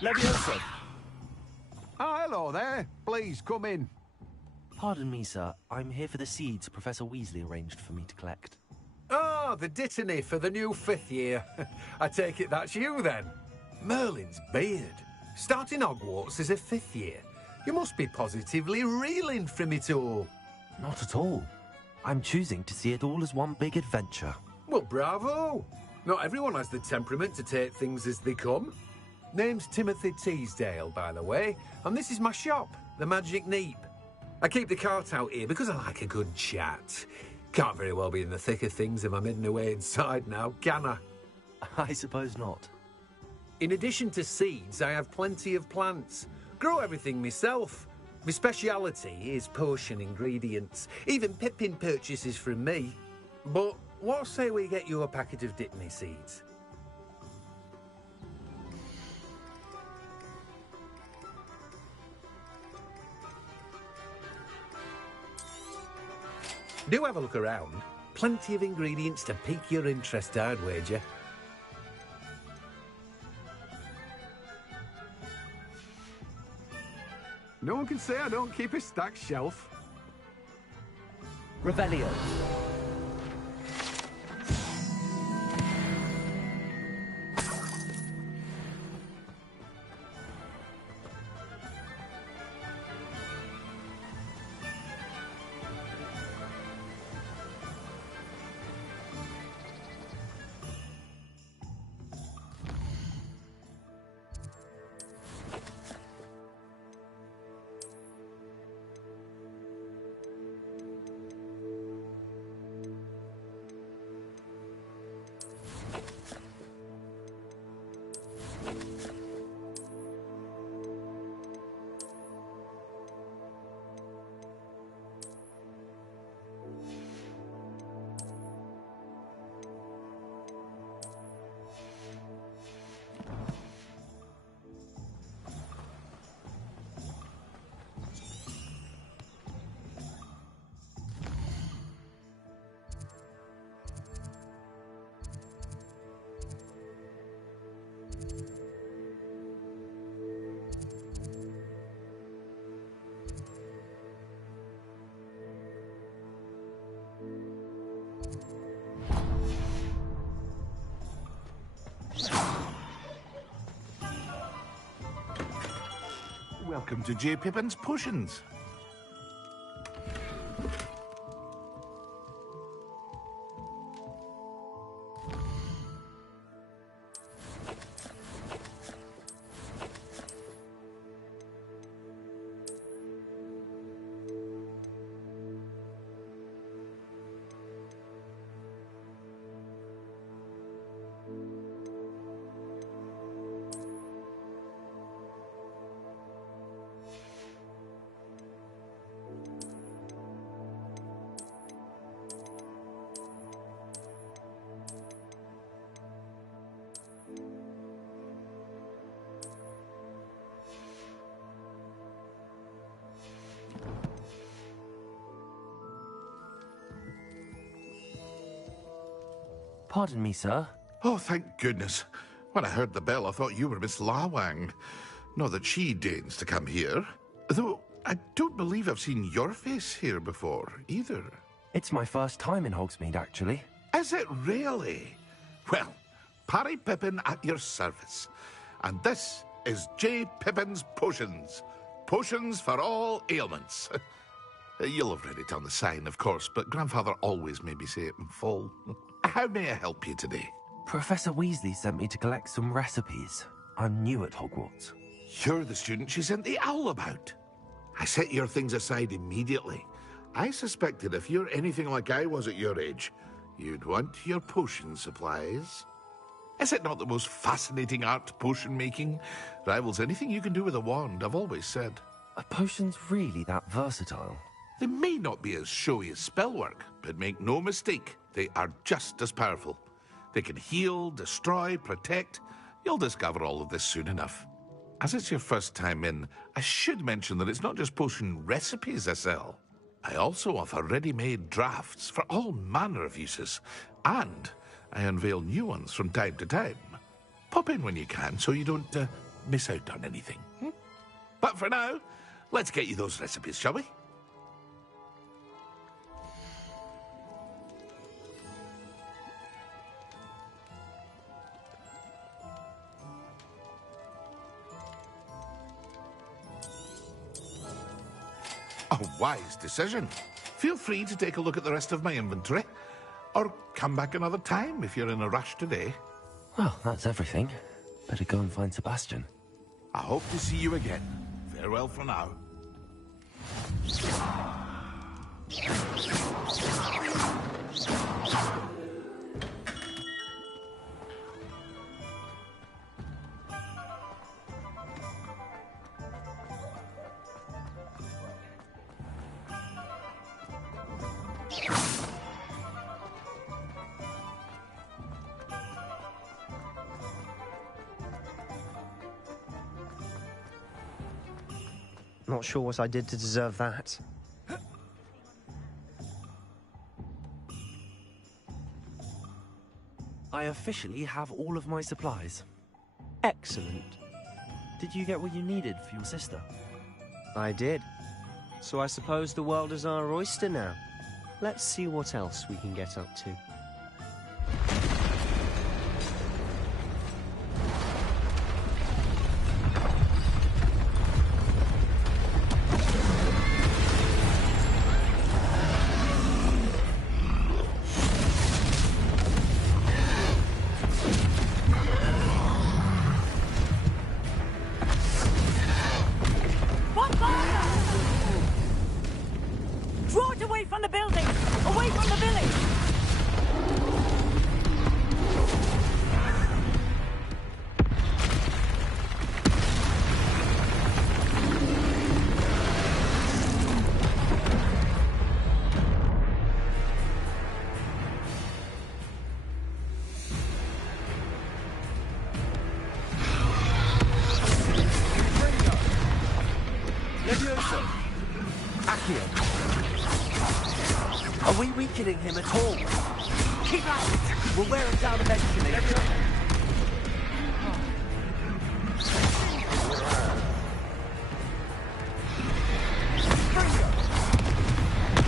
Leviosa! Ah, hello there. Please, come in. Pardon me, sir. I'm here for the seeds Professor Weasley arranged for me to collect. Oh, the dittany for the new 5th year. I take it that's you, then. Merlin's beard. Starting Hogwarts as a 5th year. You must be positively reeling from it all. Not at all. I'm choosing to see it all as one big adventure. Well, bravo. Not everyone has the temperament to take things as they come. Name's Timothy Teasdale, by the way, and this is my shop, the Magic Neep. I keep the cart out here because I like a good chat. Can't very well be in the thick of things if I'm hidden away inside now, can I? I suppose not. In addition to seeds, I have plenty of plants. Grow everything myself. My speciality is potion ingredients. Even Pippin purchases from me. But what say we get you a packet of Dittany seeds? Do have a look around. Plenty of ingredients to pique your interest, I'd wager. No one can say I don't keep a stacked shelf. Revelio. Welcome to J. Pippin's Potions. Pardon me, sir. Oh, thank goodness. When I heard the bell, I thought you were Miss Lawang. Not that she deigns to come here. Though I don't believe I've seen your face here before, either. It's my first time in Hogsmeade, actually. Is it really? Well, Parry Pippin at your service. And this is J. Pippin's Potions. Potions for all ailments. You'll have read it on the sign, of course, but Grandfather always made me say it in full. How may I help you today? Professor Weasley sent me to collect some recipes. I'm new at Hogwarts. You're the student she sent the owl about. I set your things aside immediately. I suspected if you're anything like I was at your age, you'd want your potion supplies. Is it not the most fascinating art, potion making? Rivals anything you can do with a wand, I've always said. Are potions really that versatile? They may not be as showy as spellwork, but make no mistake, they are just as powerful. They can heal, destroy, protect. You'll discover all of this soon enough. As it's your first time in, I should mention that it's not just potion recipes I sell. I also offer ready-made drafts for all manner of uses, and I unveil new ones from time to time. Pop in when you can so you don't miss out on anything. But for now, let's get you those recipes, shall we? A wise decision. Feel free to take a look at the rest of my inventory. Or come back another time if you're in a rush today. Well, that's everything. Better go and find Sebastian. I hope to see you again. Farewell for now. Not sure what I did to deserve that. I officially have all of my supplies. Excellent. Did you get what you needed for your sister? I did. So I suppose the world is our oyster now. Let's see what else we can get up to. Draw it away from the building! Away from the village! Levioso! Accio! Are we weakening him at all? Keep at it! We'll wear him down eventually.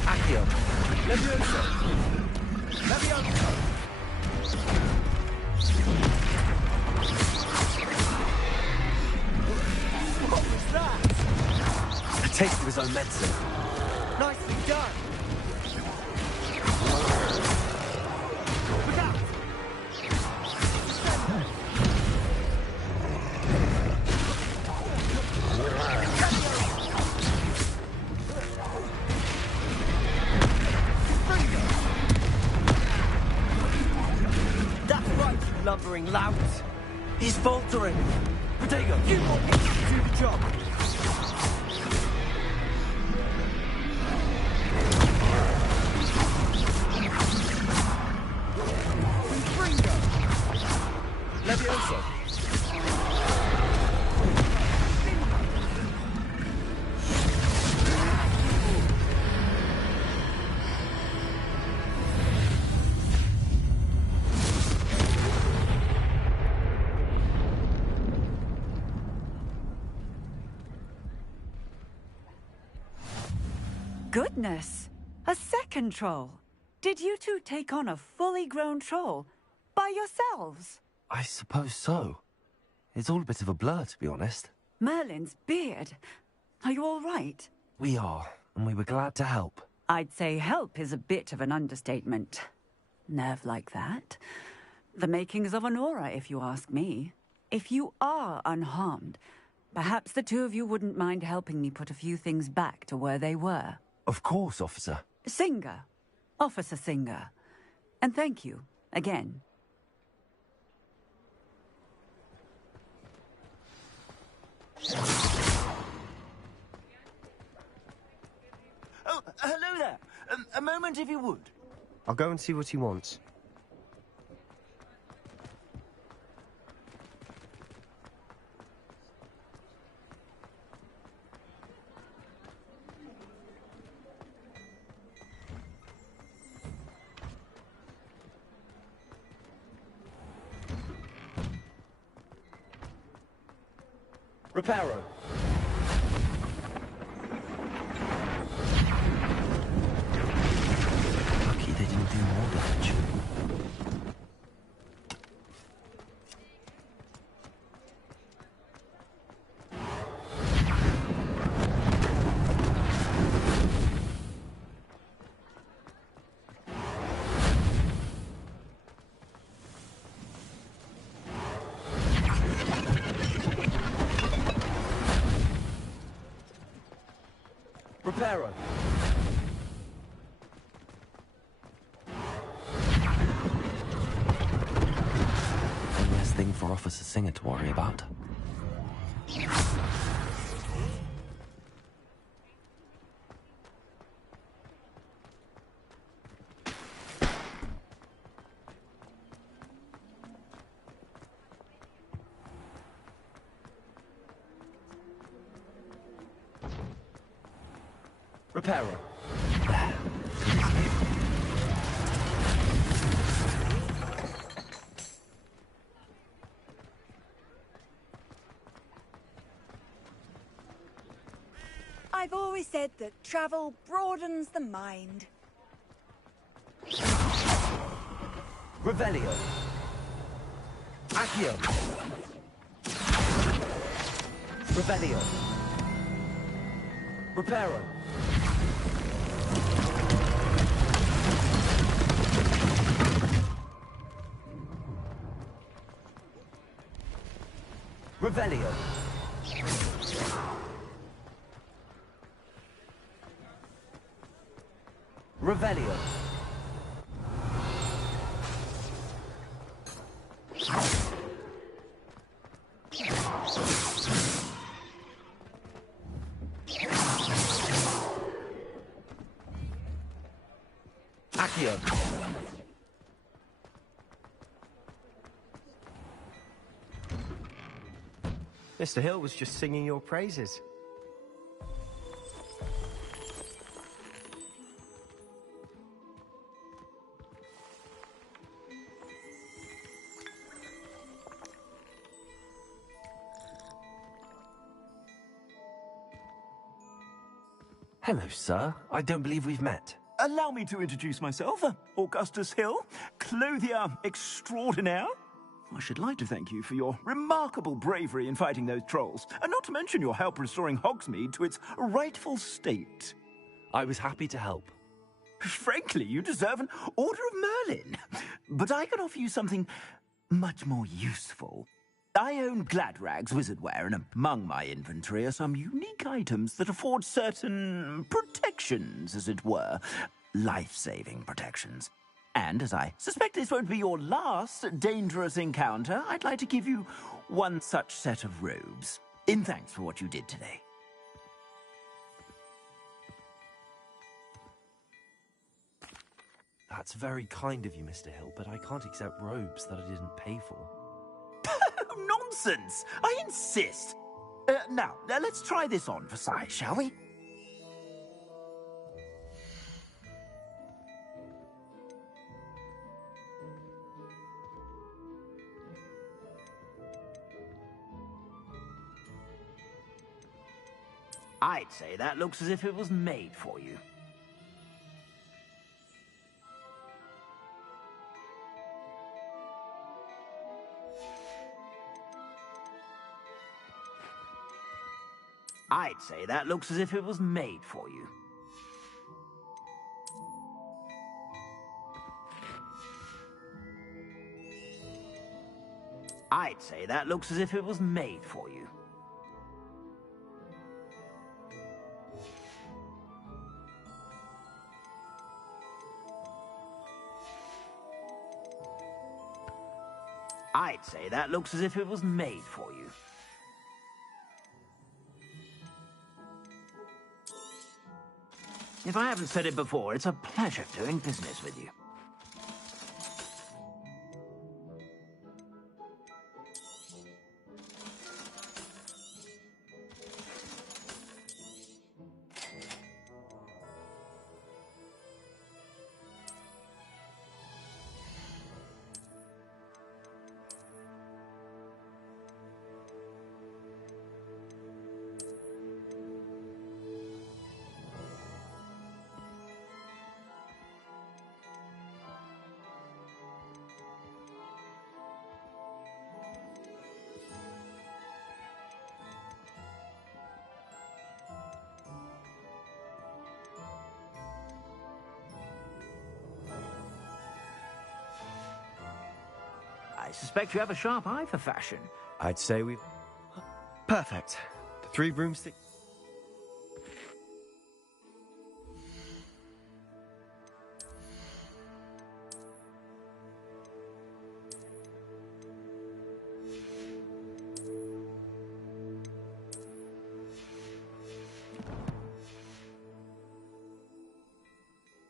Accio! Levioso! Levioso! What was that? A taste of his own medicine. Nicely done! Look out! That's right, you lumbering lout! He's faltering! Protego, you want me to do the job! Levioso! Goodness! A second troll! Did you two take on a fully grown troll? By yourselves? I suppose so. It's all a bit of a blur, to be honest. Merlin's beard. Are you all right? We are, and we were glad to help. I'd say help is a bit of an understatement. Nerve like that. The makings of an aura, if you ask me. If you are unharmed, perhaps the two of you wouldn't mind helping me put a few things back to where they were. Of course, officer. Singer. Officer Singer. And thank you, again. Oh, hello there. A moment if you would. I'll go and see what he wants. Reparo. Lucky they didn't do more damage. Reparo. One less thing for Officer Singer to worry about. Reparo. I've always said that travel broadens the mind. Revelio. Accio. Revelio. Reparo. Revelio. Revelio. Accio. Mr. Hill was just singing your praises. Hello, sir. I don't believe we've met. Allow me to introduce myself, Augustus Hill, clothier extraordinaire. I should like to thank you for your remarkable bravery in fighting those trolls, and not to mention your help restoring Hogsmeade to its rightful state. I was happy to help. Frankly, you deserve an Order of Merlin. But I can offer you something much more useful. I own Gladrag's wizardware, and among my inventory are some unique items that afford certain protections, as it were. Life-saving protections. And as I suspect this won't be your last dangerous encounter, I'd like to give you one such set of robes, in thanks for what you did today. That's very kind of you, Mr. Hill, but I can't accept robes that I didn't pay for. Nonsense! I insist! Now, let's try this on for size, shall we? I'd say that looks as if it was made for you. I'd say that looks as if it was made for you. I'd say that looks as if it was made for you. I'd say that looks as if it was made for you. If I haven't said it before, it's a pleasure doing business with you. I suspect you have a sharp eye for fashion. I'd say we... Perfect. The 3 broomsticks...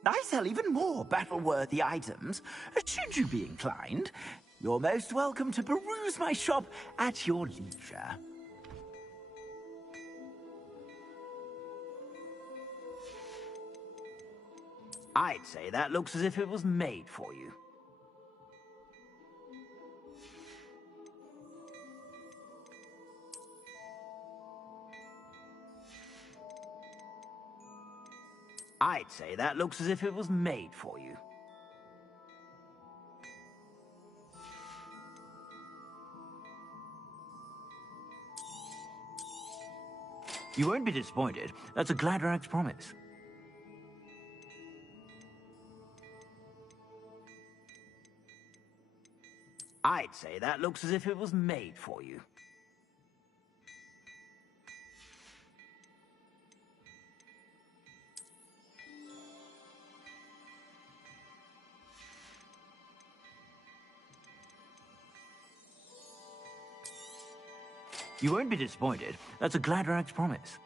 I sell even more battle-worthy items. Should you be inclined, you're most welcome to peruse my shop at your leisure. I'd say that looks as if it was made for you. I'd say that looks as if it was made for you. You won't be disappointed. That's a Gladrag's promise. I'd say that looks as if it was made for you. You won't be disappointed. That's a Gladrag's promise.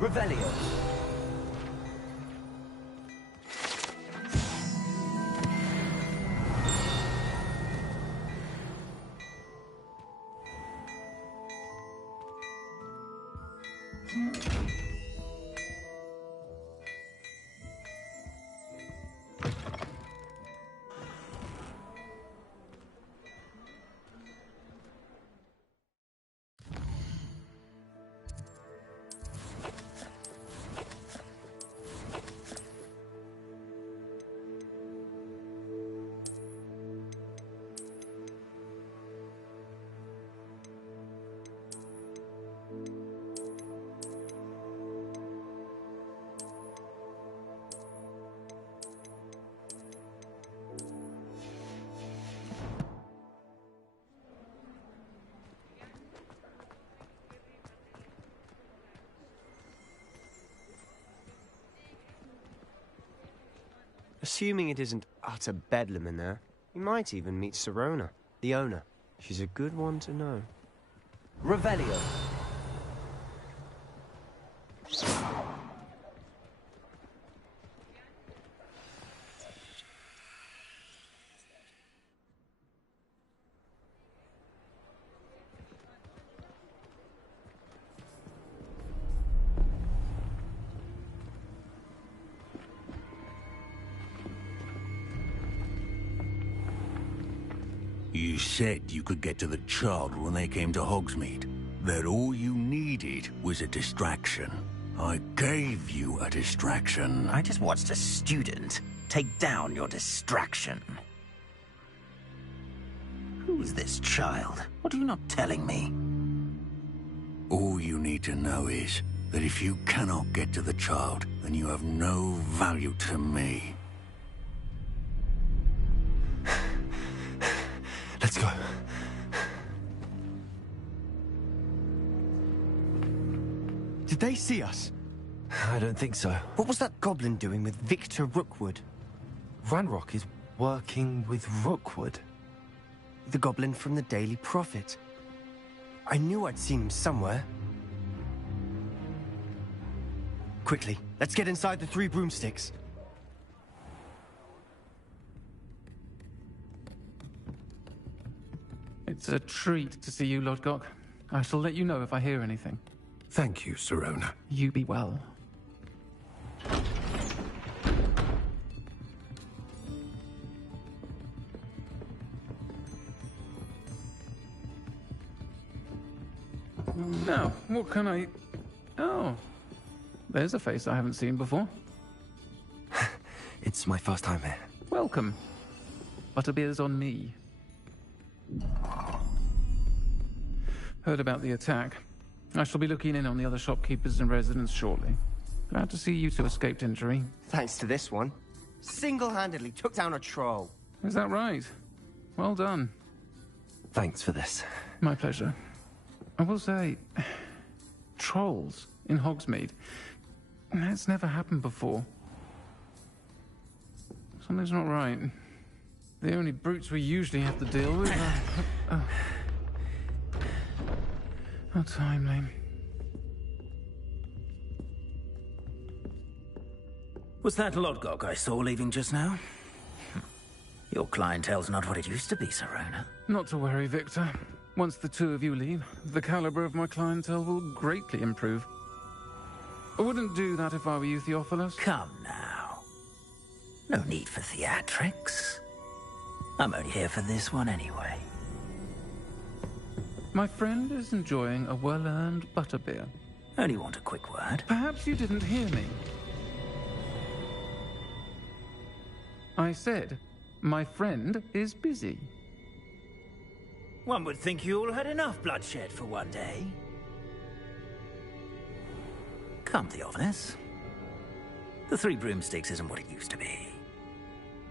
Revelio. Assuming it isn't utter bedlam in there, you might even meet Sirona, the owner. She's a good one to know. Revelio. You said you could get to the child when they came to Hogsmeade. That all you needed was a distraction. I gave you a distraction. I just watched a student take down your distraction. Who's this child? What are you not telling me? All you need to know is that if you cannot get to the child, then you have no value to me. Let's go. Did they see us? I don't think so. What was that goblin doing with Victor Rookwood? Ranrock is working with Rookwood. The goblin from the Daily Prophet. I knew I'd seen him somewhere. Quickly, let's get inside the 3 broomsticks. It's a treat to see you, Lodgok. I shall let you know if I hear anything. Thank you, Sirona. You be well. Now, what can I... Oh, there's a face I haven't seen before. It's my first time here. Welcome. Butterbeer's on me. Heard about the attack. I shall be looking in on the other shopkeepers and residents shortly. Glad to see you two escaped injury. Thanks to this one. Single-handedly took down a troll. Is that right? Well done. Thanks for this. My pleasure. I will say, trolls in Hogsmeade. That's never happened before. Something's not right. The only brutes we usually have to deal with are... How timely. Was that Lodgok I saw leaving just now? Your clientele's not what it used to be, Sirona. Not to worry, Victor. Once the 2 of you leave, the caliber of my clientele will greatly improve. I wouldn't do that if I were you, Theophilus. Come now. No need for theatrics. I'm only here for this one anyway. My friend is enjoying a well-earned butterbeer. Only want a quick word. Perhaps you didn't hear me. I said, my friend is busy. One would think you all had enough bloodshed for one day. Come, Theophilus. The 3 broomsticks isn't what it used to be.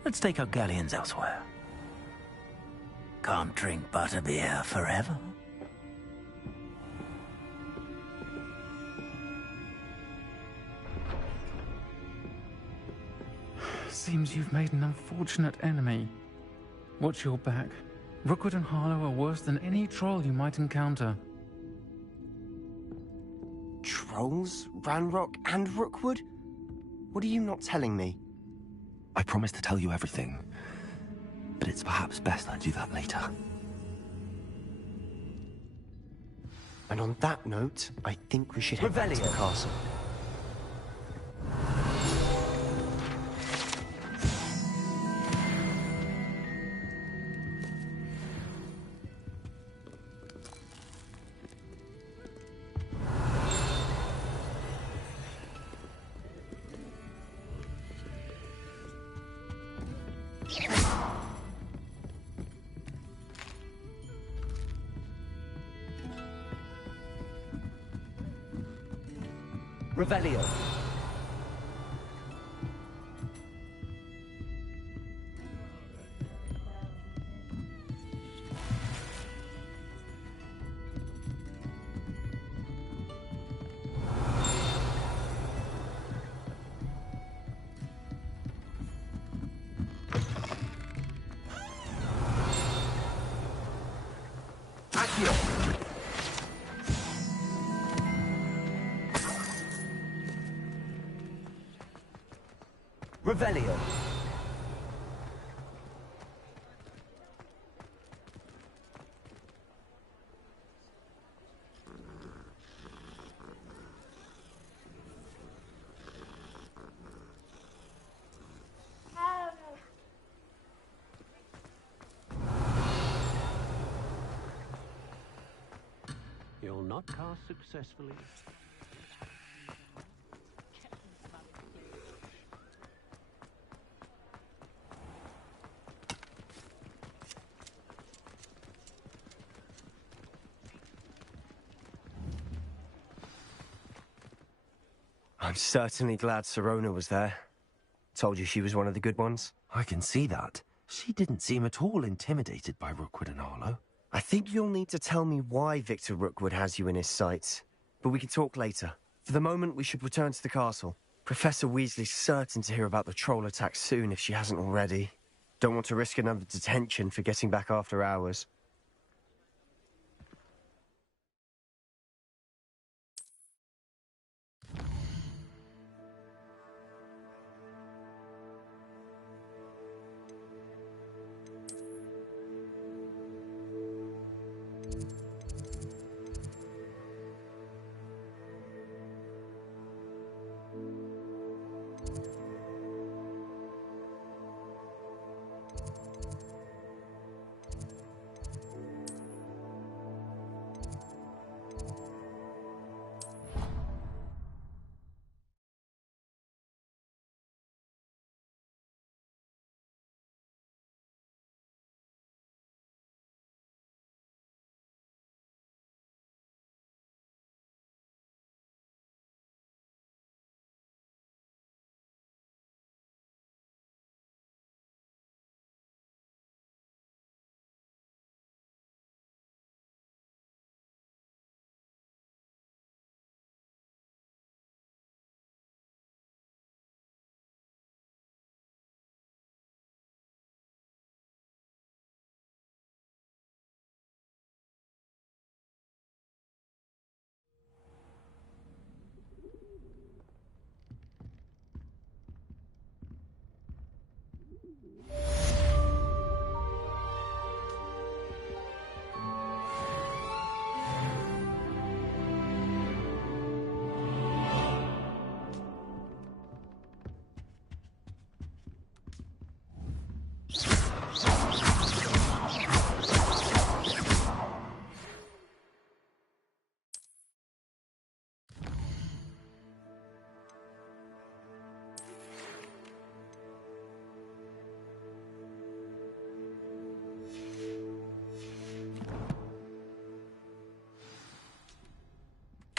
Let's take our galleons elsewhere. Can't drink butterbeer forever. Seems you've made an unfortunate enemy. Watch your back. Rookwood and Harlow are worse than any troll you might encounter. Trolls? Ranrock and Rookwood? What are you not telling me? I promised to tell you everything, but it's perhaps best I do that later. And on that note, I think we should head back to the castle. Revelio. Revelio. You'll not cast successfully. I'm certainly glad Sirona was there. Told you she was one of the good ones. I can see that. She didn't seem at all intimidated by Rookwood and Arlo. I think you'll need to tell me why Victor Rookwood has you in his sights. But we can talk later. For the moment, we should return to the castle. Professor Weasley's certain to hear about the troll attack soon if she hasn't already. Don't want to risk another detention for getting back after hours.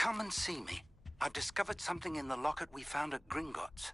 Come and see me. I've discovered something in the locket we found at Gringotts.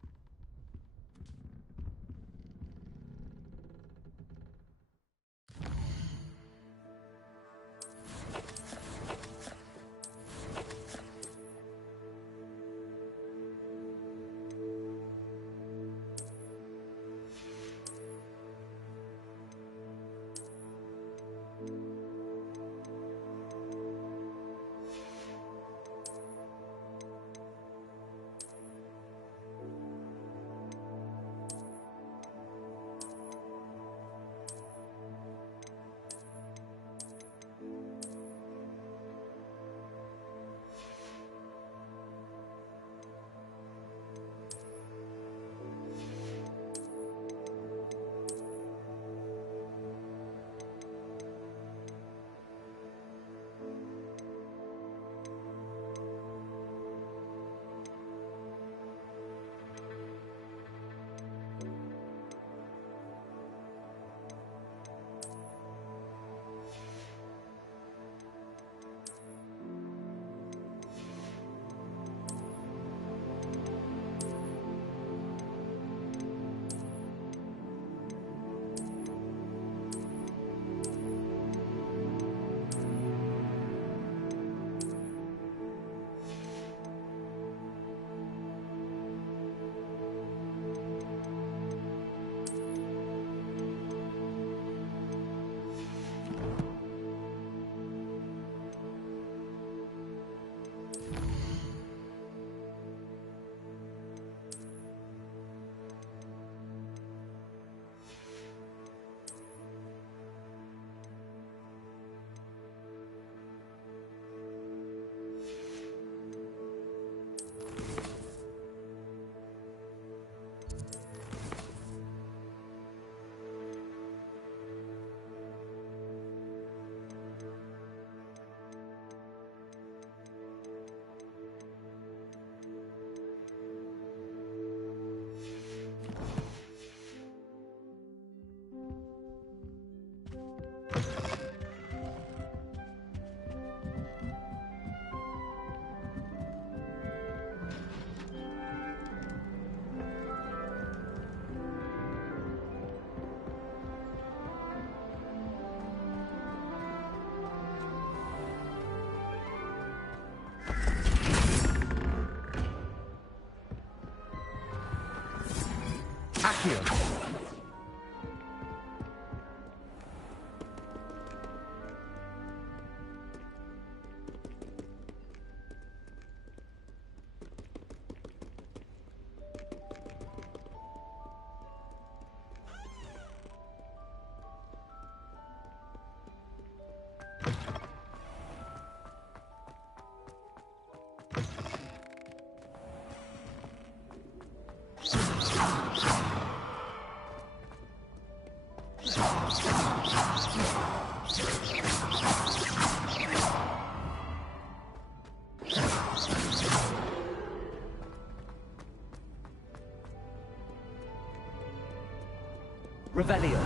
Revelio.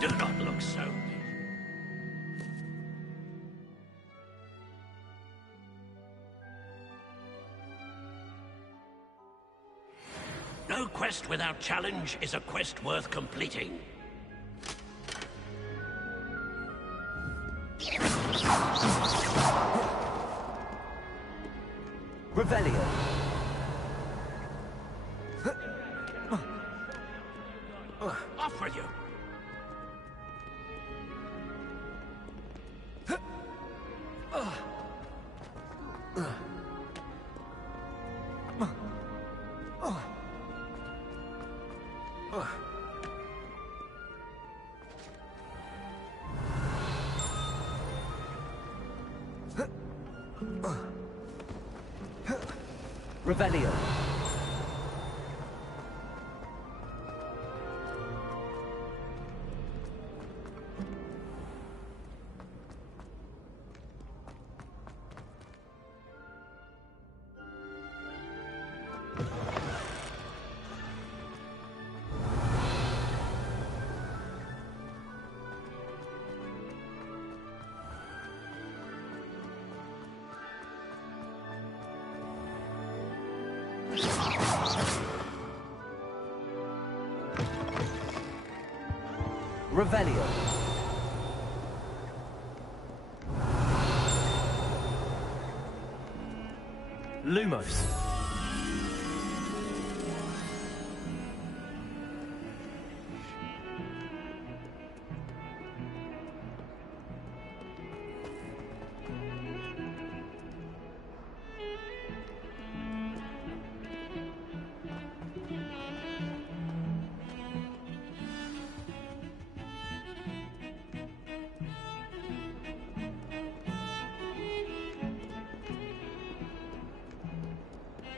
Do not look so. No quest without challenge is a quest worth completing. Revelio. Off with you. Revelio. Revelio. Lumos.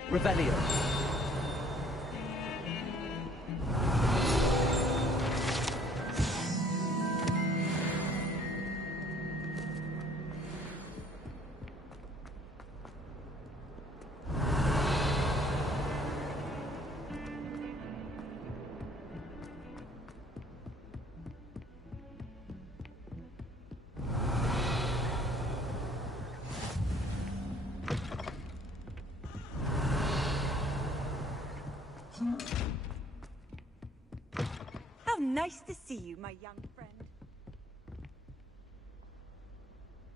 Revelio. How nice to see you, my young friend.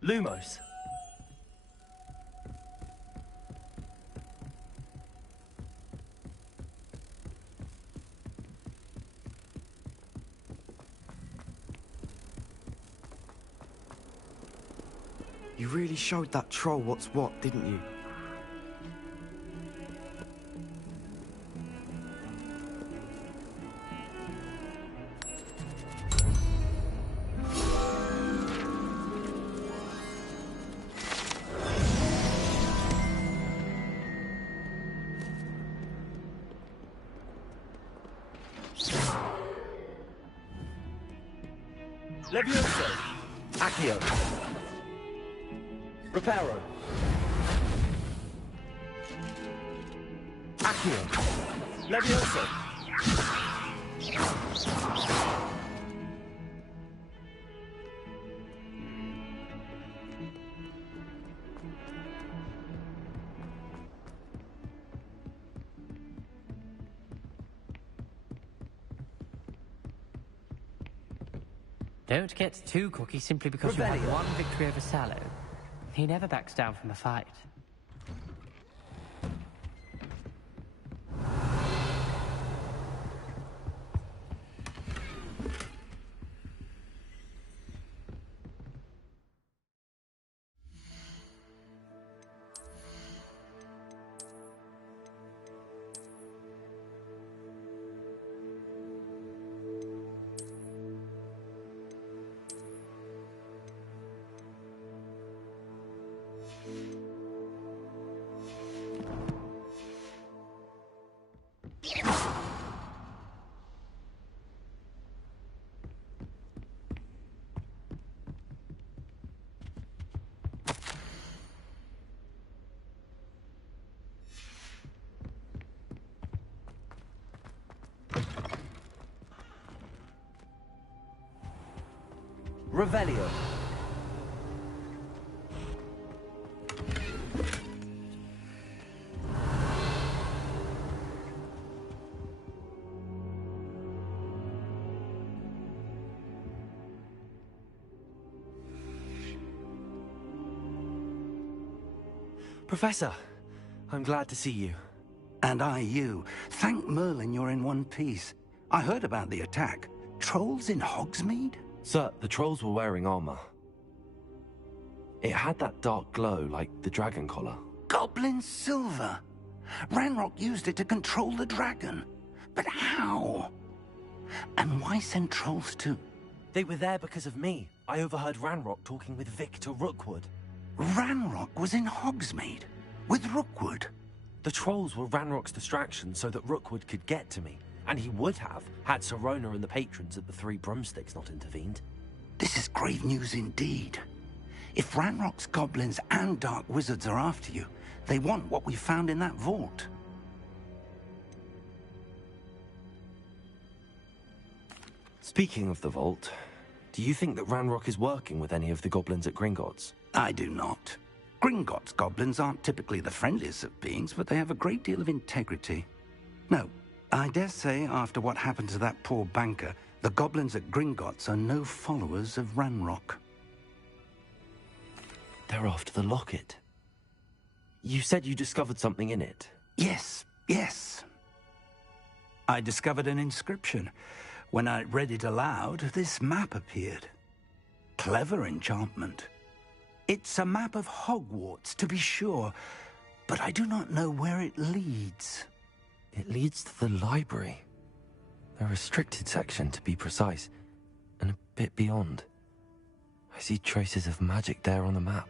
Lumos. You really showed that troll what's what, didn't you? Levioso. Accio. Reparo. Accio. Levioso. Don't get too cocky simply because you had one victory over Sallow. He never backs down from a fight. Revelio. Professor, I'm glad to see you. And I you. Thank Merlin you're in one piece. I heard about the attack. Trolls in Hogsmeade? Sir, the trolls were wearing armor. It had that dark glow like the dragon collar. Goblin silver. Ranrock used it to control the dragon. But how? And why send trolls too? They were there because of me. I overheard Ranrock talking with Victor Rookwood. Ranrock was in Hogsmeade? With Rookwood? The trolls were Ranrock's distraction so that Rookwood could get to me. And he would have, had Sirona and the patrons at the Three Broomsticks not intervened. This is grave news indeed. If Ranrock's goblins and dark wizards are after you, they want what we found in that vault. Speaking of the vault, do you think that Ranrock is working with any of the goblins at Gringotts? I do not. Gringotts goblins aren't typically the friendliest of beings, but they have a great deal of integrity. No, I dare say after what happened to that poor banker, the goblins at Gringotts are no followers of Ranrock. They're after the locket. You said you discovered something in it. Yes, yes. I discovered an inscription. When I read it aloud, this map appeared. Clever enchantment. It's a map of Hogwarts, to be sure, but I do not know where it leads. It leads to the library. The restricted section, to be precise, and a bit beyond. I see traces of magic there on the map.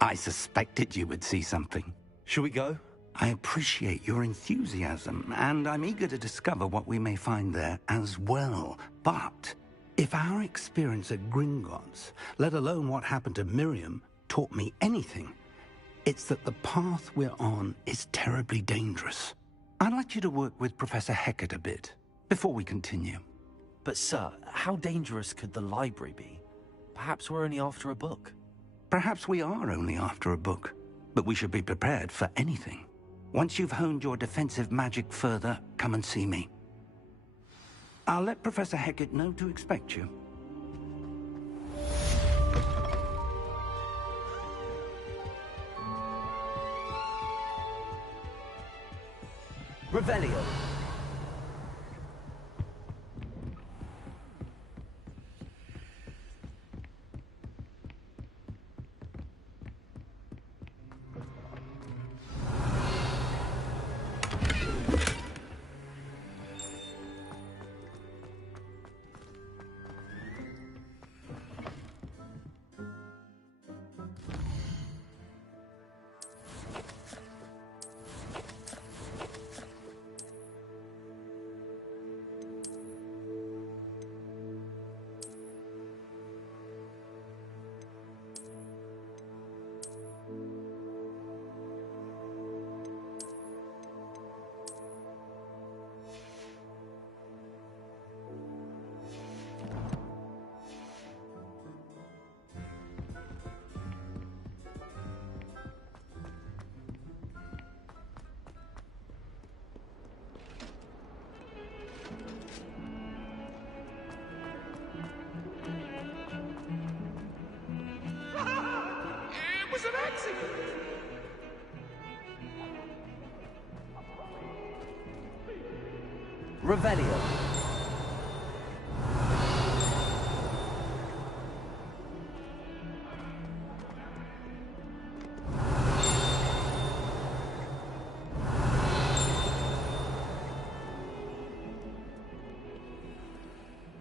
I suspected you would see something. Shall we go? I appreciate your enthusiasm, and I'm eager to discover what we may find there as well. But if our experience at Gringotts, let alone what happened to Miriam, taught me anything, it's that the path we're on is terribly dangerous. I'd like you to work with Professor Hecat a bit, before we continue. But sir, how dangerous could the library be? Perhaps we're only after a book. Perhaps we are only after a book, but we should be prepared for anything. Once you've honed your defensive magic further, come and see me. I'll let Professor Hecat know to expect you. Revelio. Revelio.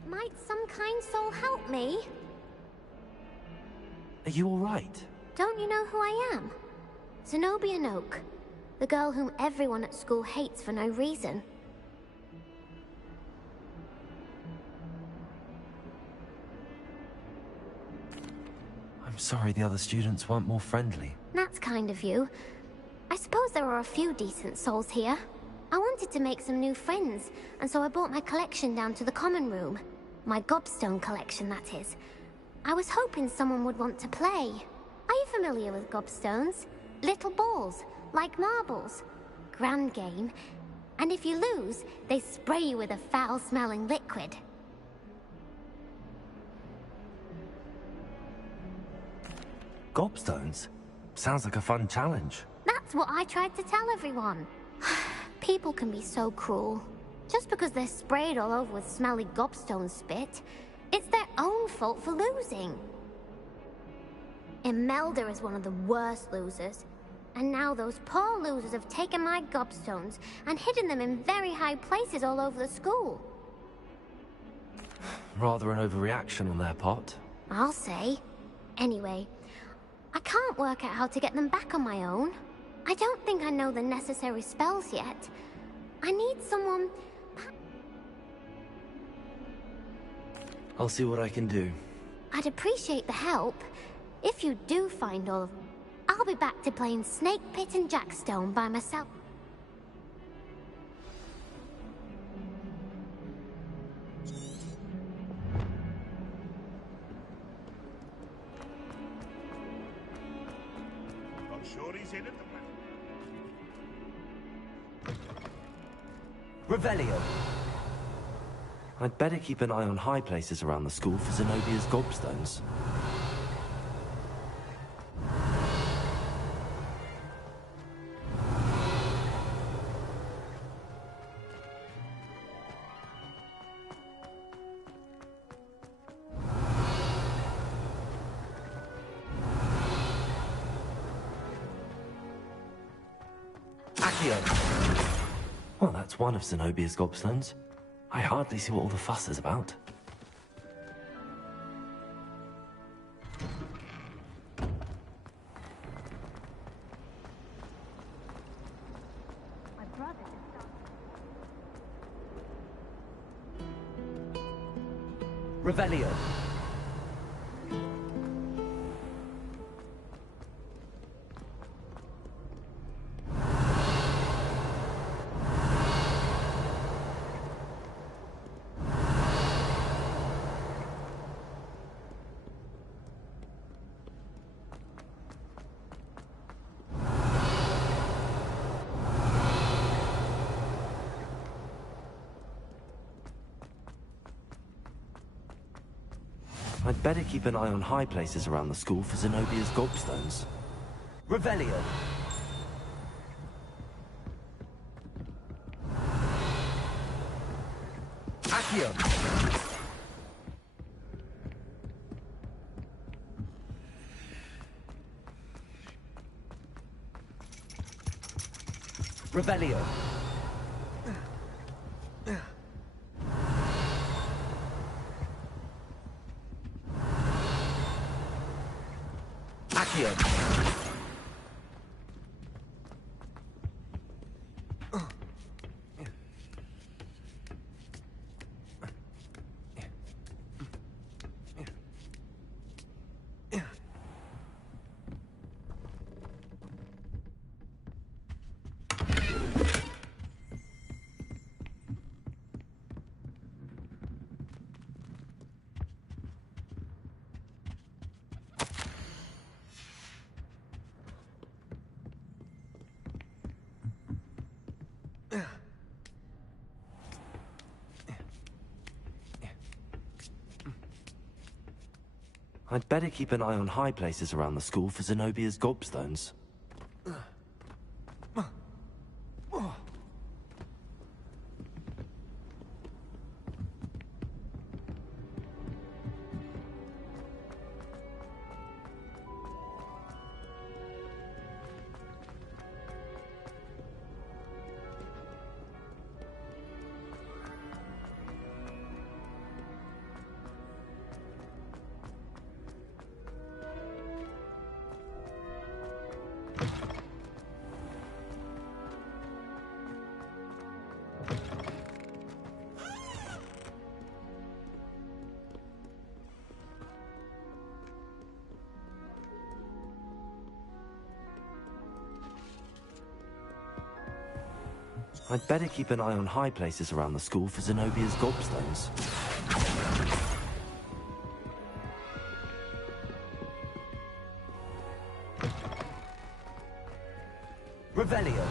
Might some kind soul help me? Are you all right? Don't you know who I am? Zenobia Noak, the girl whom everyone at school hates for no reason. I'm sorry the other students weren't more friendly. That's kind of you. I suppose there are a few decent souls here. I wanted to make some new friends, and so I brought my collection down to the common room. My gobstone collection, that is. I was hoping someone would want to play. Are you familiar with gobstones? Little balls, like marbles. Grand game. And if you lose, they spray you with a foul-smelling liquid. Gobstones? Sounds like a fun challenge. That's what I tried to tell everyone. People can be so cruel. Just because they're sprayed all over with smelly gobstone spit, it's their own fault for losing. Imelda is one of the worst losers. And now those poor losers have taken my gobstones and hidden them in very high places all over the school. Rather an overreaction on their part. I'll say. Anyway, I can't work out how to get them back on my own. I don't think I know the necessary spells yet. I need someone... I'll see what I can do. I'd appreciate the help. If you do find all of them, I'll be back to playing Snake Pit and Jackstone by myself. I'm sure he's in at the back. Revelio. I'd better keep an eye on high places around the school for Zenobia's gobstones. Well, that's one of Zenobia's gobstones. I hardly see what all the fuss is about. Revelio. I'd better keep an eye on high places around the school for Zenobia's gobstones. Revelio. Accio. Revelio. Accio. I'd better keep an eye on high places around the school for Zenobia's gobstones. I'd better keep an eye on high places around the school for Zenobia's gobstones. Revelio.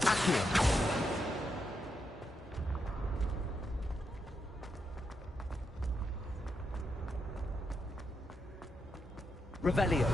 Accio. Revelio.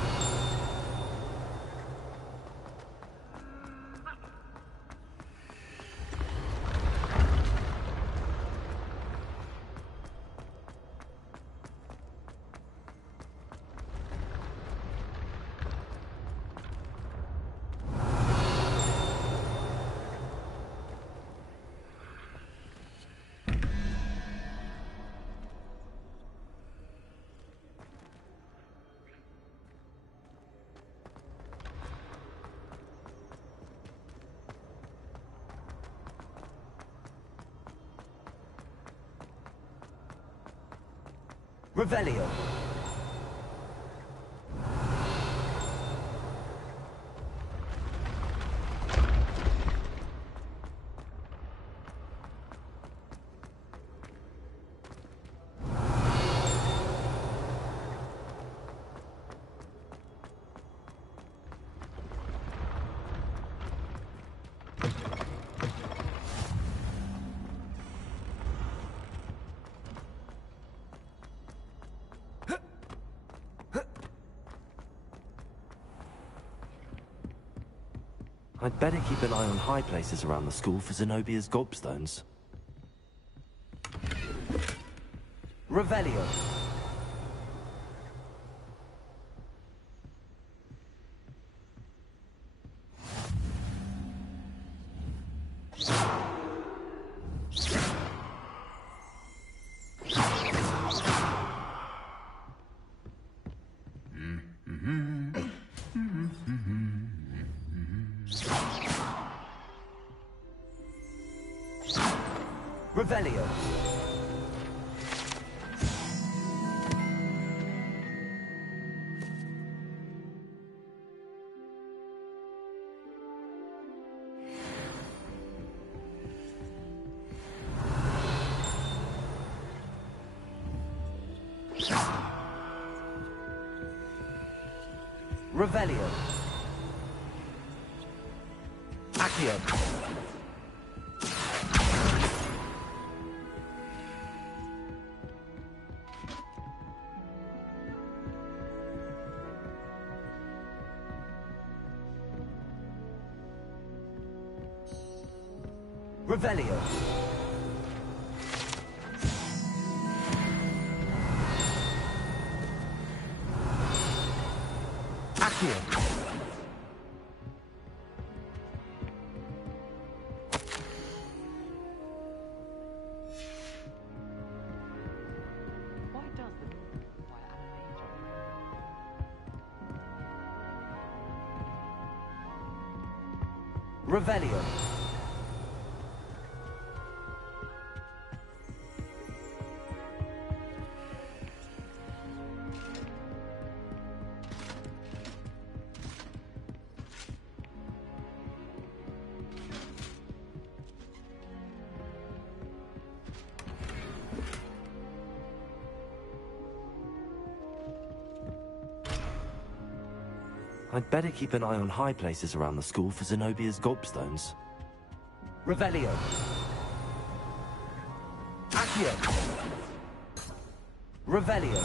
Revelio. I'd better keep an eye on high places around the school for Zenobia's gobstones. Revelio. Revelio. Revelio. Accio. Revelio. Accio. Why does the require animation? Revelio. I'd better keep an eye on high places around the school for Zenobia's gobstones. Revelio. Accio. Revelio.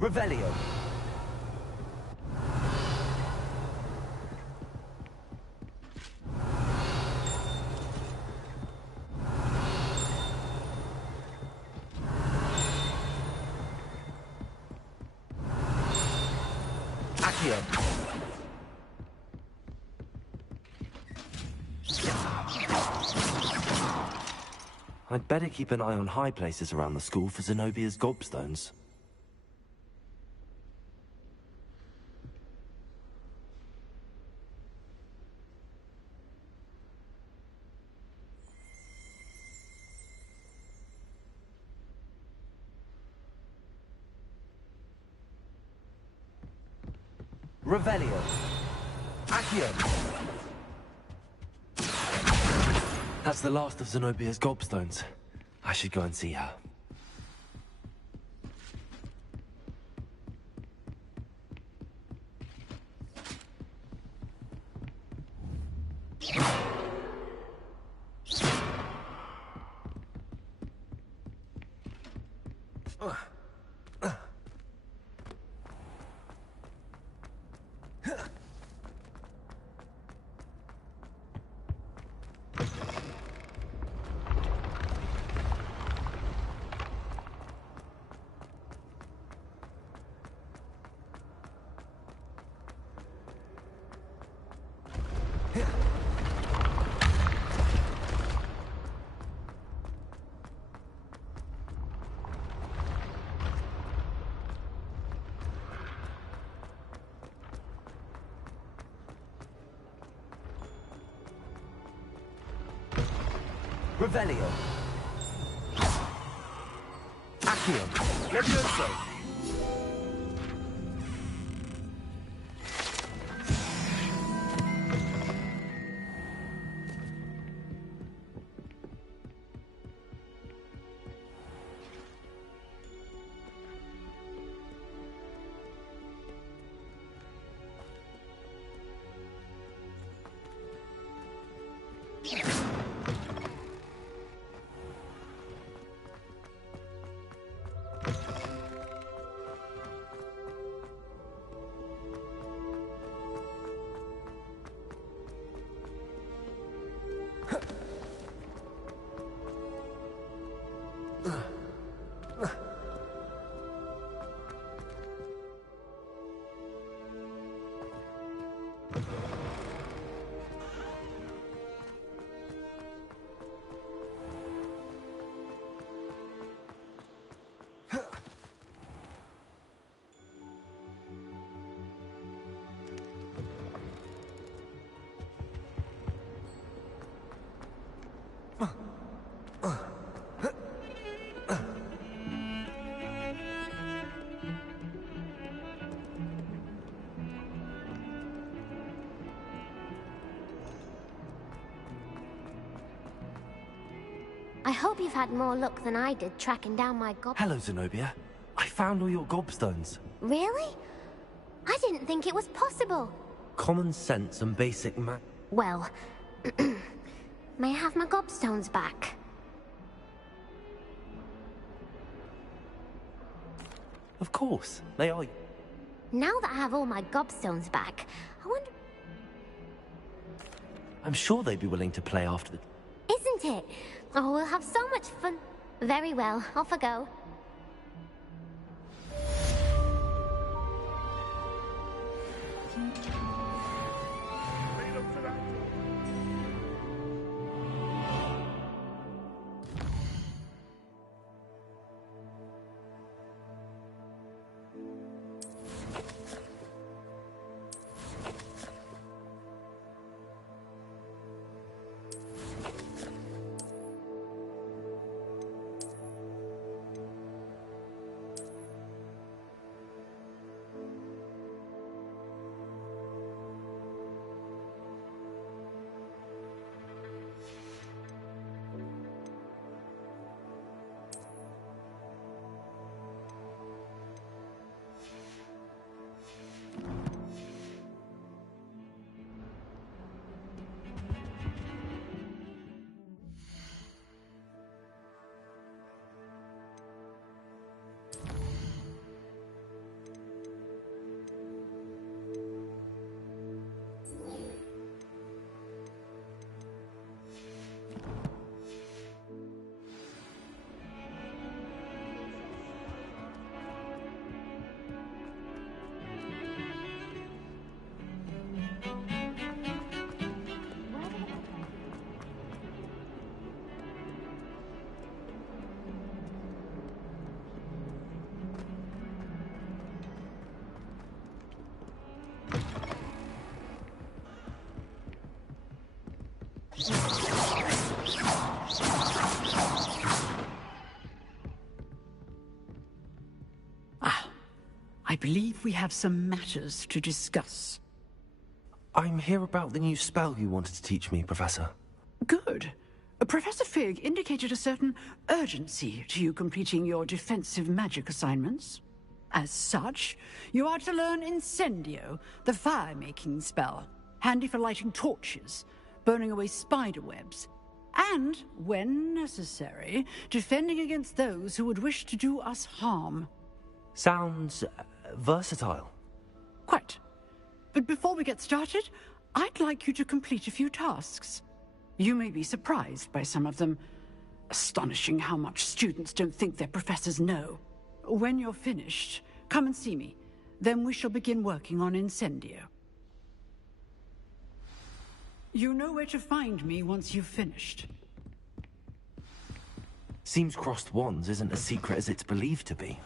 Revelio. Accio. I'd better keep an eye on high places around the school for Zenobia's gobstones. Revelio. Accio. That's the last of Zenobia's gobstones. I should go and see her. Revelio. Accio. Levioso. I hope you've had more luck than I did tracking down my gob... Hello, Zenobia. I found all your gobstones. Really? I didn't think it was possible. Common sense and basic Well, may I have my gobstones back? Of course, they are. Now that I have all my gobstones back, I wonder... I'm sure they'd be willing to play after the... Isn't it? Oh, we'll have so much fun. Very well, off I go. I believe we have some matters to discuss. I'm here about the new spell you wanted to teach me, Professor. Good. Professor Fig indicated a certain urgency to you completing your defensive magic assignments. As such, you are to learn Incendio, the fire-making spell, handy for lighting torches, burning away spider webs, and, when necessary, defending against those who would wish to do us harm. Sounds versatile. Quite. But before we get started, I'd like you to complete a few tasks. You may be surprised by some of them. Astonishing how much students don't think their professors know. When you're finished, come and see me. Then we shall begin working on Incendio. You know where to find me once you've finished. Seems crossed wands isn't as secret as it's believed to be.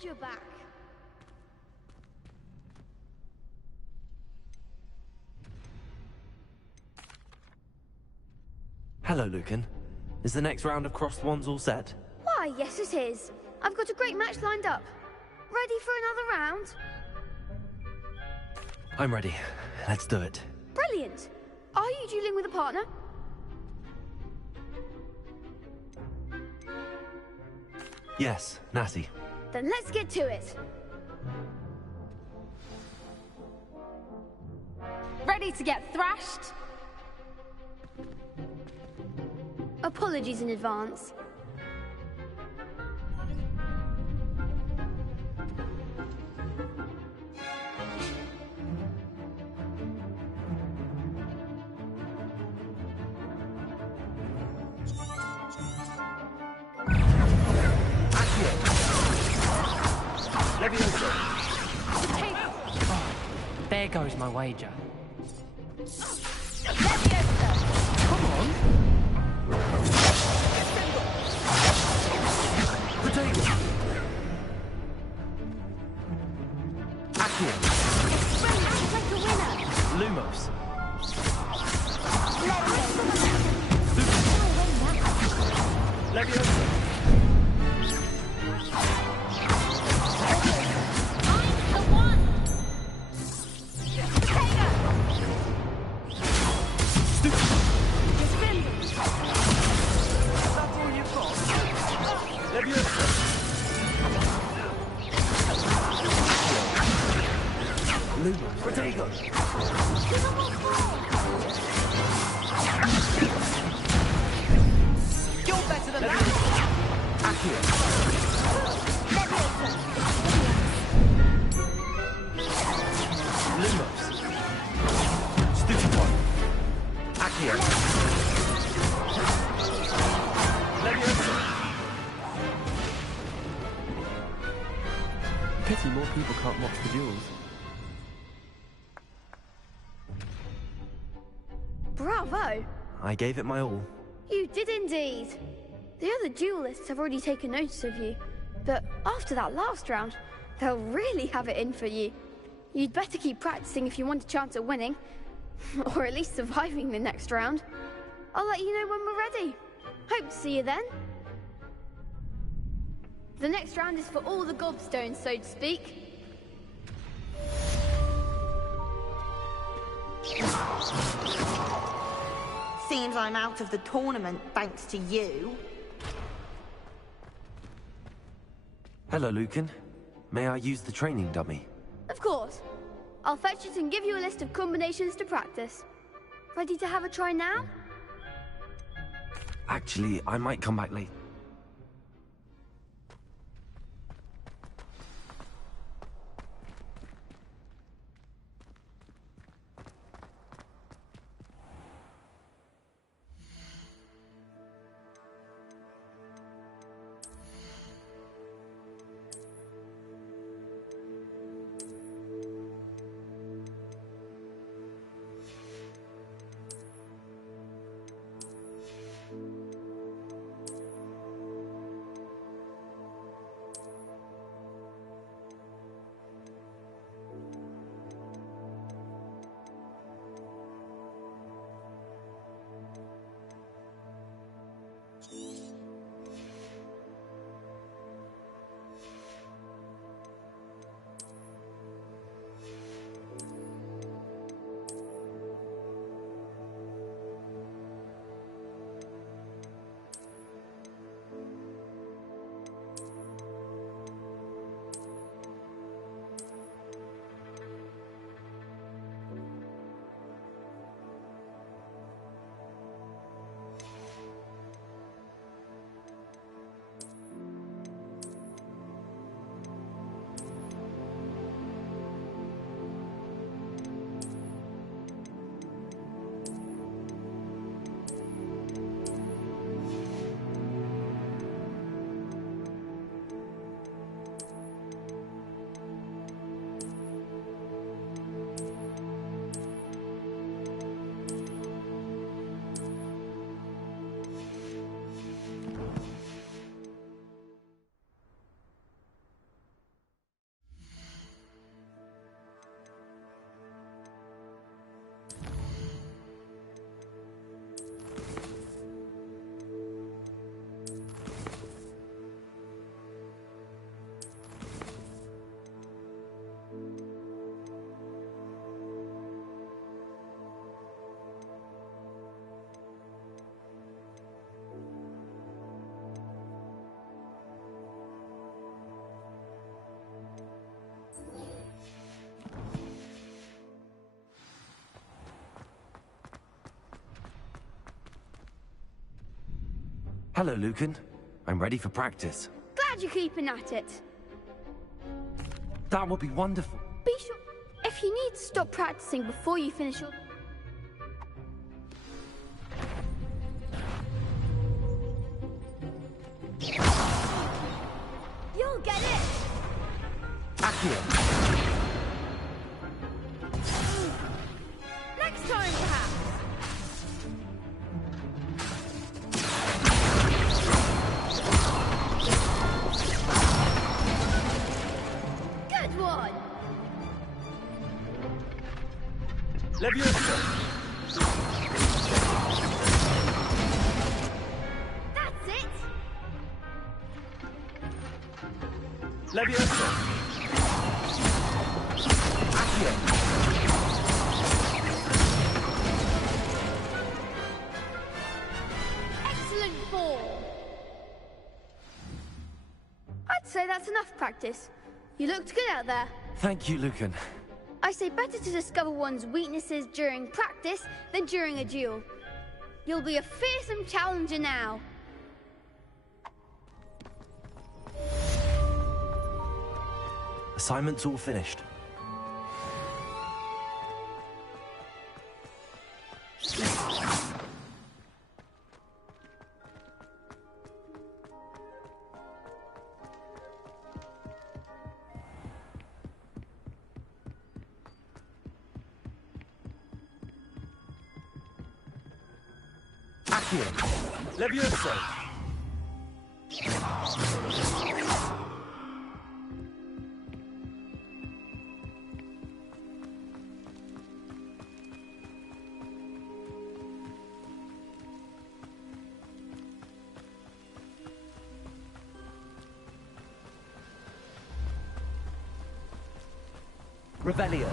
Glad you're back. Hello, Lucan. Is the next round of Crossed Wands all set? Why, yes it is. I've got a great match lined up. Ready for another round? I'm ready. Let's do it. Brilliant. Are you dueling with a partner? Yes, Natty. Then let's get to it. Ready to get thrashed? Apologies in advance. There goes my wager. Come on! Potato! Accio! Act like a winner! Lumos. Leviosa! Protego. You're better than that! Accio. Lumos. Stupid one. Accio. Leviosa! Pity more people can't watch the duels. Bravo! I gave it my all. You did indeed. The other duelists have already taken notice of you, but after that last round, they'll really have it in for you. You'd better keep practicing if you want a chance at winning, or at least surviving the next round. I'll let you know when we're ready. Hope to see you then. The next round is for all the gobstones, so to speak. Seems I'm out of the tournament thanks to you. Hello, Lucan. May I use the training dummy? Of course. I'll fetch it and give you a list of combinations to practice. Ready to have a try now? Actually, I might come back late. Hello, Lucan. I'm ready for practice. Glad you're keeping at it. That would be wonderful. Be sure, if you need to stop practicing before you finish your... You'll get it! Accio! Next time, perhaps! Good one! Leviosa! That's it! Leviosa! Accio! Excellent ball! I'd say that's enough practice. You looked good out there. Thank you, Lucan. I say better to discover one's weaknesses during practice than during a duel. You'll be a fearsome challenger now. Assignment's all finished. Accio! Leviosa! Revelio.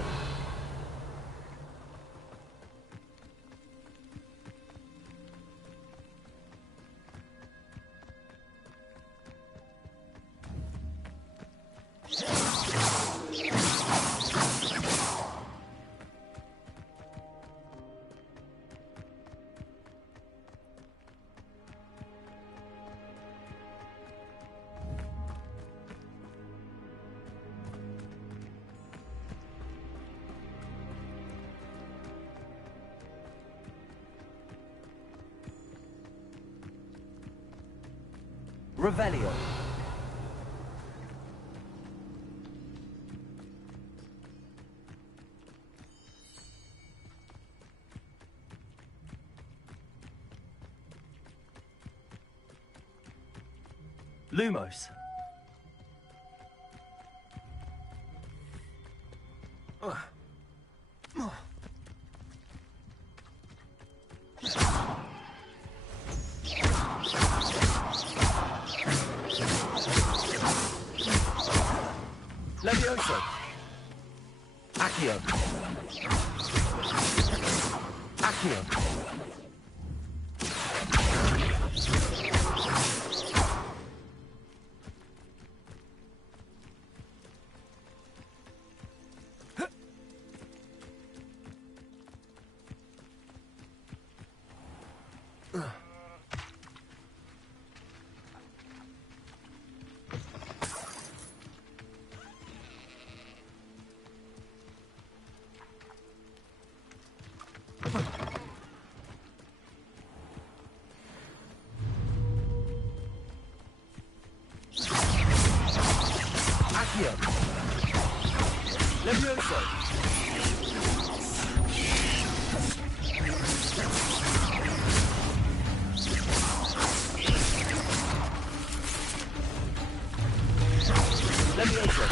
Revelio. Lumos. Leviosa. Accio. Accio. Accio. Leviosa. Leviosa.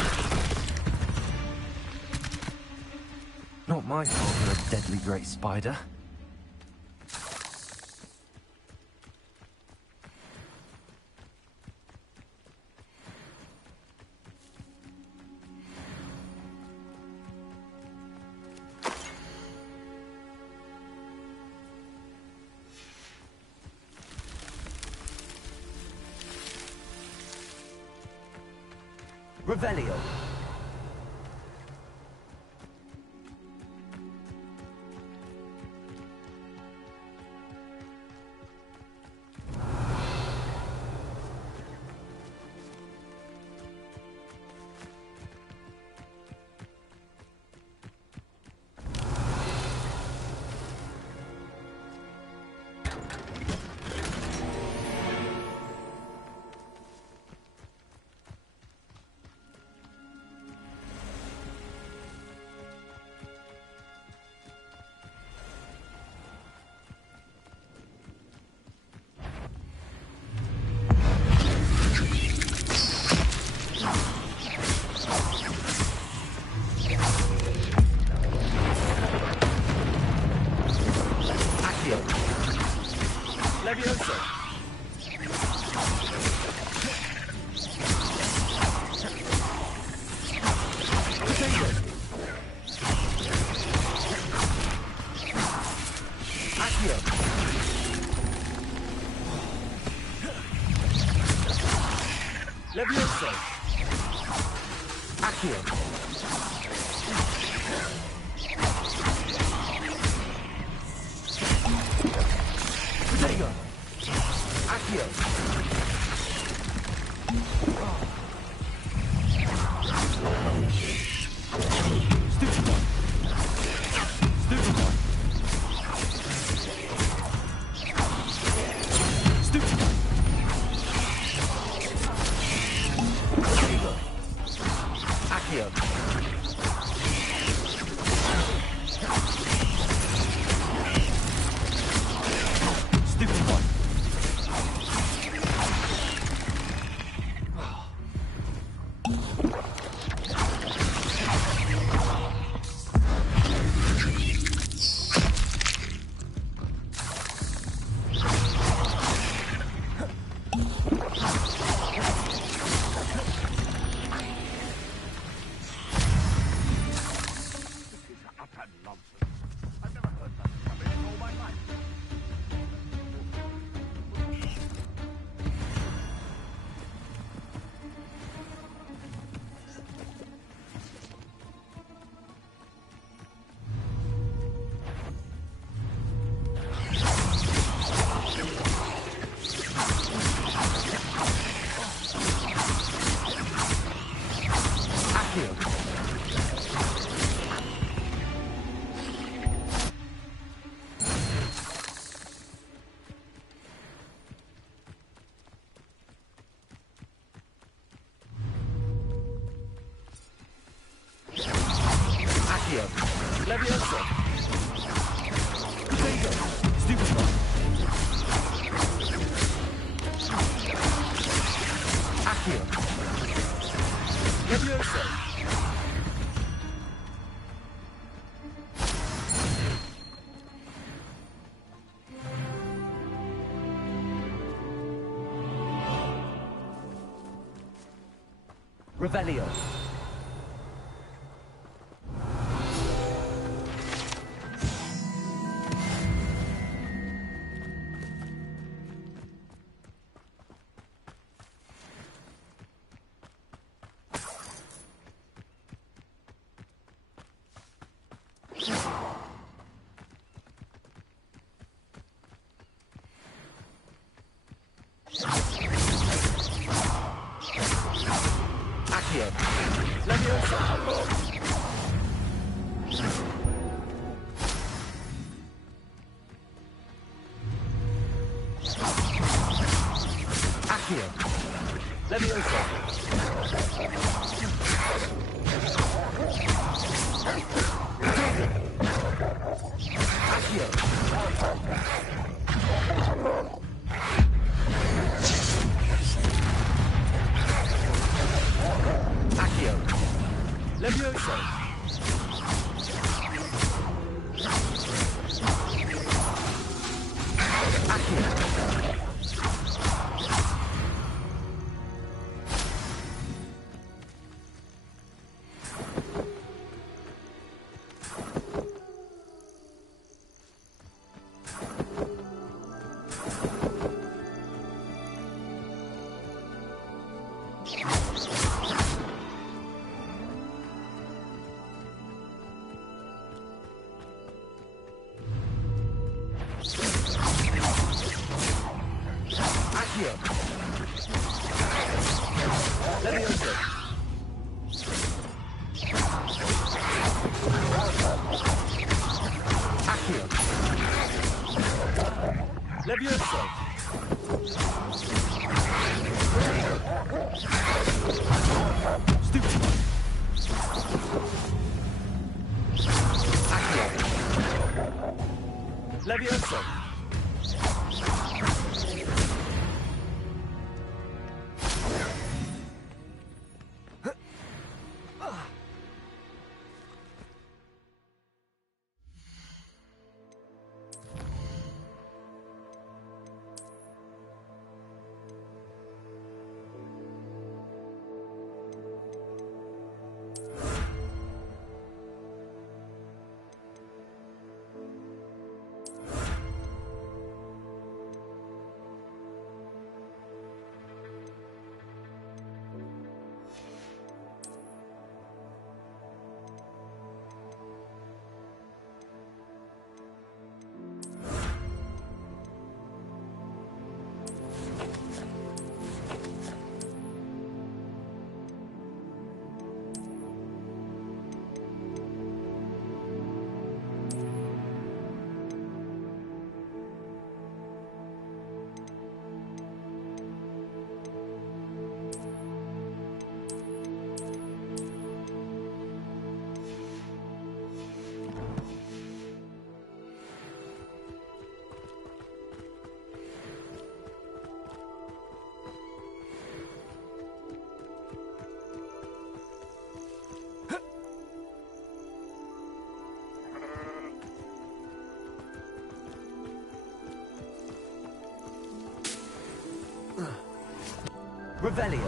Not my fault for a deadly great spider. Revelio. Levioso. Accio. Protego. Accio. Stupid one. Stupid one. Stupid one. Protego. Accio. Stupid one. Levioso. Protego. Stupid one. Accio. Levioso. Revelio. Accio. Levioso. Accio. Levioso. Accio. Accio. Levioso. Accio. Accio. Levioso. Accio. Levioso. Stupid one. Accio. Levioso. Revelio.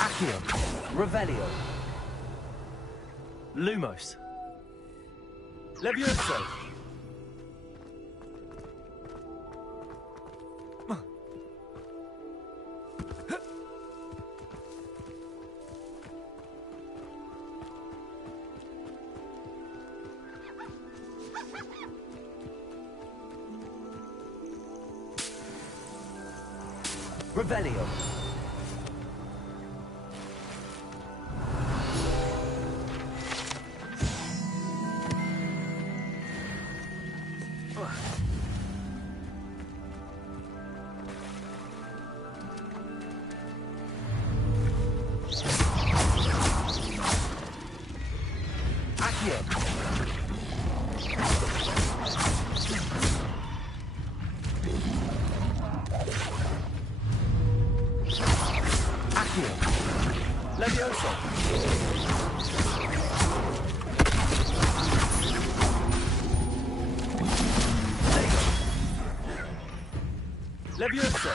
Accio. Revelio. Lumos. Levioso. Revelio. Accio. Accio. Levioso. Levioso.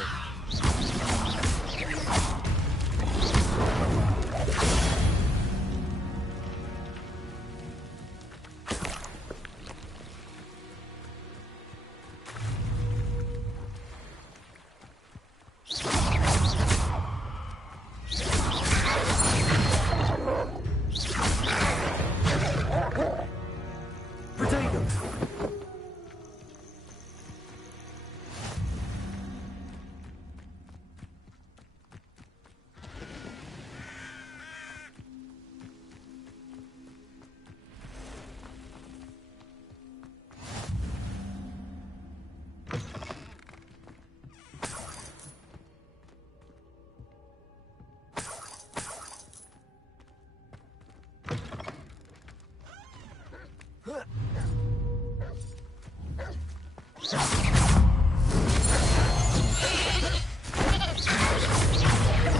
Protego.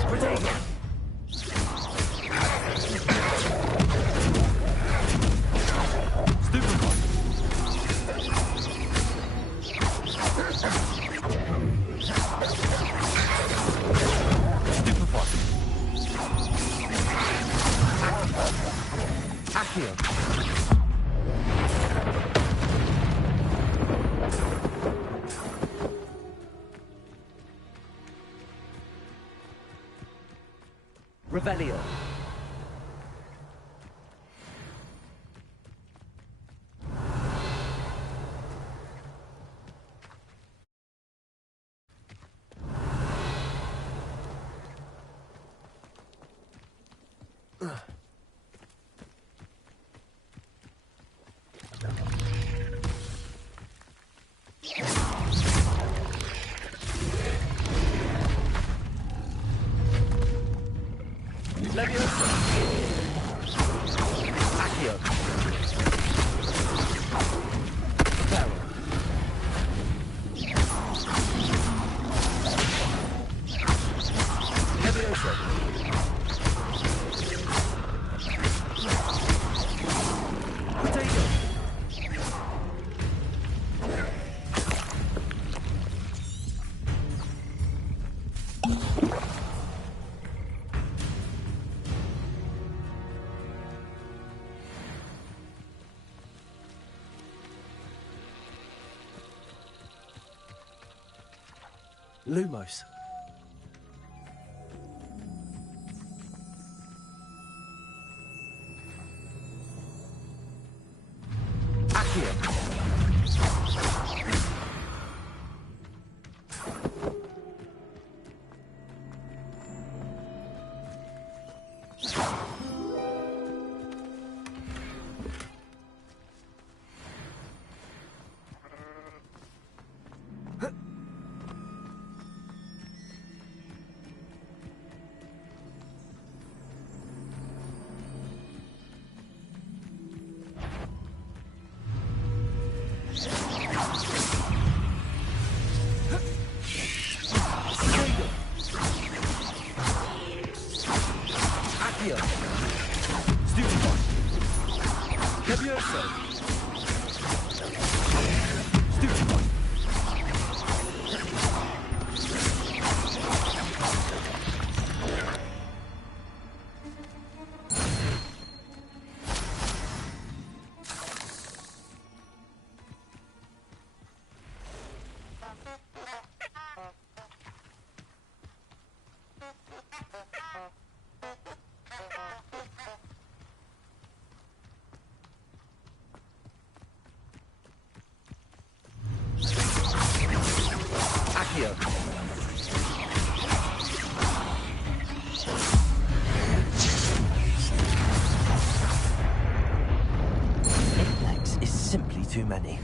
Protego. Accio. Revelio. Levioso. Accio. Barrel. Levioso. Potato. Lumos. Accio. Accio. Eight legs is simply too many.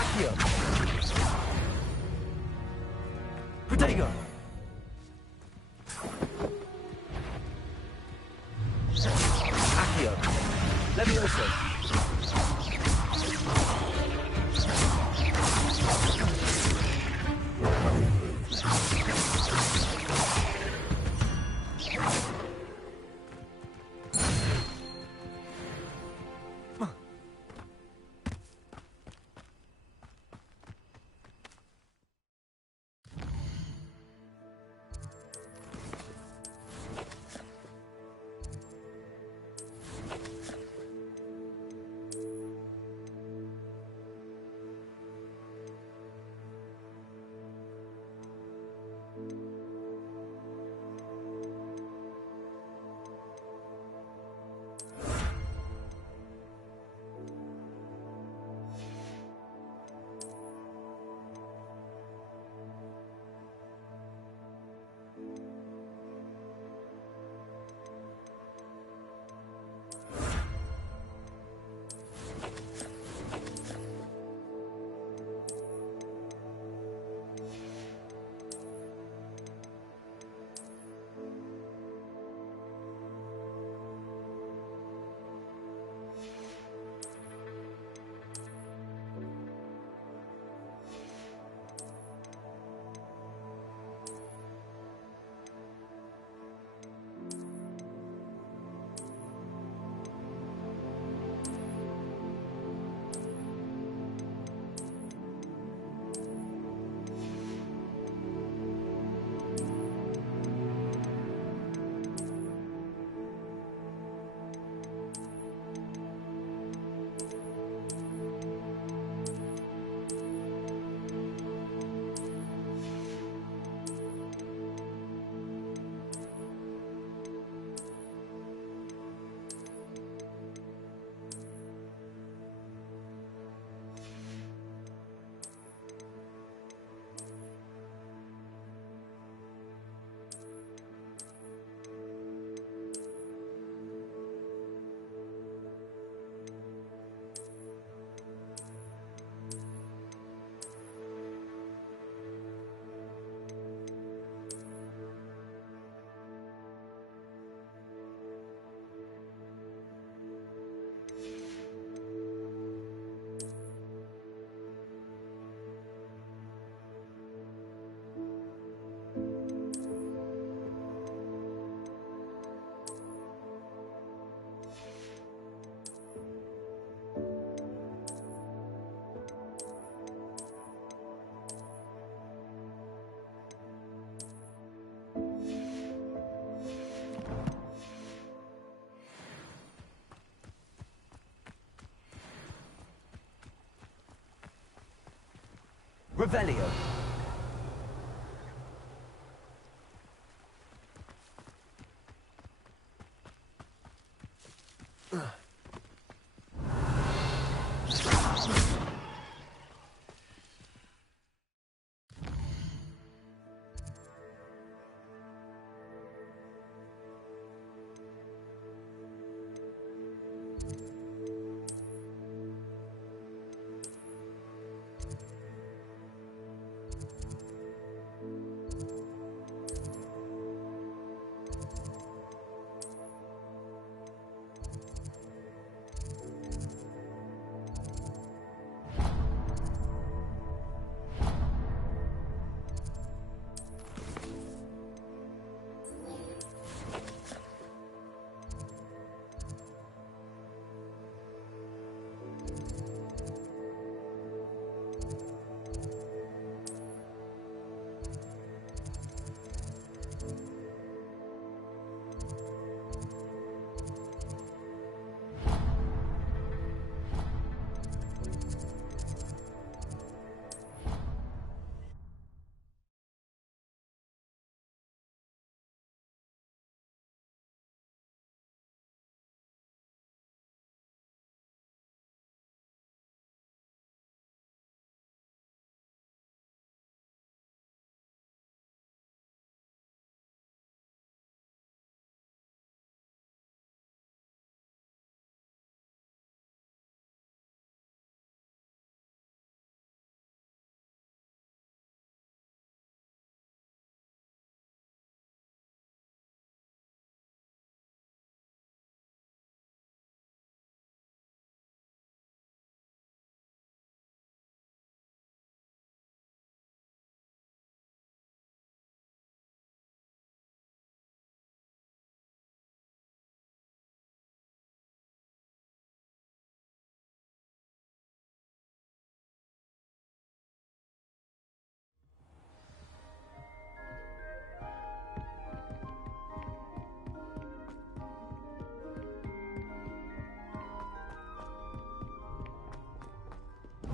Accio. Protego. Accio. Levioso. Revelio.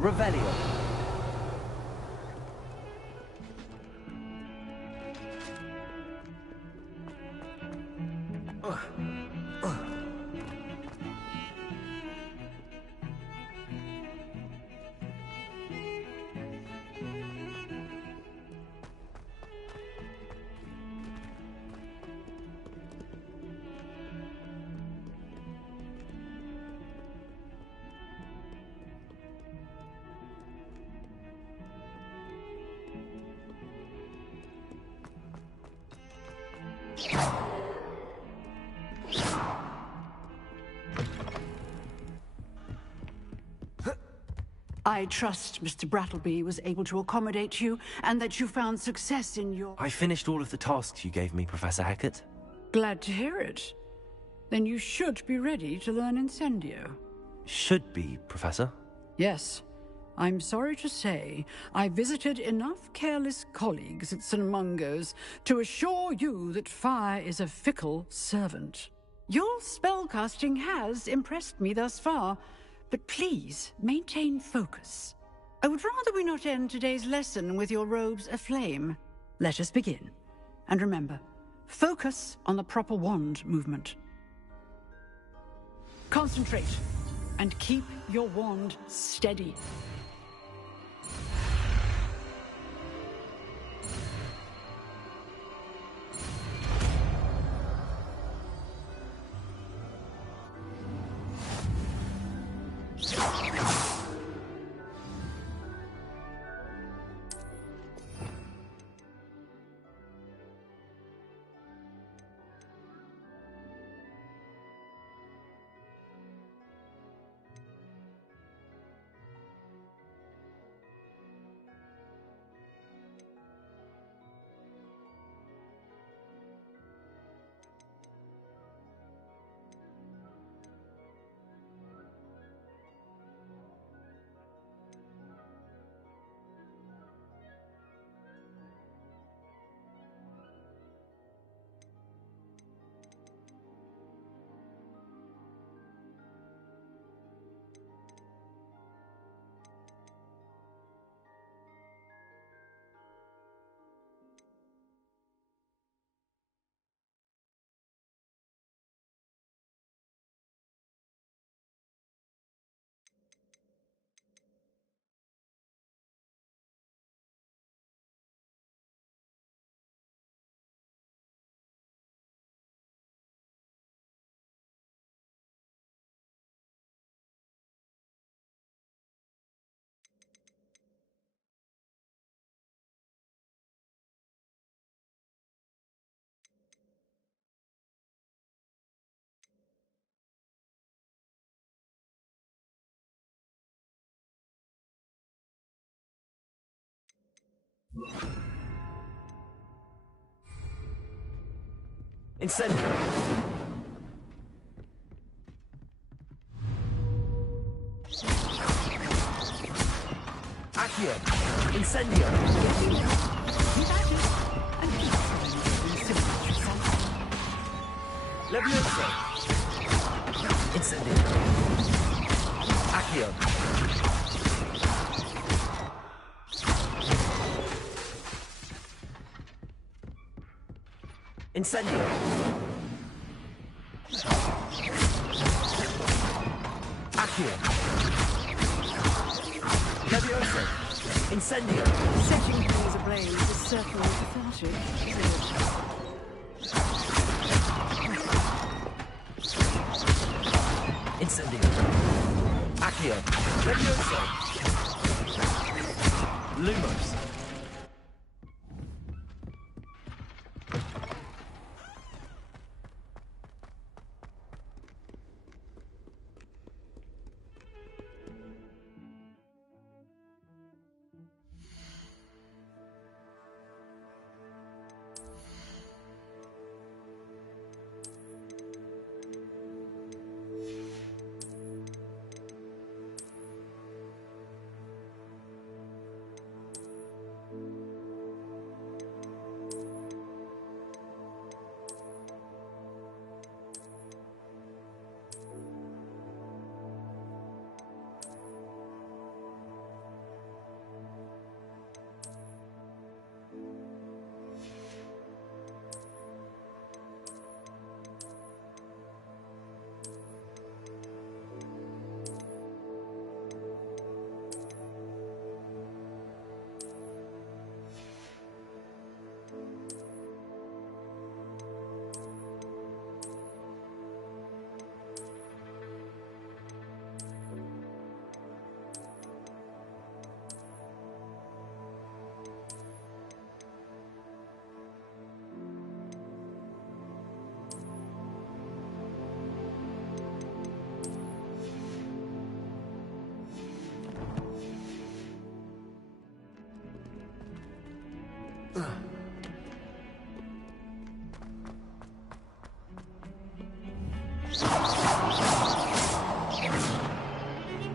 Revelio. I trust Mr. Brattleby was able to accommodate you, and that you found success in your... I finished all of the tasks you gave me, Professor Hackett. Glad to hear it. Then you should be ready to learn Incendio. Should be, Professor. Yes. I'm sorry to say, I visited enough careless colleagues at St. Mungo's to assure you that fire is a fickle servant. Your spellcasting has impressed me thus far, but please maintain focus. I would rather we not end today's lesson with your robes aflame. Let us begin. And remember, focus on the proper wand movement. Concentrate, and keep your wand steady. Incendio. Accio. Incendio. Levioso. Incendio. Accio. Incendio. Accio. Levioso. Incendio. Setting things ablaze is certainly cathartic. Incendio. Accio. Levioso. Lumos.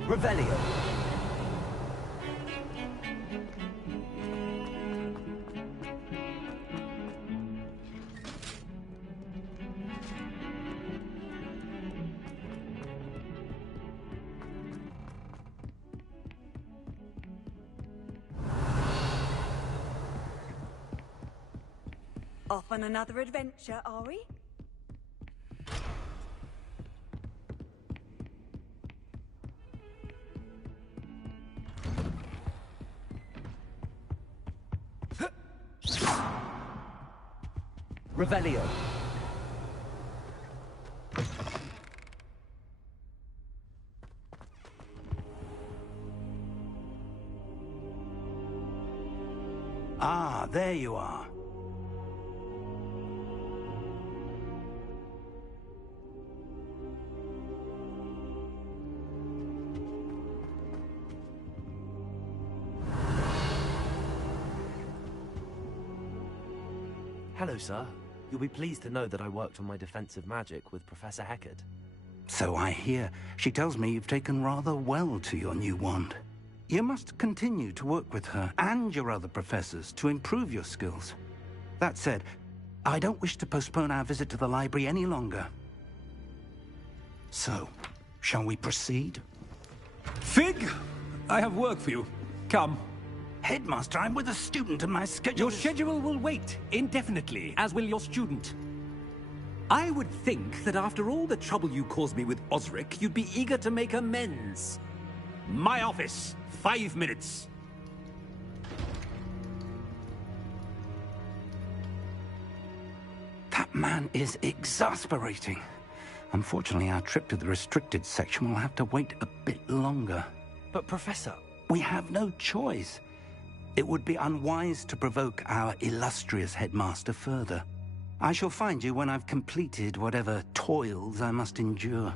Revelio. Off on another adventure, are we? Revelio. Ah, there you are. Hello, sir. You'll be pleased to know that I worked on my defensive magic with Professor Heckard. So I hear. She tells me you've taken rather well to your new wand. You must continue to work with her and your other professors to improve your skills. That said, I don't wish to postpone our visit to the library any longer. So, shall we proceed? Fig! I have work for you. Come. Headmaster, I'm with a student and my schedule Your schedule will wait indefinitely, as will your student. I would think that after all the trouble you caused me with Osric, you'd be eager to make amends. My office, 5 minutes. That man is exasperating. Unfortunately, our trip to the restricted section will have to wait a bit longer. But, Professor... We have no choice. It would be unwise to provoke our illustrious headmaster further. I shall find you when I've completed whatever toils I must endure.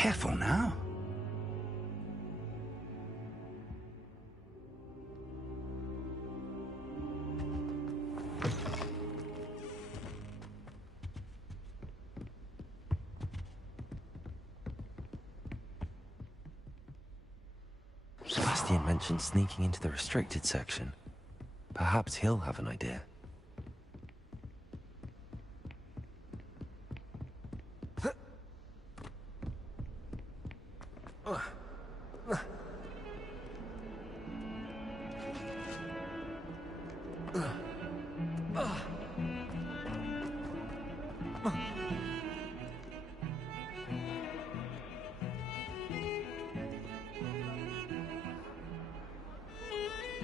Careful now. Sebastian mentioned sneaking into the restricted section. Perhaps he'll have an idea.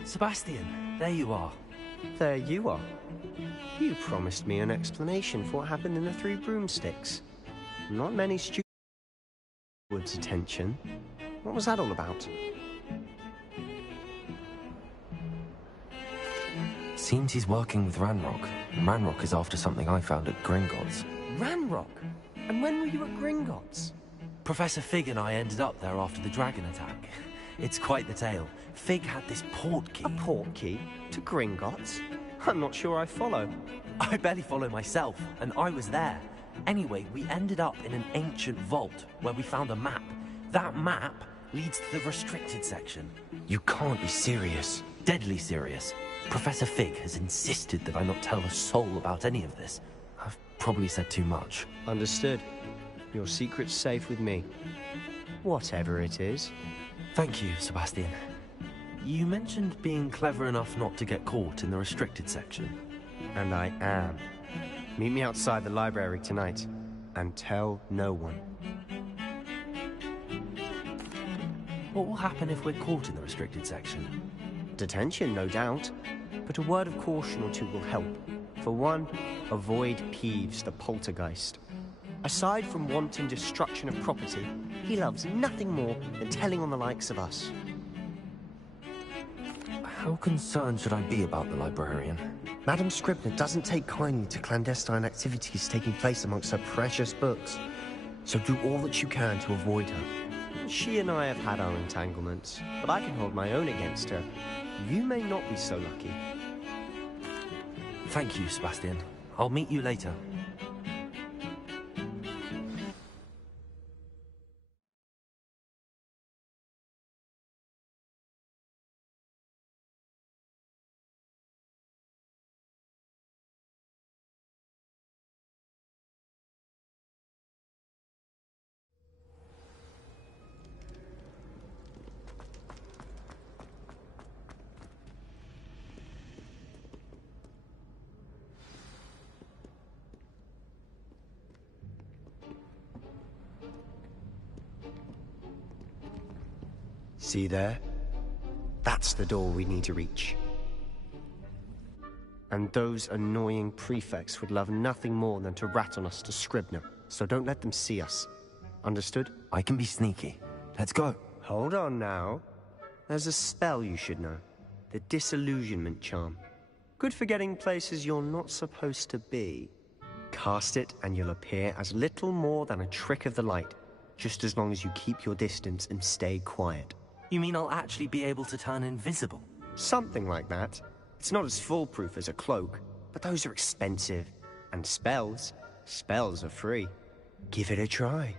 Sebastian, there you are. There you are. You promised me an explanation for what happened in the Three Broomsticks. Not many students' attention. What was that all about? Seems he's working with Ranrock. And Ranrock is after something I found at Gringotts. Ranrock? And when were you at Gringotts? Professor Fig and I ended up there after the dragon attack. It's quite the tale. Fig had this port key. A port key? To Gringotts? I'm not sure I follow. I barely follow myself, and I was there. Anyway, we ended up in an ancient vault where we found a map. That map leads to the restricted section. You can't be serious. Deadly serious. Professor Fig has insisted that I not tell a soul about any of this. I've probably said too much. Understood. Your secret's safe with me. Whatever it is. Thank you, Sebastian. You mentioned being clever enough not to get caught in the restricted section. And I am. Meet me outside the library tonight, and tell no one. What will happen if we're caught in the restricted section? Detention, no doubt. But a word of caution or two will help. For one, avoid Peeves, the poltergeist. Aside from wanton destruction of property, he loves nothing more than telling on the likes of us. How concerned should I be about the librarian? Madam Scribner doesn't take kindly to clandestine activities taking place amongst her precious books. So do all that you can to avoid her. She and I have had our entanglements, but I can hold my own against her. You may not be so lucky. Thank you, Sebastian. I'll meet you later. See there? That's the door we need to reach. And those annoying prefects would love nothing more than to rat on us to Scribner, so don't let them see us. Understood? I can be sneaky. Let's go. Hold on now. There's a spell you should know. The Disillusionment Charm. Good for getting places you're not supposed to be. Cast it and you'll appear as little more than a trick of the light, just as long as you keep your distance and stay quiet. You mean I'll actually be able to turn invisible? Something like that. It's not as foolproof as a cloak, but those are expensive. And spells are free. Give it a try.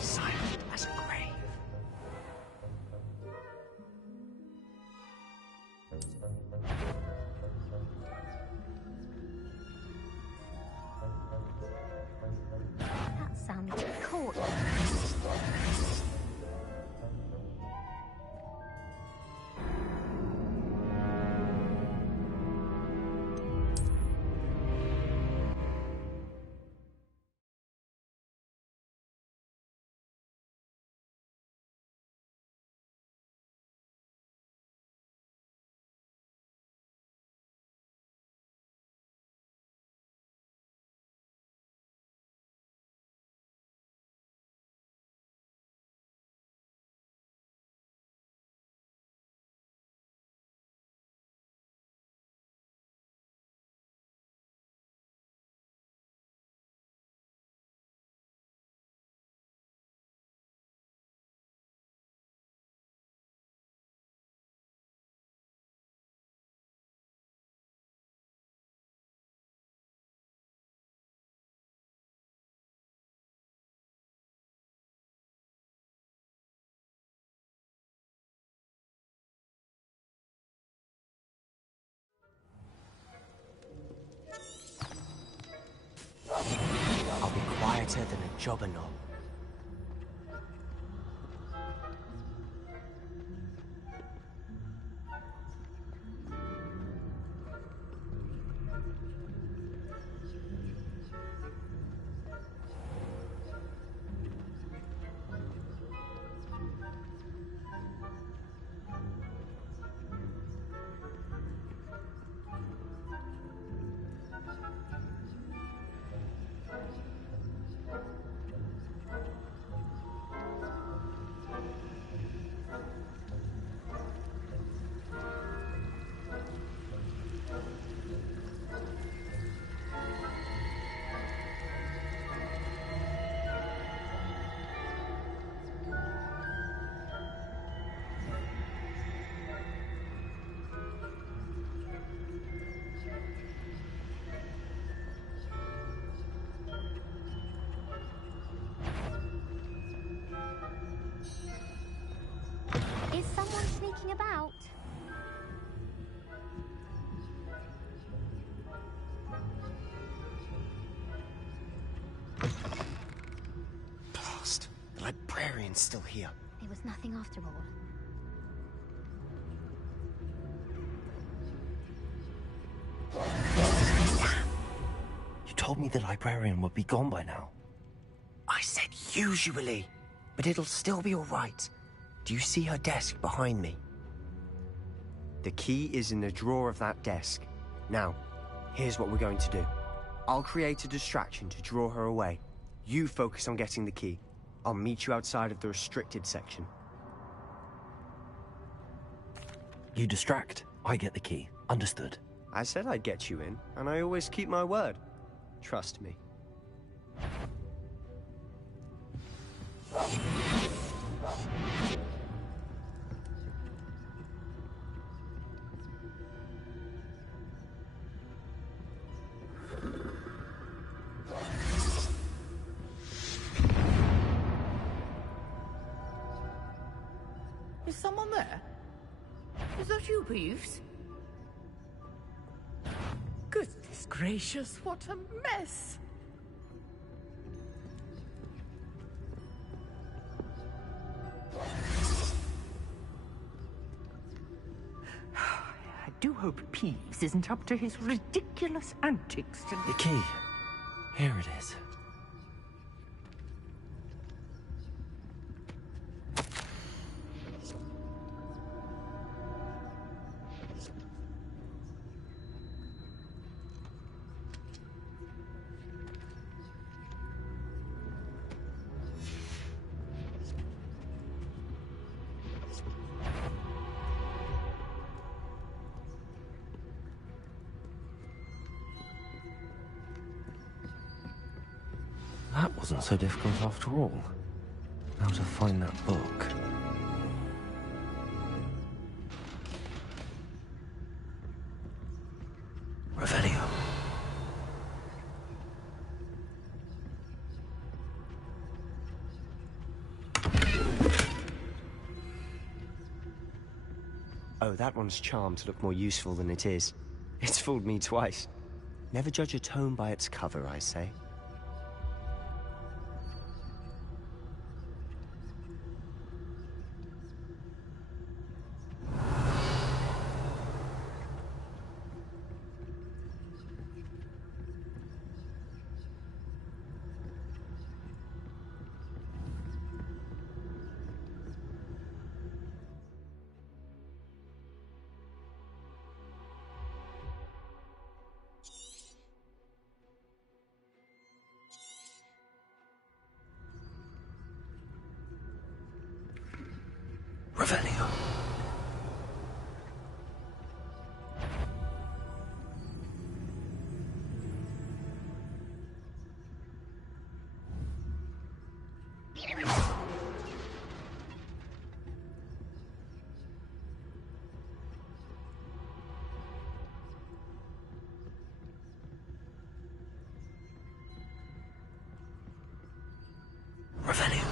Silent as a grave. That sounded cool. I'll be quieter than a jobberknoll. Is someone sneaking about? Blast! The librarian's still here. It was nothing after all. You told me the librarian would be gone by now. I said usually, but it'll still be all right. Do you see her desk behind me? The key is in the drawer of that desk. Now, here's what we're going to do. I'll create a distraction to draw her away. You focus on getting the key. I'll meet you outside of the restricted section. You distract, I get the key. Understood. I said I'd get you in, and I always keep my word. Trust me. Is someone there? Is that you, Peeves? Goodness gracious, what a mess! I do hope Peeves isn't up to his ridiculous antics today. The key. Here it is. That wasn't so difficult after all. How to find that book. Oh, that one's charmed to look more useful than it is. It's fooled me twice. Never judge a tome by its cover, I say. Revelio. Revelio.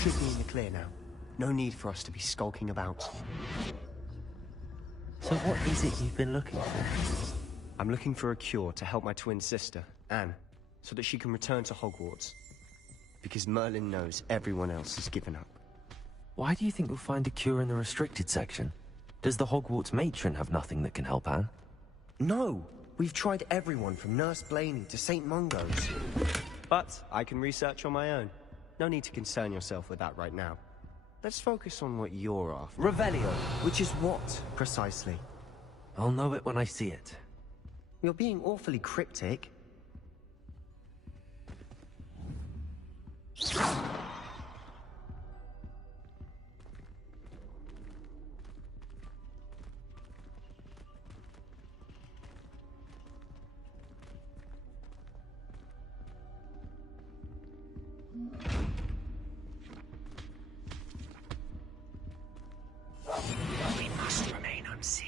Should be in the clear now. No need for us to be skulking about. So what is it you've been looking for? I'm looking for a cure to help my twin sister, Anne, so that she can return to Hogwarts. Because Merlin knows everyone else has given up. Why do you think you'll find a cure in the restricted section? Does the Hogwarts matron have nothing that can help Anne? No! We've tried everyone from Nurse Blaney to St. Mungo's. But I can research on my own. No need to concern yourself with that right now. Let's focus on what you're after. Revelio. Which is what, precisely? I'll know it when I see it. You're being awfully cryptic. We must remain unseen.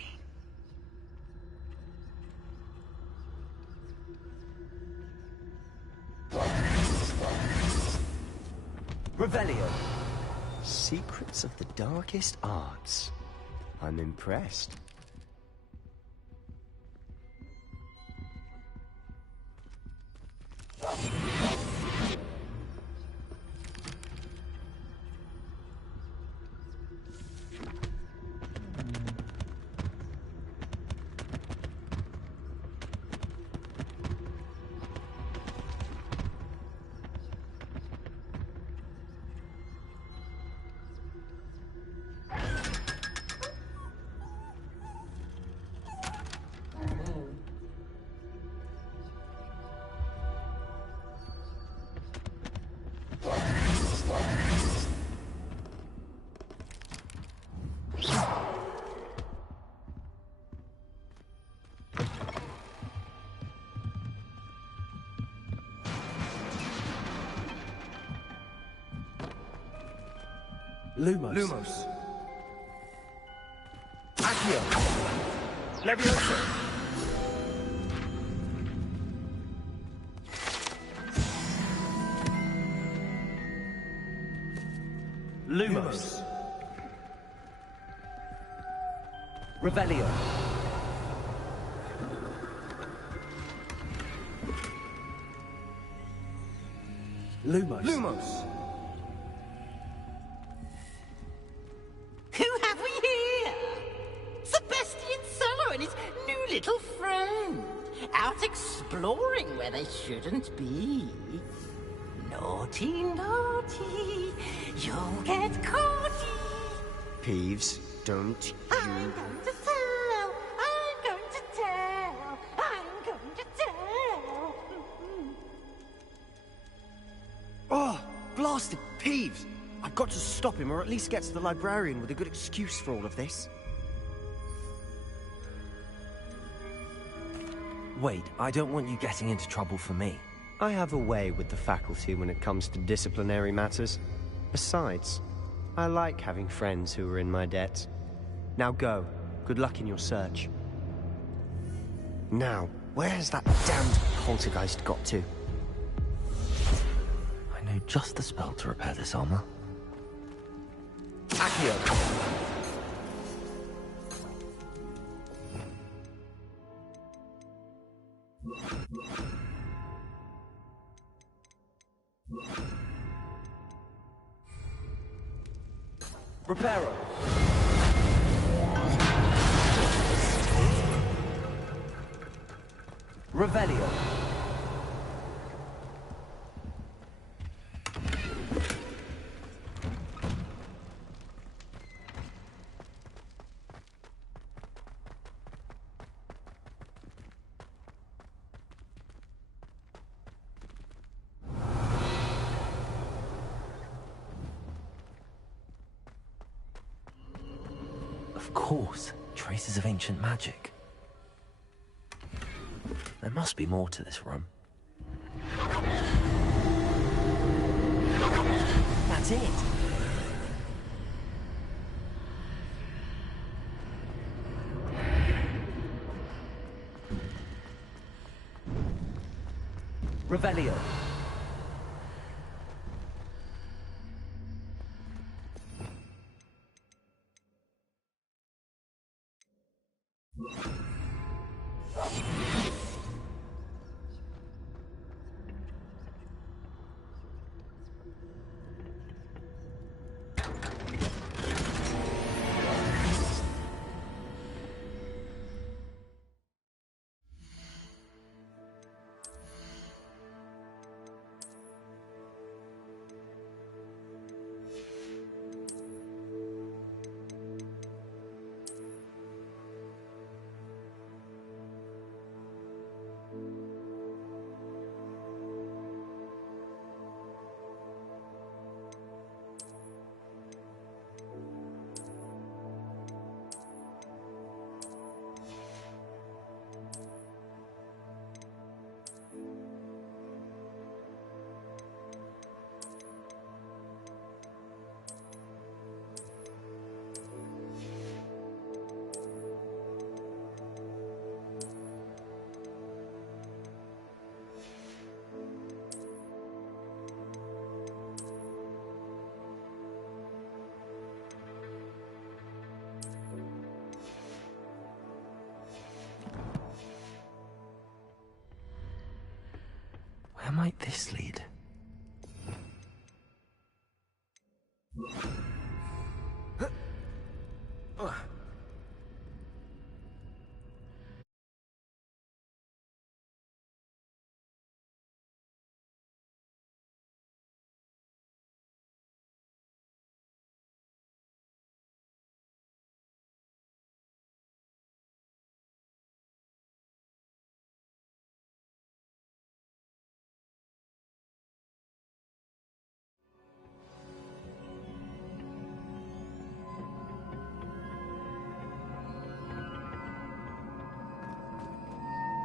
Revelio. Secrets of the darkest arts. I'm impressed. Lumos. Lumos. Accio. Leviosa. Lumos. Revelio. Lumos. Lumos. Who have we here? Sebastian Solo and his new little friend. Out exploring where they shouldn't be. Naughty, naughty. You'll get caughty. Peeves, don't you... I'm going to tell. I'm going to tell. I'm going to tell. Oh, blasted Peeves! I've got to stop him, or at least get to the librarian with a good excuse for all of this. Wait, I don't want you getting into trouble for me. I have a way with the faculty when it comes to disciplinary matters. Besides, I like having friends who are in my debt. Now go. Good luck in your search. Now, where has that damned poltergeist got to? I know just the spell to repair this armor. Accio. Reparo. Revelio. Of course, traces of ancient magic. There must be more to this room. That's it. Revelio. Where might this lead?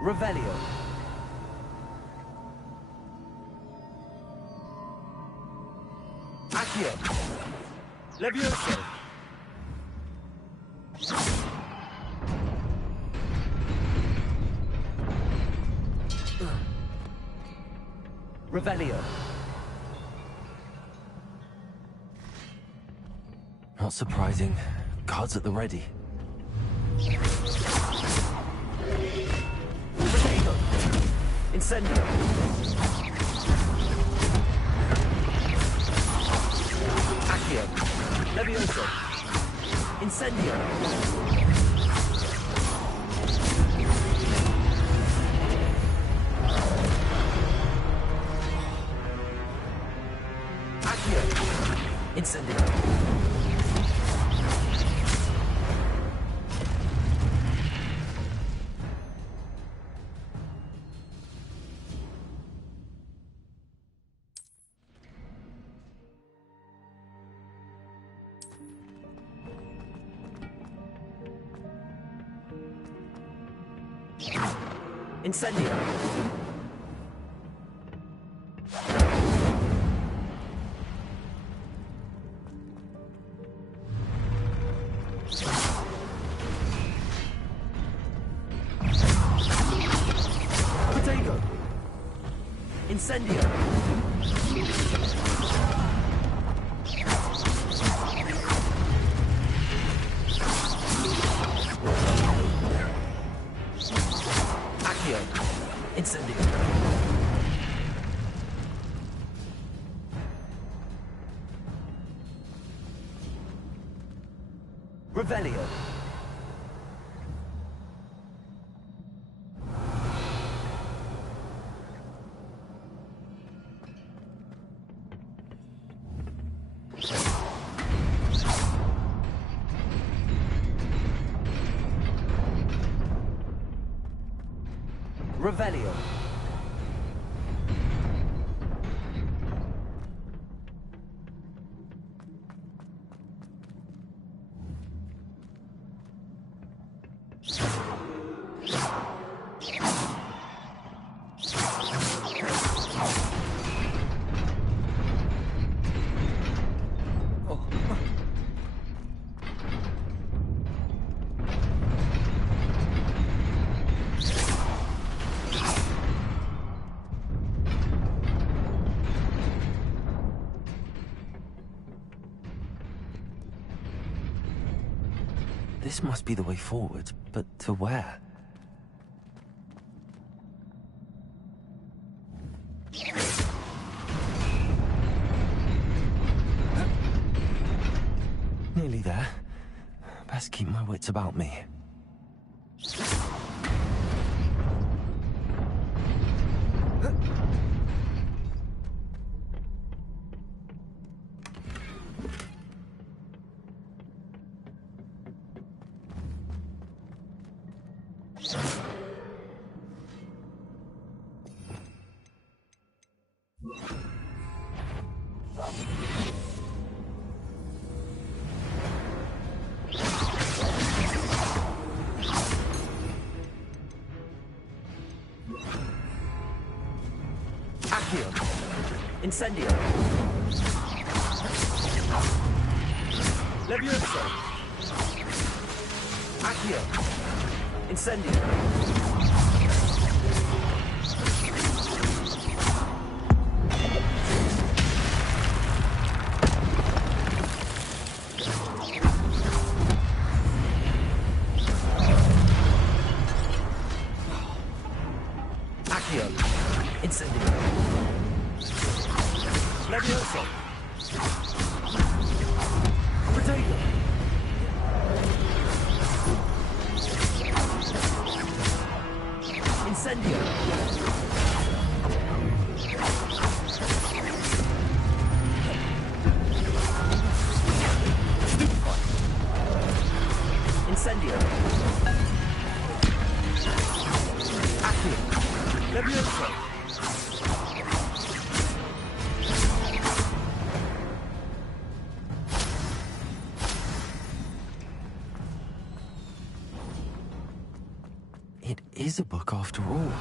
Revelio. Accio. Levioso. Revelio. Not surprising. Guards at the ready. Incendio. Accio. Levioso. Incendio. Accio. Incendio. Incendio. Incendio! Accio! Incendio! Revelio! Revelio. This must be the way forward, but to where? Nearly there. Best keep my wits about me. Accio! Incendio! Levioso! Accio! Incendio! Accio! Incendio! Levioso! Protego! Incendio! Incendio! Accio! Levioso! It is a book after all.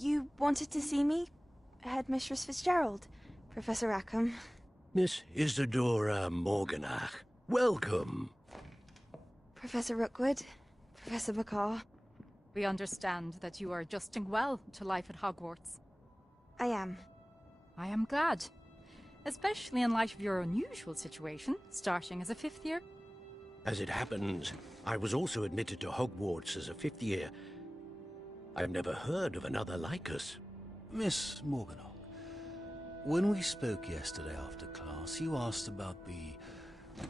You wanted to see me? Headmistress Fitzgerald, Professor Rackham. Miss Isadora Morganach, welcome. Professor Rookwood, Professor Bakar. We understand that you are adjusting well to life at Hogwarts. I am. I am glad. Especially in light of your unusual situation, starting as a 5th year. As it happens, I was also admitted to Hogwarts as a 5th year. I've never heard of another like us. Miss Morganock, when we spoke yesterday after class, you asked about the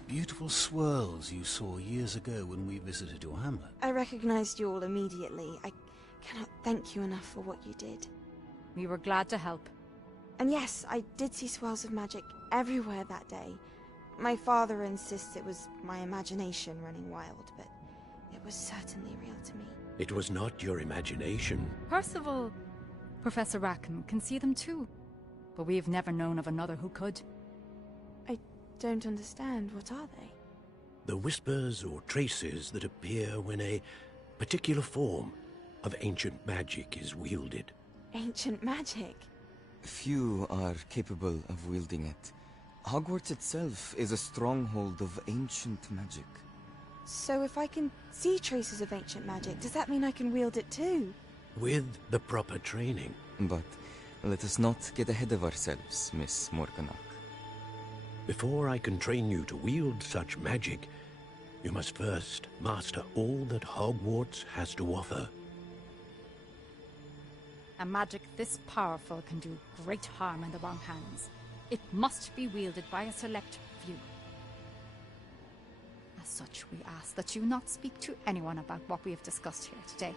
beautiful swirls you saw years ago when we visited your hamlet. I recognized you all immediately. I cannot thank you enough for what you did. We were glad to help. And yes, I did see swirls of magic everywhere that day. My father insists it was my imagination running wild, but it was certainly real to me. It was not your imagination. Percival, Professor Rackham can see them too. But we've never known of another who could. I don't understand. What are they? The whispers or traces that appear when a particular form of ancient magic is wielded. Ancient magic? Few are capable of wielding it. Hogwarts itself is a stronghold of ancient magic. So if I can see traces of ancient magic, does that mean I can wield it too? With the proper training. But let us not get ahead of ourselves, Miss Morganock. Before I can train you to wield such magic, you must first master all that Hogwarts has to offer. A magic this powerful can do great harm in the wrong hands. It must be wielded by a select few. As such, we ask that you not speak to anyone about what we have discussed here today.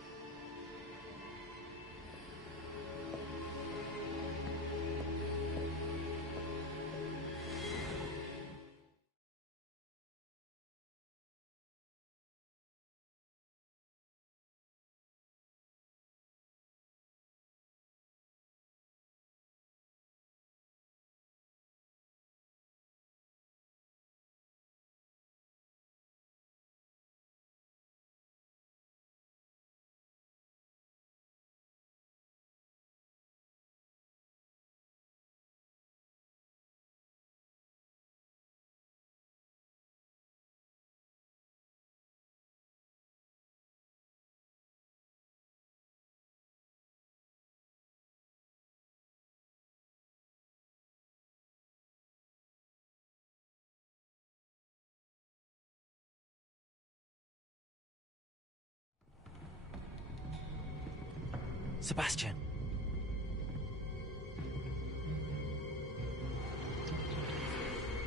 Sebastian.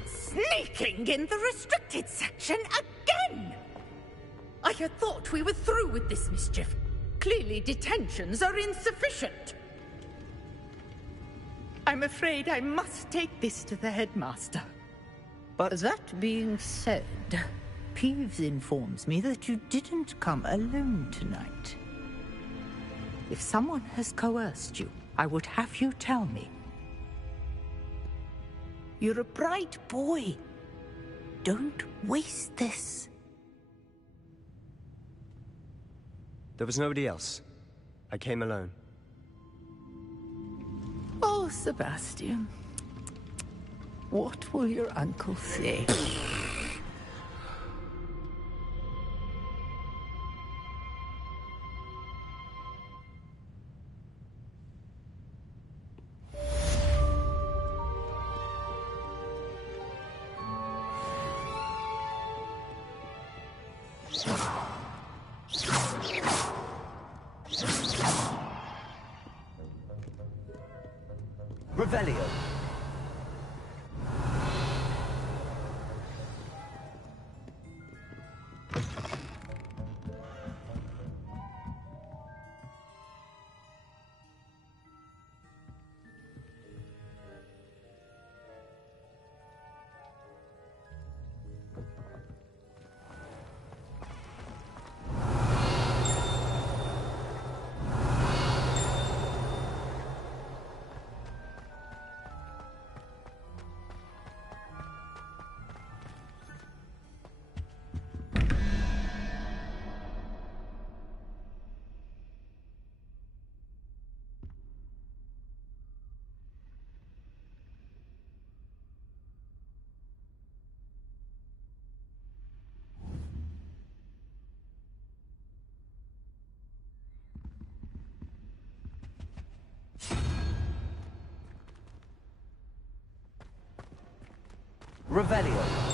Sneaking in the restricted section again! I had thought we were through with this mischief. Clearly detentions are insufficient. I'm afraid I must take this to the headmaster. But that being said, Peeves informs me that you didn't come alone tonight. If someone has coerced you, I would have you tell me. You're a bright boy. Don't waste this. There was nobody else. I came alone. Oh, Sebastian. What will your uncle say? Revelio. Revelio.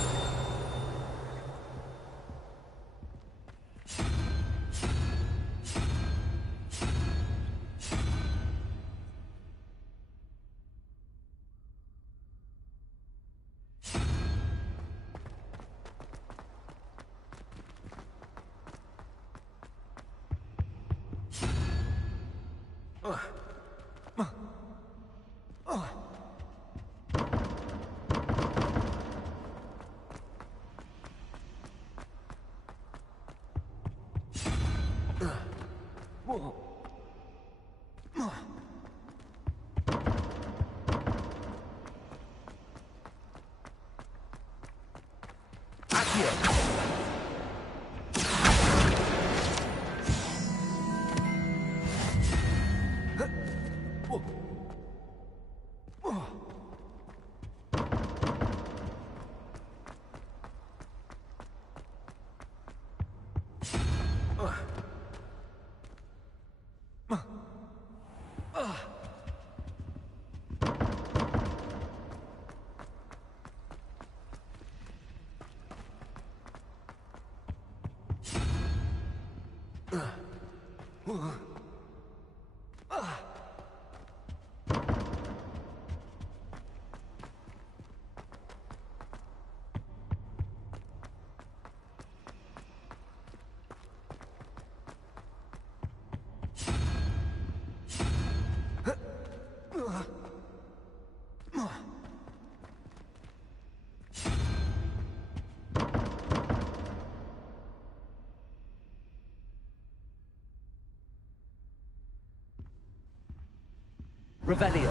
Revelio.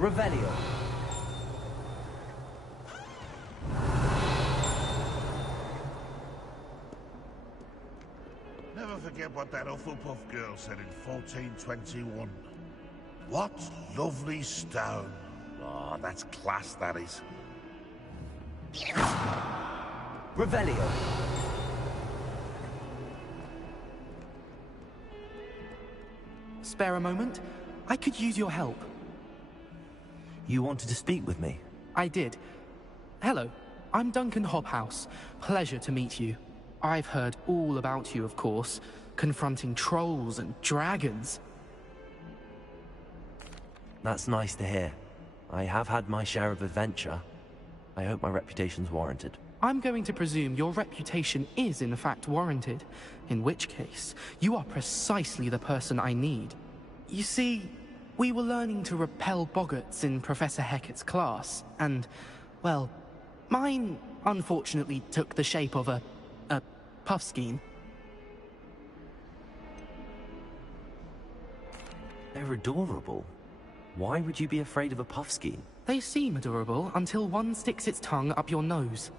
Revelio. Never forget what that Hufflepuff girl said in 1421. What lovely stone. Oh, that's class, that is. Revelio. Spare a moment? I could use your help. You wanted to speak with me? I did. Hello, I'm Duncan Hobhouse. Pleasure to meet you. I've heard all about you, of course, confronting trolls and dragons. That's nice to hear. I have had my share of adventure. I hope my reputation's warranted. I'm going to presume your reputation is in fact warranted, in which case, you are precisely the person I need. You see, we were learning to repel boggarts in Professor Hecat's class, and, well, mine unfortunately took the shape of a puffskein. They're adorable. Why would you be afraid of a puffskein? They seem adorable until one sticks its tongue up your nose.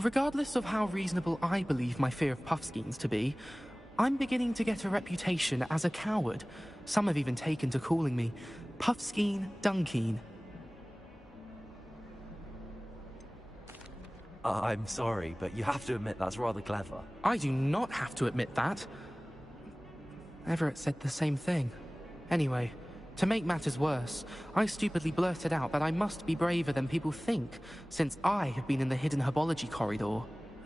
Regardless of how reasonable I believe my fear of puffskeins to be, I'm beginning to get a reputation as a coward. Some have even taken to calling me Puffskein Dunkeen. I'm sorry, but you have to admit that's rather clever. I do not have to admit that. Everett said the same thing. Anyway, to make matters worse, I stupidly blurted out that I must be braver than people think, since I have been in the hidden herbology corridor.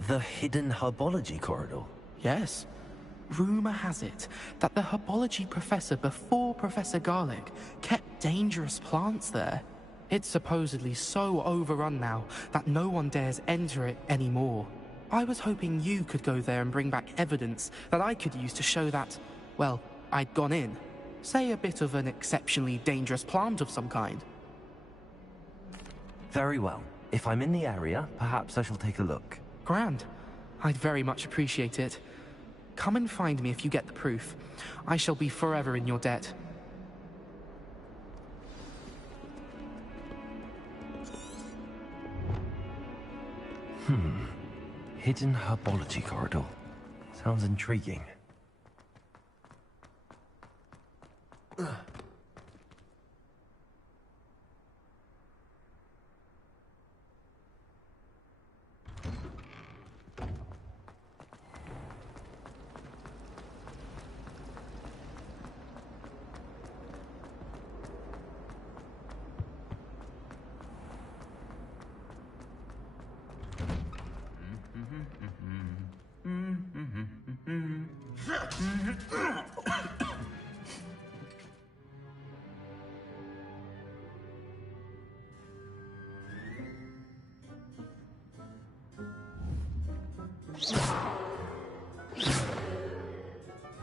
The hidden herbology corridor? Yes. Rumor has it that the herbology professor before Professor Garlic kept dangerous plants there. It's supposedly so overrun now that no one dares enter it anymore. I was hoping you could go there and bring back evidence that I could use to show that, well, I'd gone in. Say a bit of an exceptionally dangerous plant of some kind. Very well. If I'm in the area, perhaps I shall take a look. Grand. I'd very much appreciate it. Come and find me if you get the proof. I shall be forever in your debt. Hidden herbology corridor. Sounds intriguing.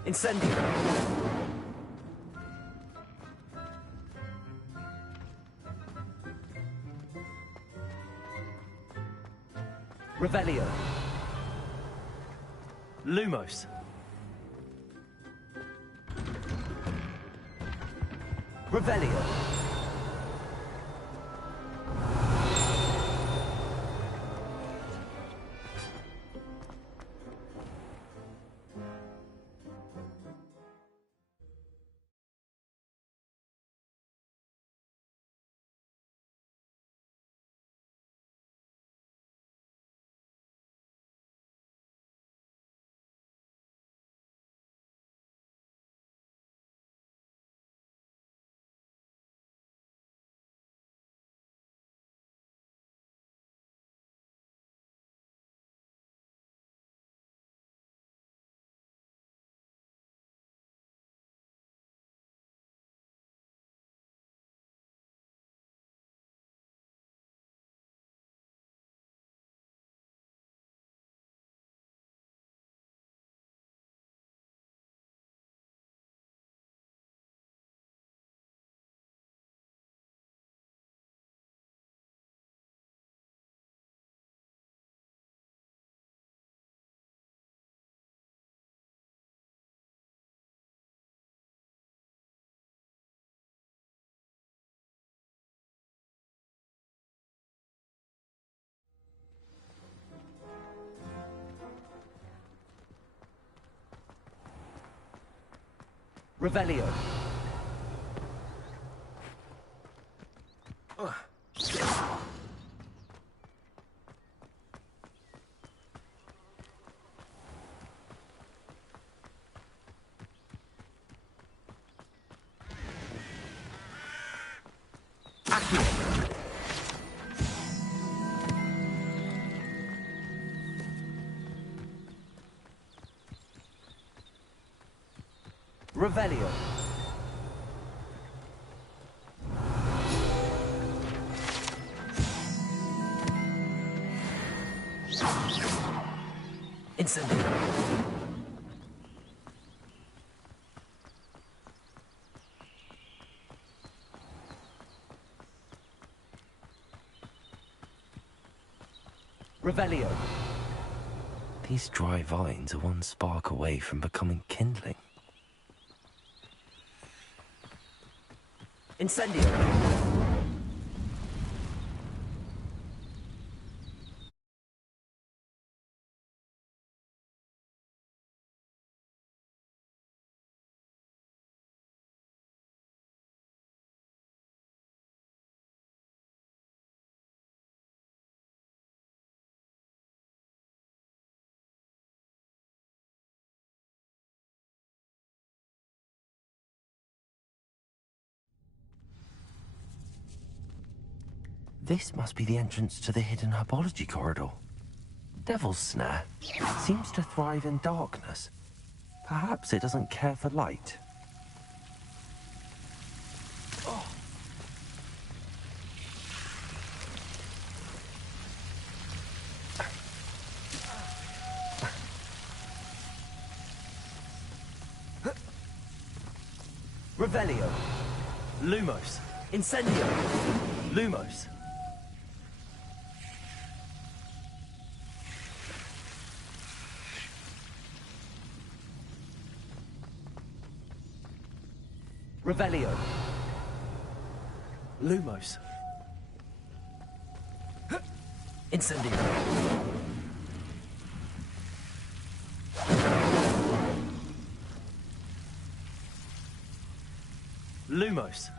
Incendio! Revelio! Lumos! Revelio! Revelio! Revelio! Incendio. Revelio. These dry vines are one spark away from becoming kindling. Incendio. This must be the entrance to the hidden herbology corridor. Devil's Snare seems to thrive in darkness. Perhaps it doesn't care for light. Revelio. Lumos. Incendio. Lumos. Revelio. Lumos. Incendio. Lumos.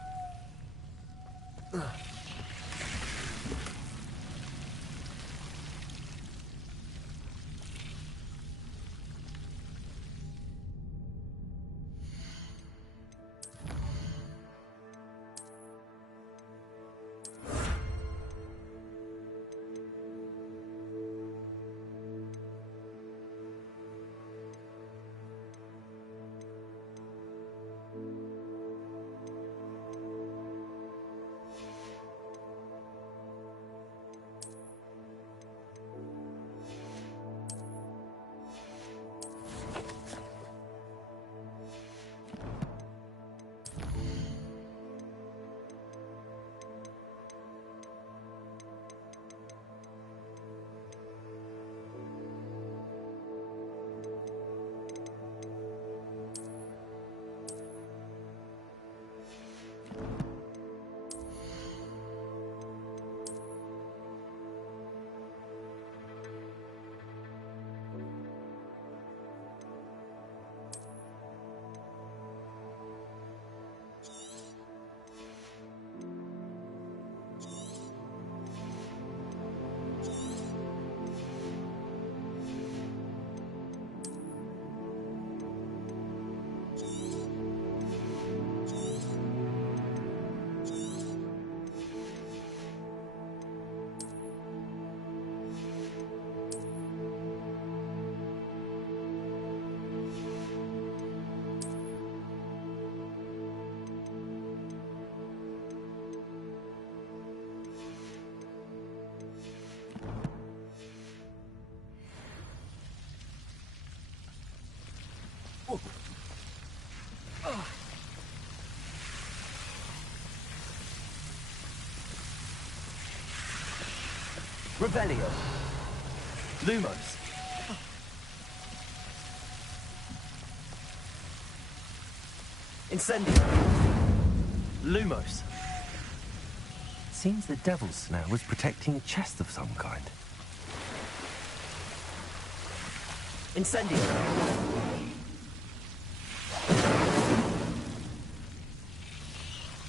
Revelio. Lumos. Incendio. Lumos. Seems the Devil's Snare was protecting a chest of some kind. Incendio.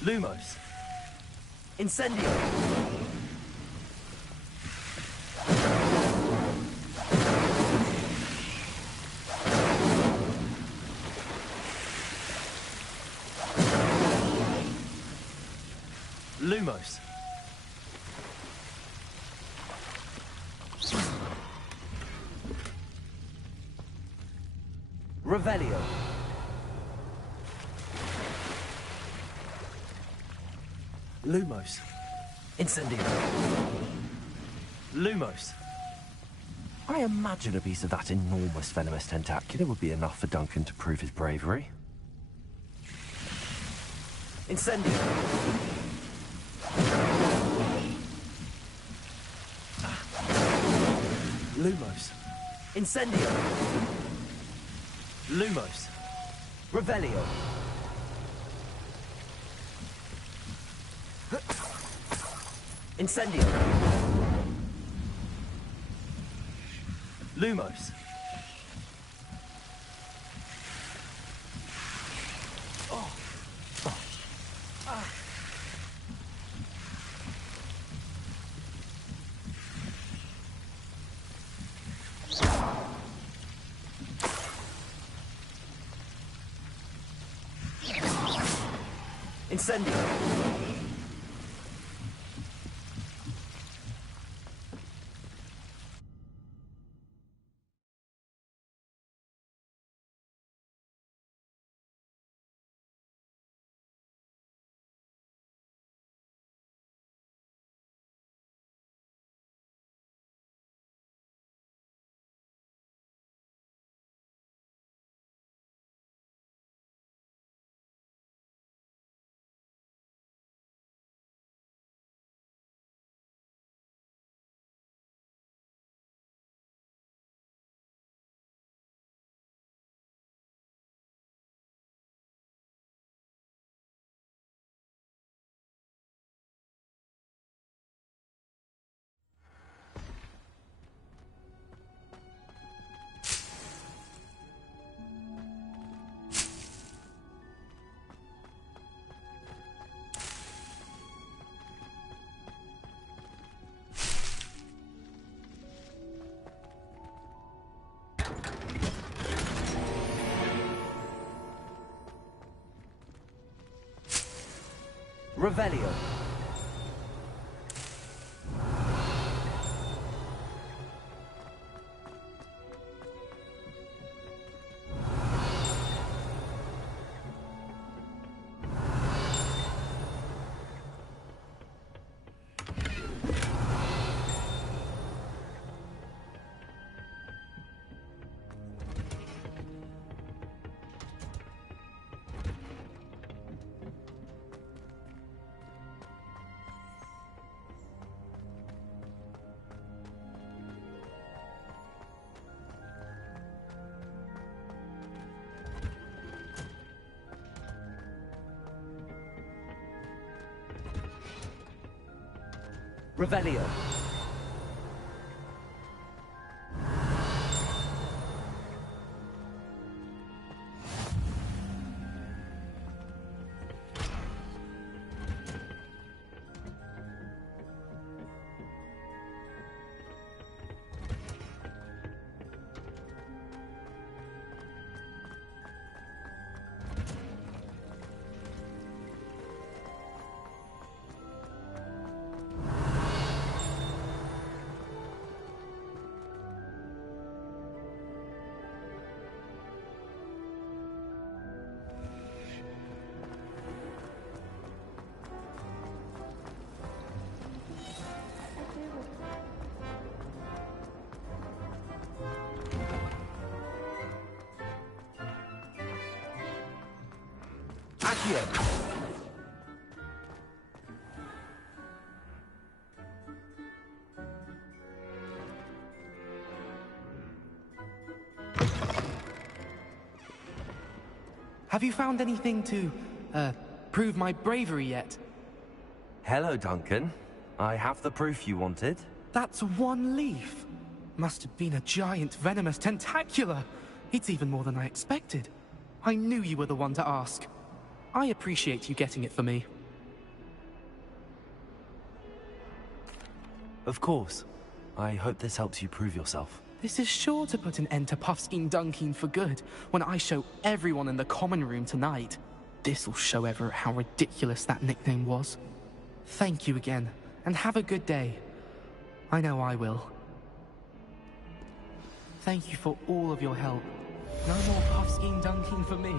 Lumos. Incendio. Lumos. Revelio. Lumos. Incendio. Lumos. I imagine a piece of that enormous venomous tentacular would be enough for Duncan to prove his bravery. Incendio! Lumos. Incendio! Lumos. Revelio. Incendio. Lumos. Oh. Oh. Ah. Incendio. Revelio. Revelio. Accio. Have you found anything to, prove my bravery yet? Hello, Duncan. I have the proof you wanted. That's one leaf. Must have been a giant venomous tentacular. It's even more than I expected. I knew you were the one to ask. I appreciate you getting it for me. Of course. I hope this helps you prove yourself. This is sure to put an end to Puffskein Dunkeen for good when I show everyone in the common room tonight. This'll show Everett how ridiculous that nickname was. Thank you again, and have a good day. I know I will. Thank you for all of your help. No more Puffskein Dunkeen for me.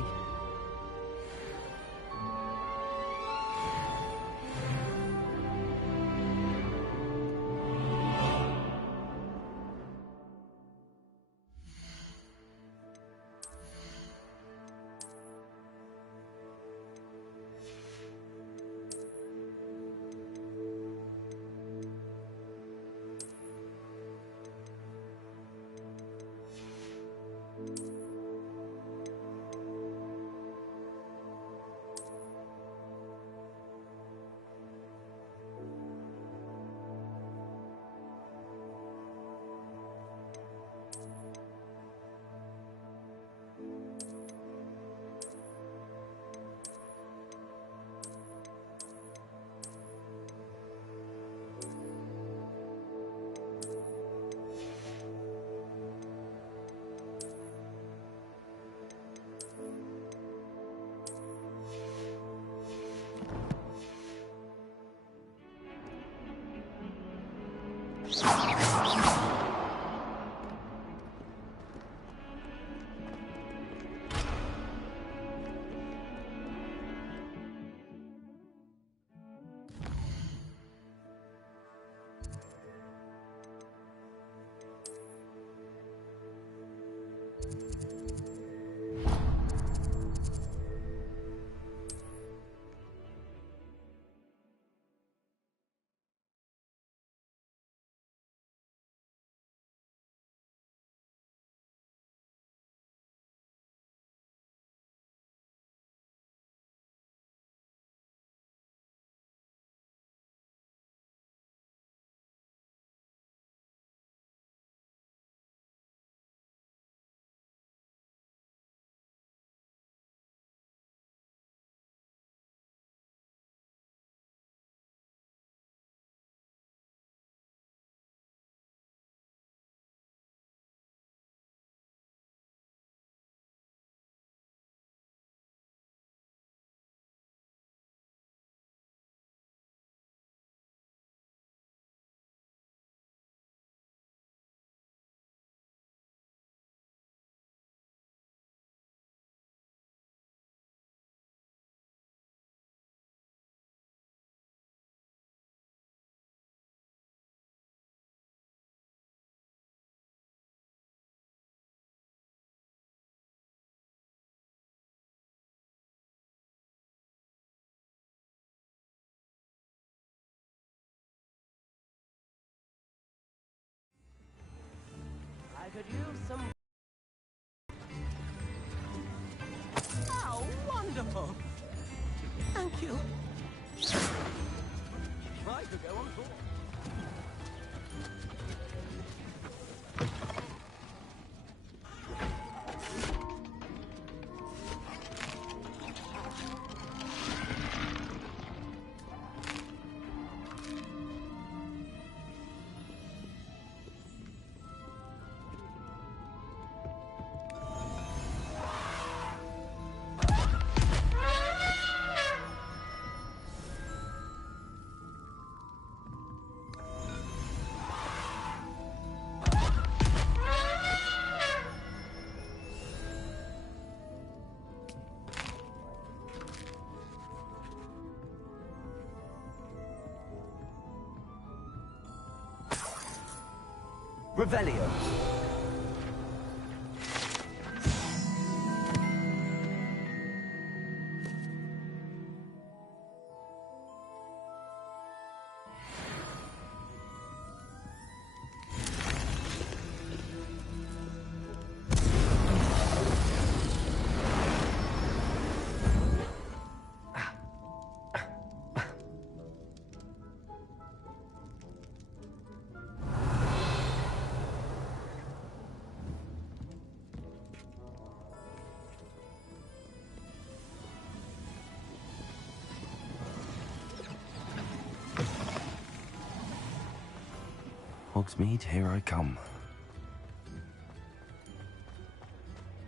Revelio. Hogsmeade, here I come.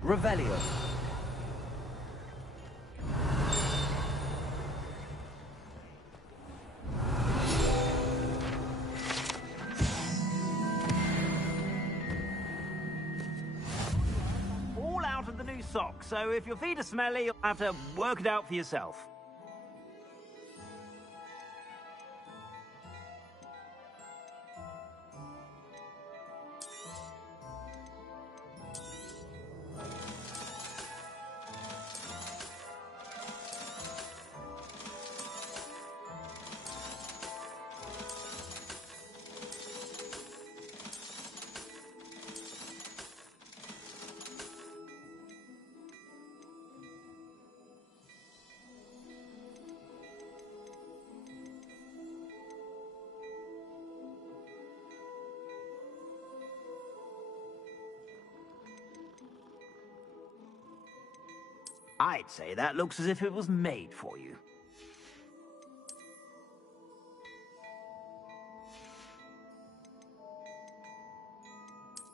Revelio. All out of the new socks, so if your feet are smelly, you'll have to work it out for yourself. I'd say that looks as if it was made for you.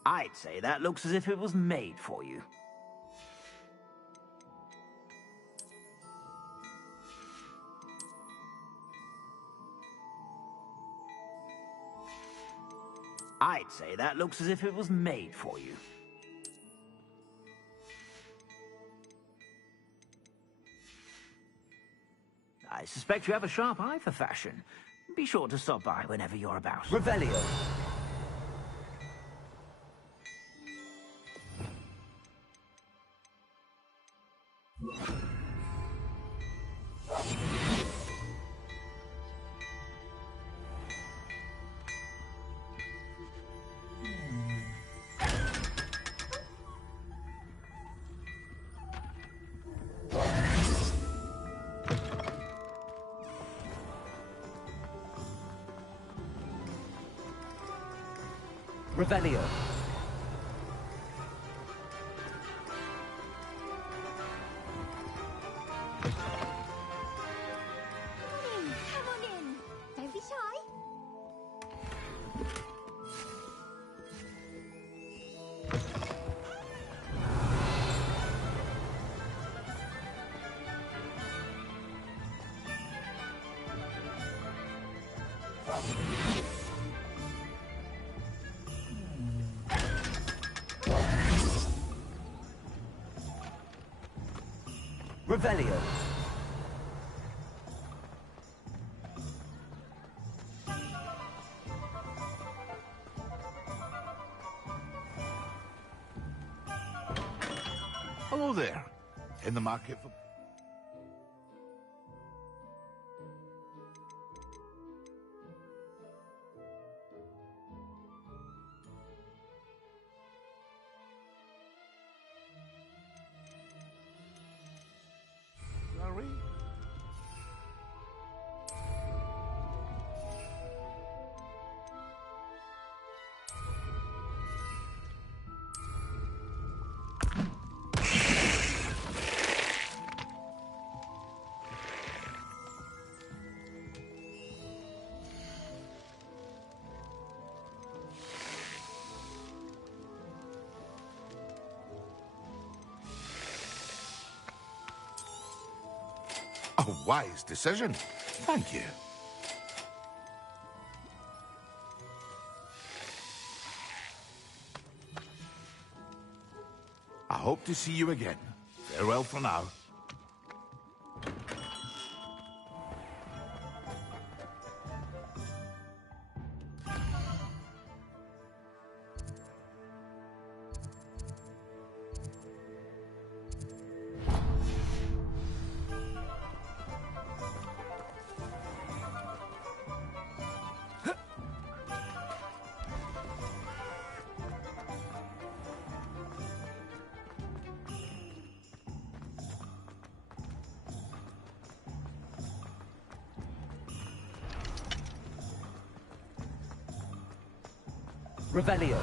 I'd say that looks as if it was made for you. I'd say that looks as if it was made for you. I suspect you have a sharp eye for fashion. Be sure to stop by whenever you're about. Revelio. Revelio. Come on in. Don't be shy. Revelio. Hello there. In the market for... Shall we? A wise decision. Thank you. I hope to see you again. Farewell for now. Revelio.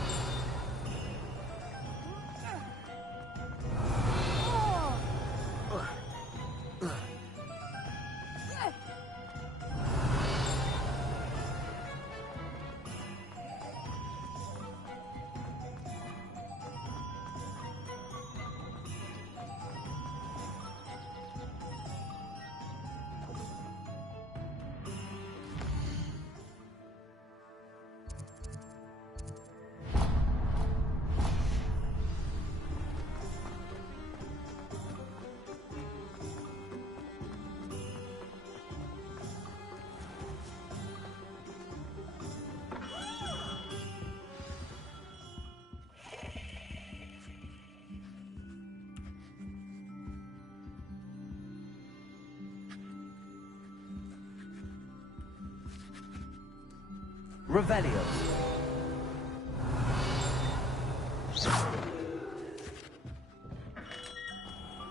Revelio.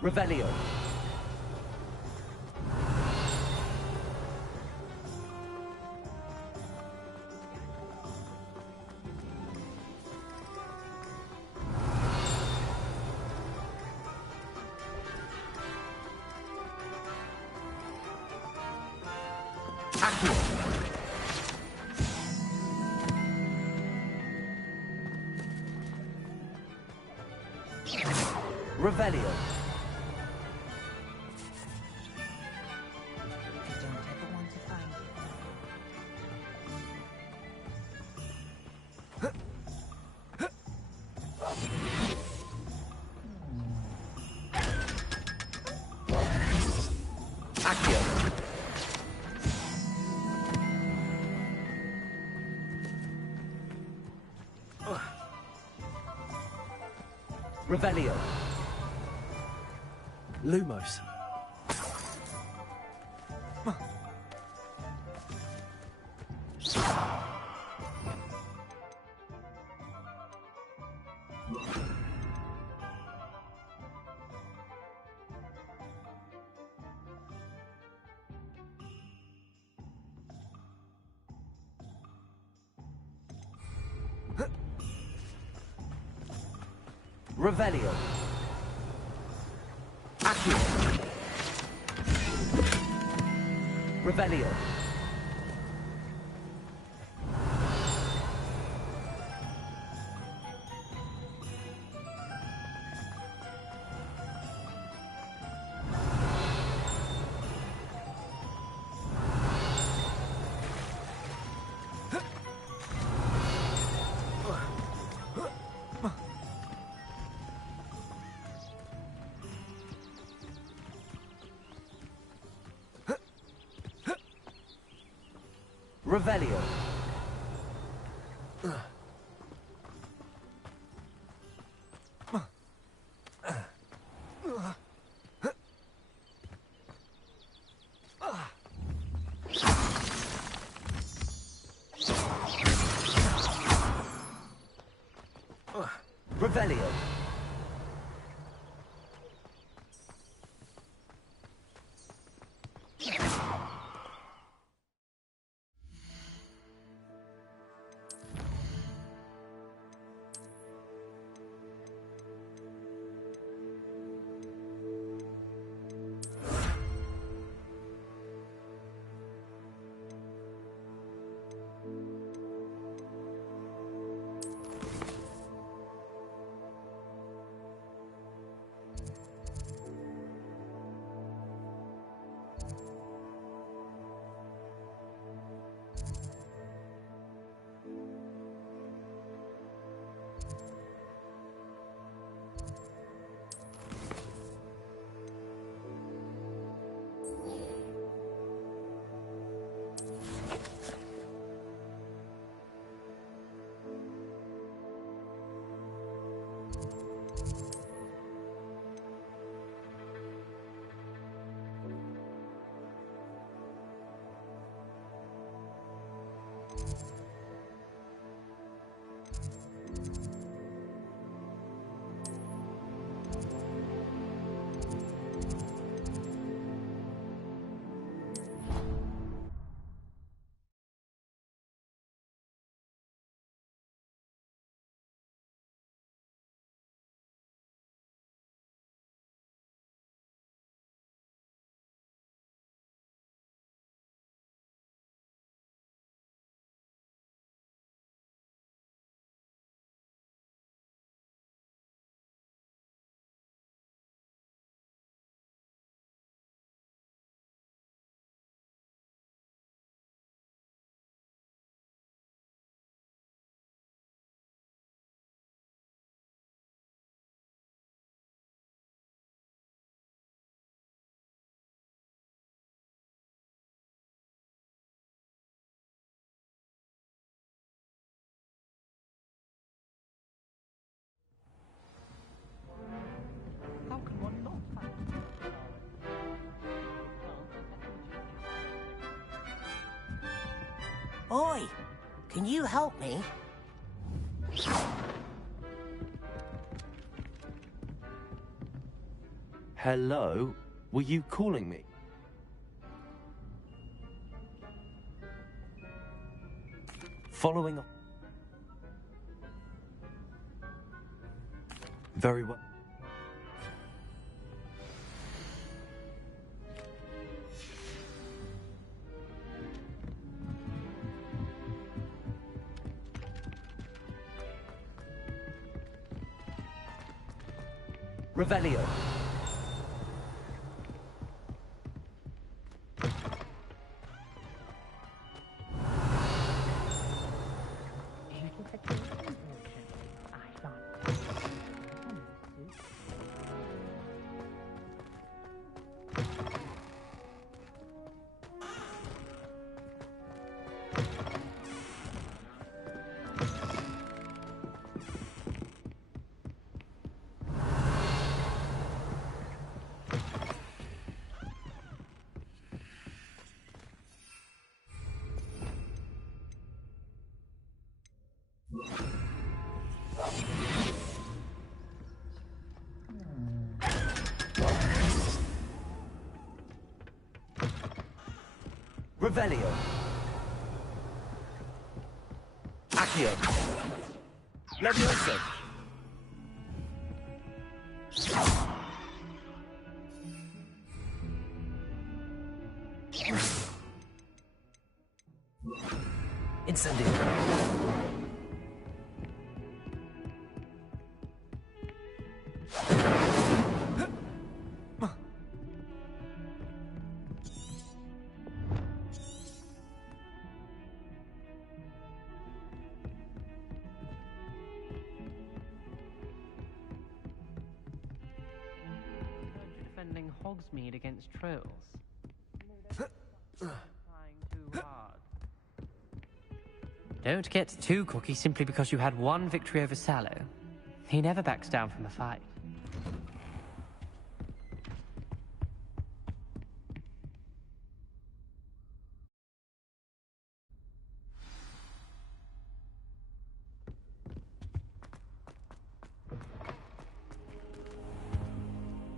Revelio. Revelio. I don't ever want to find Accio. Revelio. Lumos. Revelio. Accio. Revelio. Revelio. Revelio. How can one not find Oi! Can you help me? Hello? Were you calling me? Following up. Very well. Revelio. Revelio. Accio. Levioso. Incendio. Defending Hogsmeade against trolls. Trying too hard. Don't get too cocky simply because you had one victory over Sallow. He never backs down from a fight.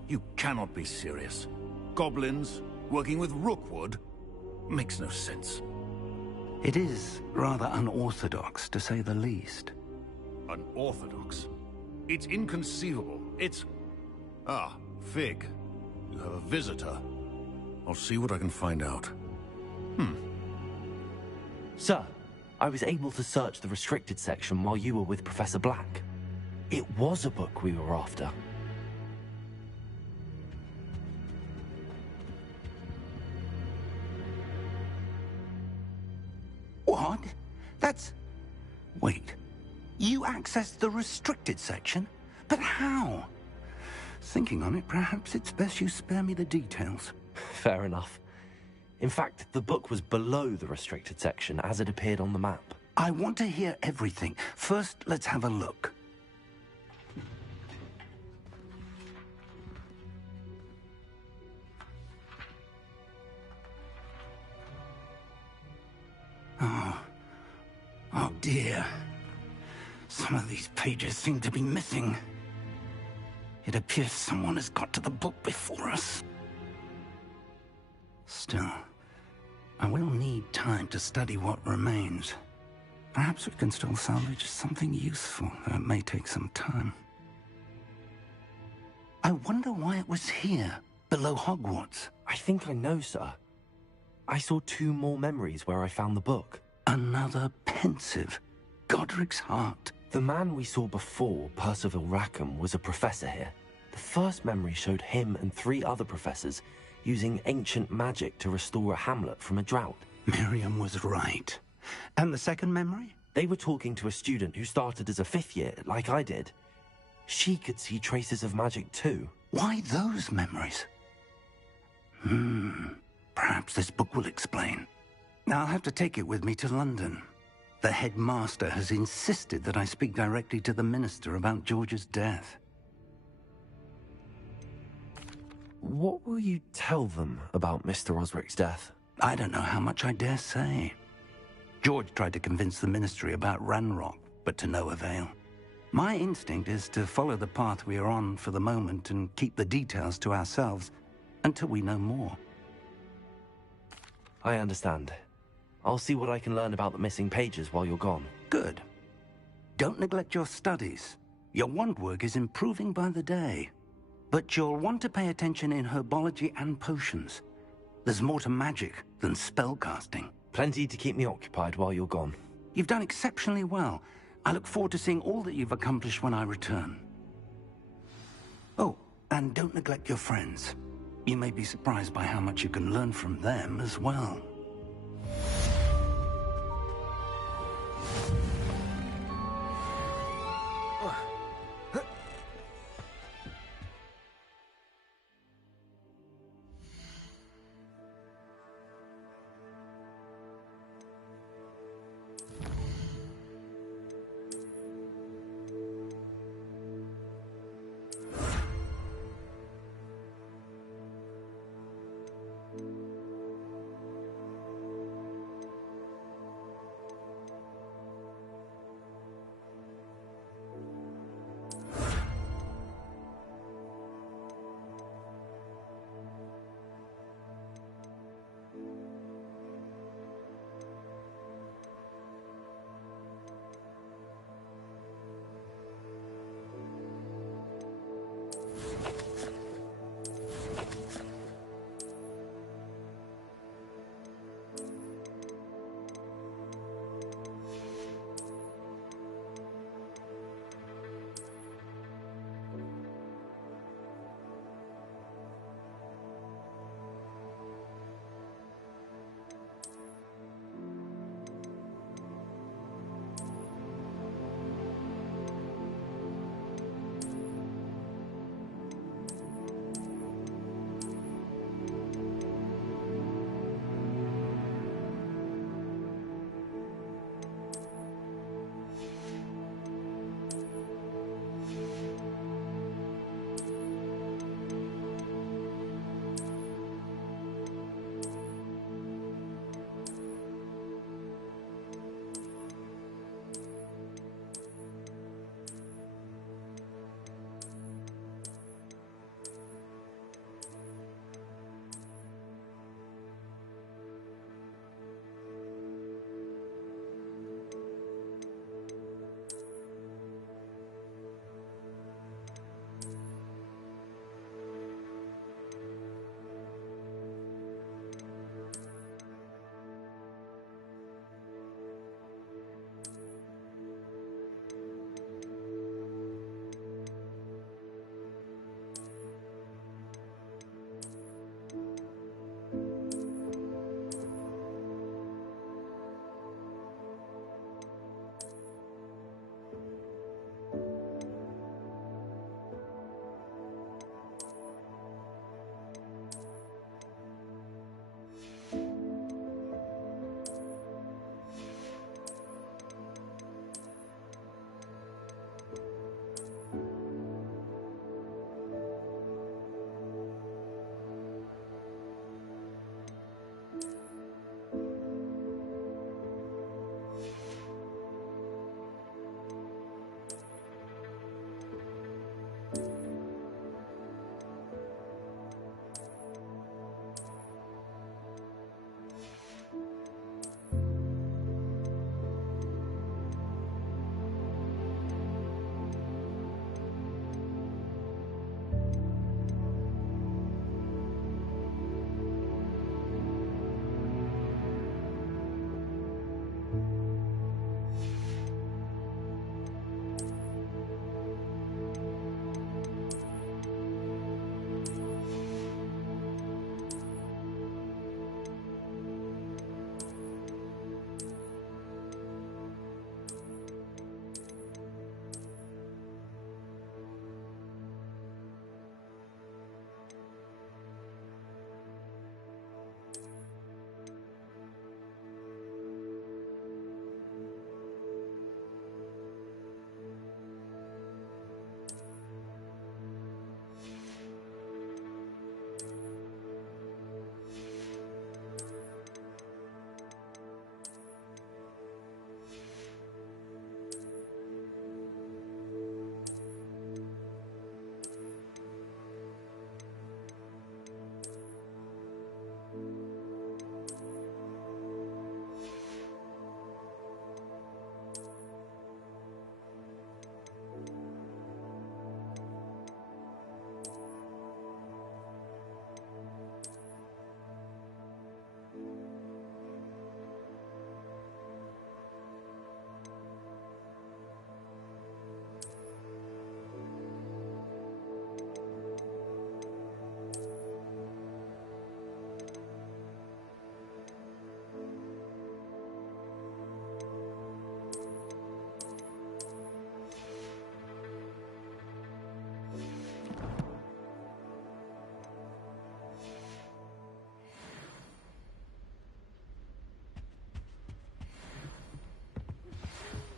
You cannot be serious. Goblins working with Rookwood? Makes no sense. It is rather unorthodox, to say the least. Unorthodox? It's inconceivable. It's... Ah, Fig. You have a visitor. I'll see what I can find out. Sir, I was able to search the restricted section while you were with Professor Black. It was a book we were after. What? That's... Wait. You accessed the restricted section? But how? Thinking on it, perhaps it's best you spare me the details. Fair enough. In fact, the book was below the restricted section as it appeared on the map. I want to hear everything. First, let's have a look. Oh dear. Some of these pages seem to be missing. It appears someone has got to the book before us. Still, I will need time to study what remains. Perhaps we can still salvage something useful, though it may take some time. I wonder why it was here, below Hogwarts. I think I know, sir. I saw 2 more memories where I found the book. Another pensive. Godric's heart. The man we saw before, Percival Rackham, was a professor here. The first memory showed him and 3 other professors using ancient magic to restore a hamlet from a drought. Miriam was right. And the second memory? They were talking to a student who started as a 5th year, like I did. She could see traces of magic too. Why those memories? Perhaps this book will explain. Now I'll have to take it with me to London. The headmaster has insisted that I speak directly to the minister about George's death. What will you tell them about Mr. Osric's death? I don't know how much I dare say. George tried to convince the ministry about Ranrock, but to no avail. My instinct is to follow the path we are on for the moment and keep the details to ourselves until we know more. I understand. I'll see what I can learn about the missing pages while you're gone. Good. Don't neglect your studies. Your wand work is improving by the day. But you'll want to pay attention in herbology and potions. There's more to magic than spellcasting. Plenty to keep me occupied while you're gone. You've done exceptionally well. I look forward to seeing all that you've accomplished when I return. Oh, and don't neglect your friends. You may be surprised by how much you can learn from them as well.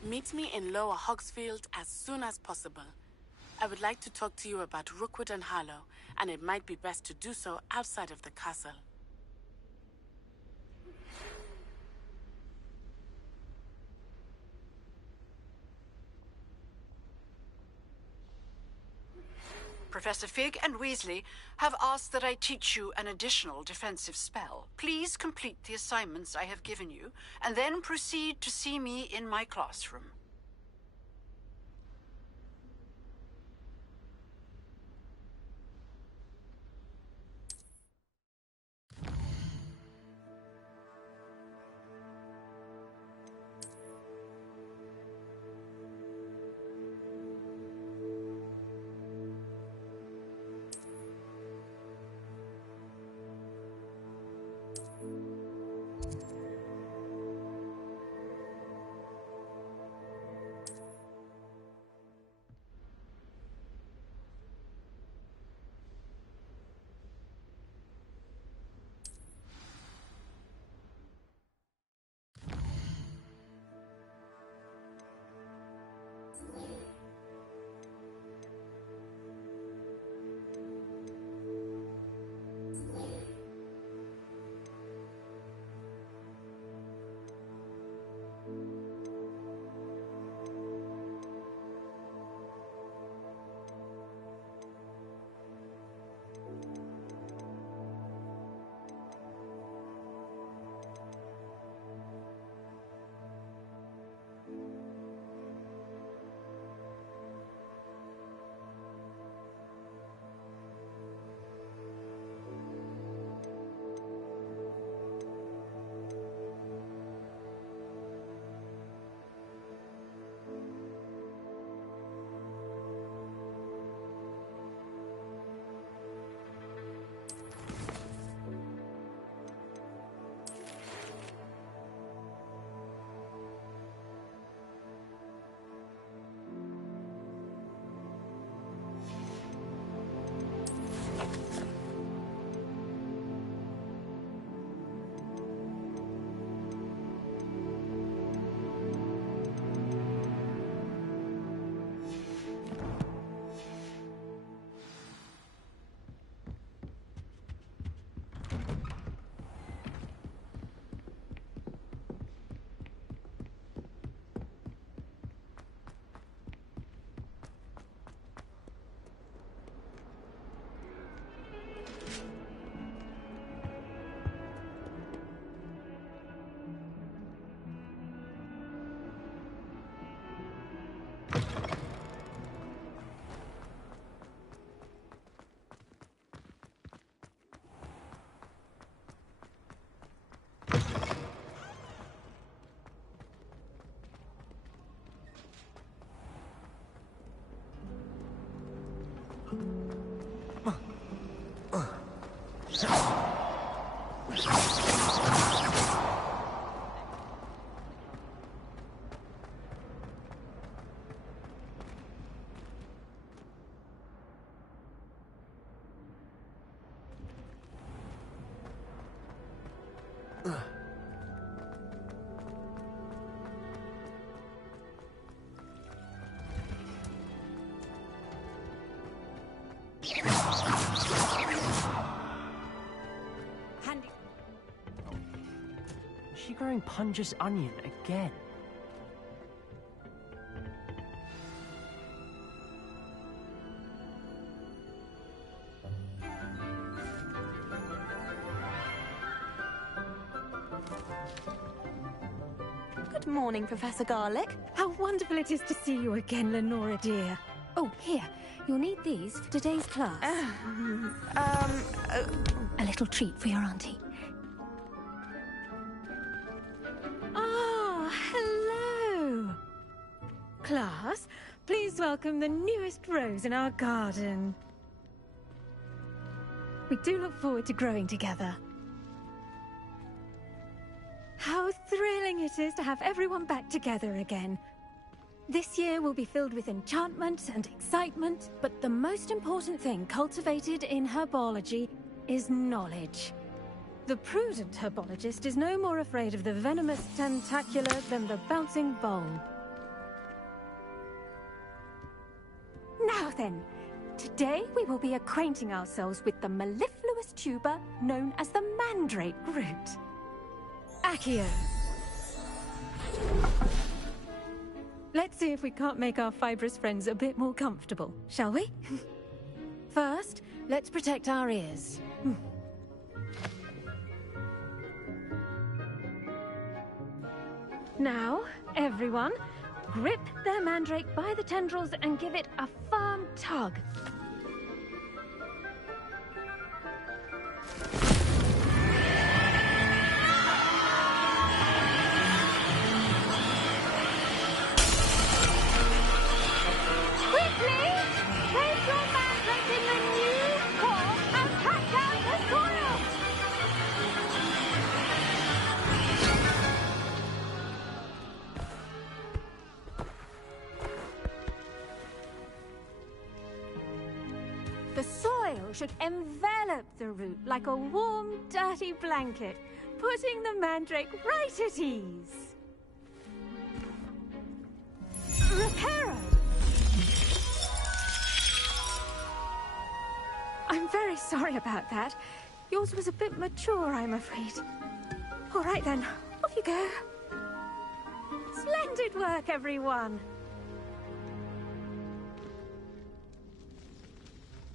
Meet me in Lower Hogsfield as soon as possible. I would like to talk to you about Rookwood and Harlow, and it might be best to do so outside of the castle. Professor Fig and Weasley have asked that I teach you an additional defensive spell. Please complete the assignments I have given you, and then proceed to see me in my classroom. Is she growing Punja's onion again? Good morning, Professor Garlick. How wonderful it is to see you again, Lenora dear. Oh, here. You'll need these for today's class. A little treat for your auntie. Ah, hello. Class, please welcome the newest rose in our garden. We do look forward to growing together. How thrilling it is to have everyone back together again. This year will be filled with enchantment and excitement, but the most important thing cultivated in herbology is knowledge. The prudent herbologist is no more afraid of the venomous tentacular than the bouncing vole. then. Today we will be acquainting ourselves with the mellifluous tuber known as the mandrake root. Accio. Let's see if we can't make our fibrous friends a bit more comfortable, shall we? First, let's protect our ears. Now, everyone, grip their mandrake by the tendrils and give it a firm tug. Quickly! Place your mandrake in the new form and pack out the soil! The soil should envelop the root like a warm, dirty blanket, putting the mandrake right at ease. Reparo! I'm very sorry about that. Yours was a bit mature, I'm afraid. All right then, off you go. Splendid work, everyone.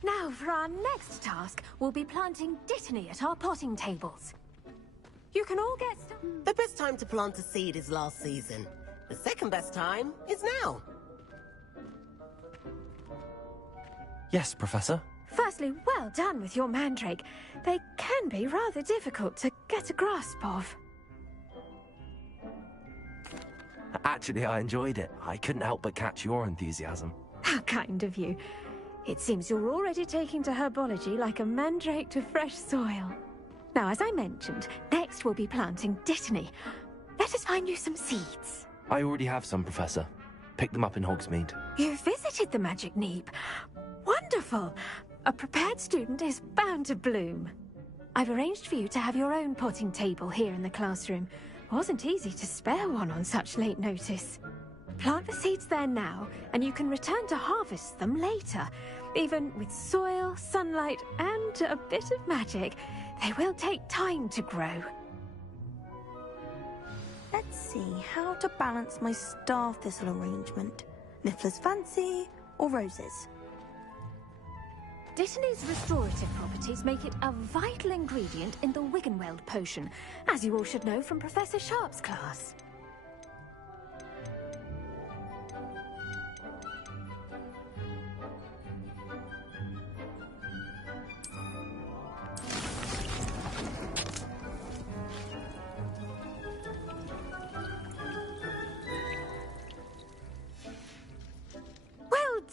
Now, for our next task, we'll be planting Dittany at our potting tables. You can all get The best time to plant a seed is last season. The second best time is now. Yes, Professor. Firstly, well done with your mandrake. They can be rather difficult to get a grasp of. Actually, I enjoyed it. I couldn't help but catch your enthusiasm. How kind of you. It seems you're already taking to herbology like a mandrake to fresh soil. Now, as I mentioned, next we'll be planting Dittany. Let us find you some seeds. I already have some, Professor. Picked them up in Hogsmeade. You visited the Magic Neep. Wonderful! A prepared student is bound to bloom. I've arranged for you to have your own potting table here in the classroom. Wasn't easy to spare one on such late notice. Plant the seeds there now, and you can return to harvest them later. Even with soil, sunlight, and a bit of magic, they will take time to grow. Let's see how to balance my star thistle arrangement. Niffler's fancy or roses? Dittany's restorative properties make it a vital ingredient in the Wiggenweld potion, as you all should know from Professor Sharp's class.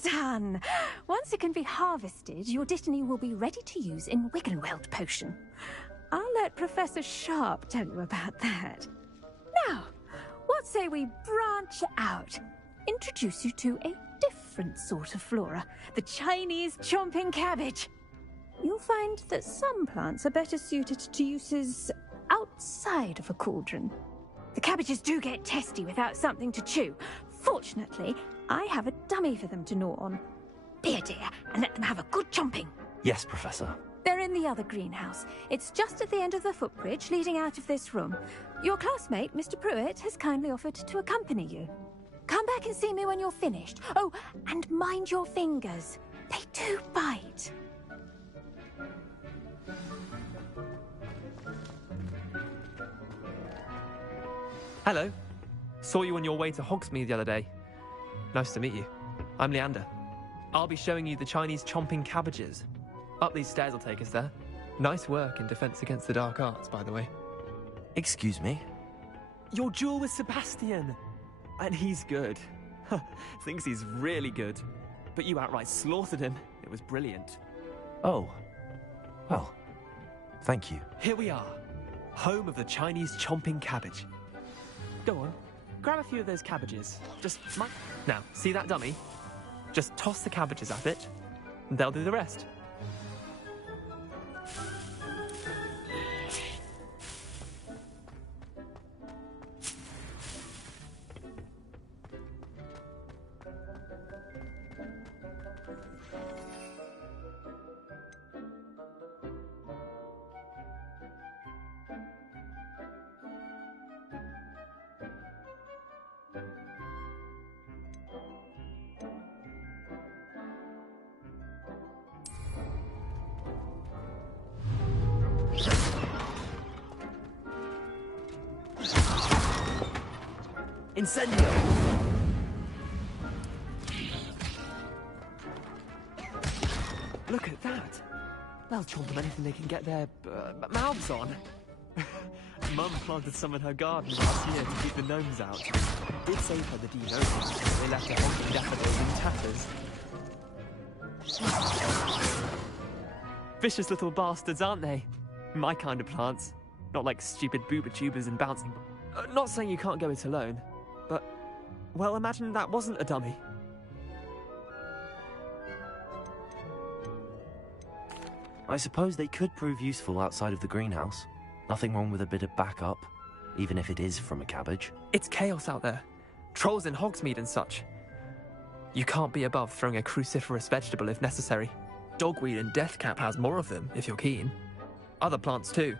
Done! Once it can be harvested, your Dittany will be ready to use in Wiggenweld potion. I'll let Professor Sharp tell you about that. Now, what say we branch out? Introduce you to a different sort of flora, the Chinese chomping cabbage. You'll find that some plants are better suited to uses outside of a cauldron. The cabbages do get testy without something to chew. Fortunately, I have a dummy for them to gnaw on. Be a dear and let them have a good chomping. Yes, Professor. They're in the other greenhouse. It's just at the end of the footbridge leading out of this room. Your classmate, Mr. Pruitt, has kindly offered to accompany you. Come back and see me when you're finished. Oh, and mind your fingers. They do bite. Hello. Saw you on your way to Hogsmeade the other day. Nice to meet you. I'm Leander. I'll be showing you the Chinese chomping cabbages. Up these stairs will take us there. Nice work in Defense Against the Dark Arts, by the way. Excuse me? Your duel with Sebastian! And he's good. Thinks he's really good. But you outright slaughtered him. It was brilliant. Oh. Well, thank you. Here we are. Home of the Chinese chomping cabbage. Go on. Grab a few of those cabbages. Now, see that dummy? Just toss the cabbages at it, and they'll do the rest. Incendio! Look at that! They'll chomp on anything they can get their mouths on. Mum planted some in her garden last year to keep the gnomes out. Did save her the de-gnoming. They left her honking daffodils in tatters. Vicious little bastards, aren't they? My kind of plants. Not like stupid booba tubers and bouncing... not saying you can't go it alone, but... well, imagine that wasn't a dummy. I suppose they could prove useful outside of the greenhouse. Nothing wrong with a bit of backup, even if it is from a cabbage. It's chaos out there. Trolls in Hogsmeade and such. You can't be above throwing a cruciferous vegetable if necessary. Dogweed and deathcap has more of them, if you're keen. Other plants too.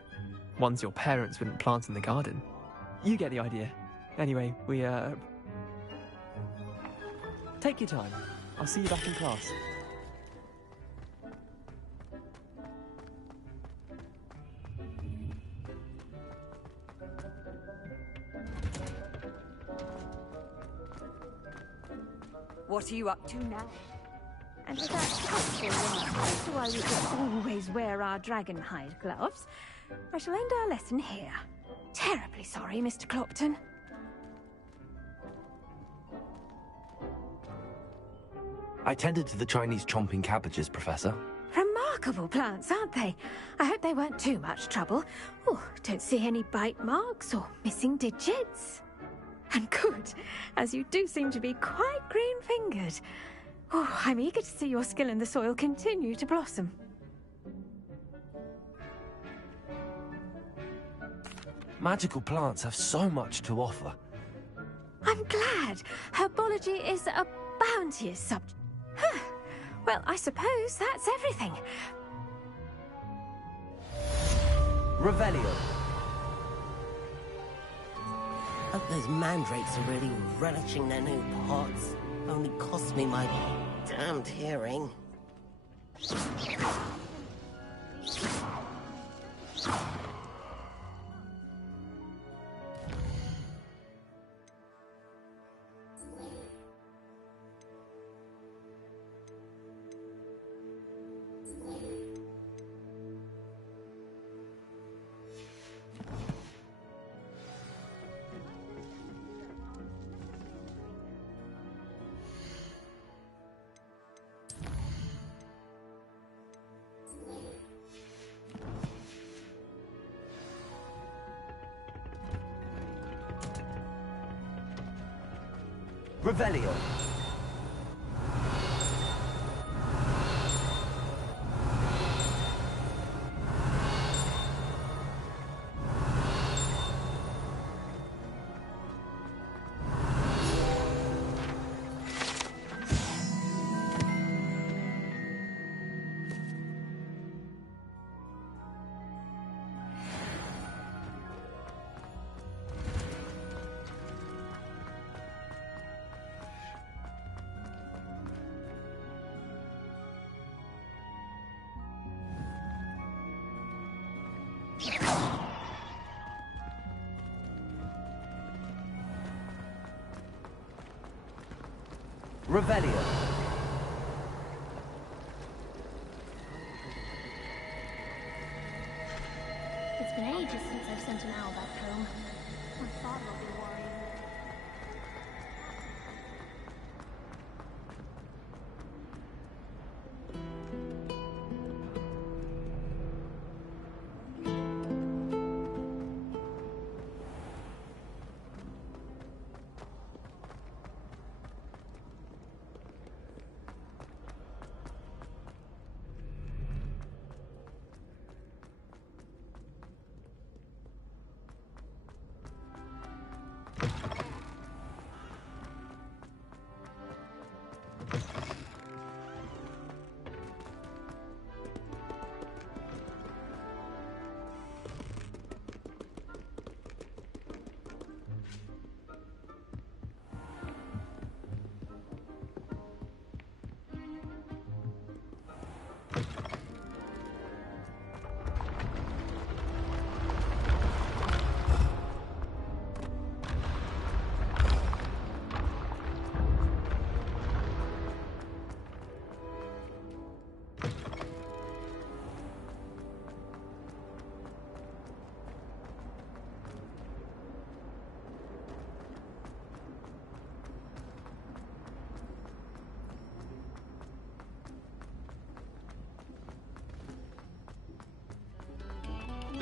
Ones your parents wouldn't plant in the garden. You get the idea. Anyway, we, take your time. I'll see you back in class. What are you up to now? And with that helpful reminder as to why we should always wear our dragon hide gloves, I shall end our lesson here. Terribly sorry, Mr. Clopton. I tended to the Chinese chomping cabbages, Professor. Remarkable plants, aren't they? I hope they weren't too much trouble. Oh, don't see any bite marks or missing digits. And good, as you do seem to be quite green-fingered. Oh, I'm eager to see your skill in the soil continue to blossom. Magical plants have so much to offer. I'm glad. Herbology is a bounteous subject. Huh. Well, I suppose that's everything. Revelio. Hope those mandrakes are really relishing their new pots. Only cost me my damned hearing. Revelio. Revelio. It's been ages since I've sent an owl back home. My father will be worried.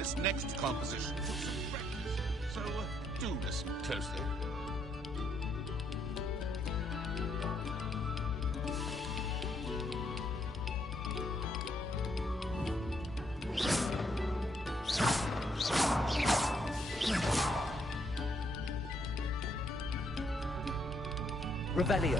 this next composition with some breakfast, so do listen closely. Revelio.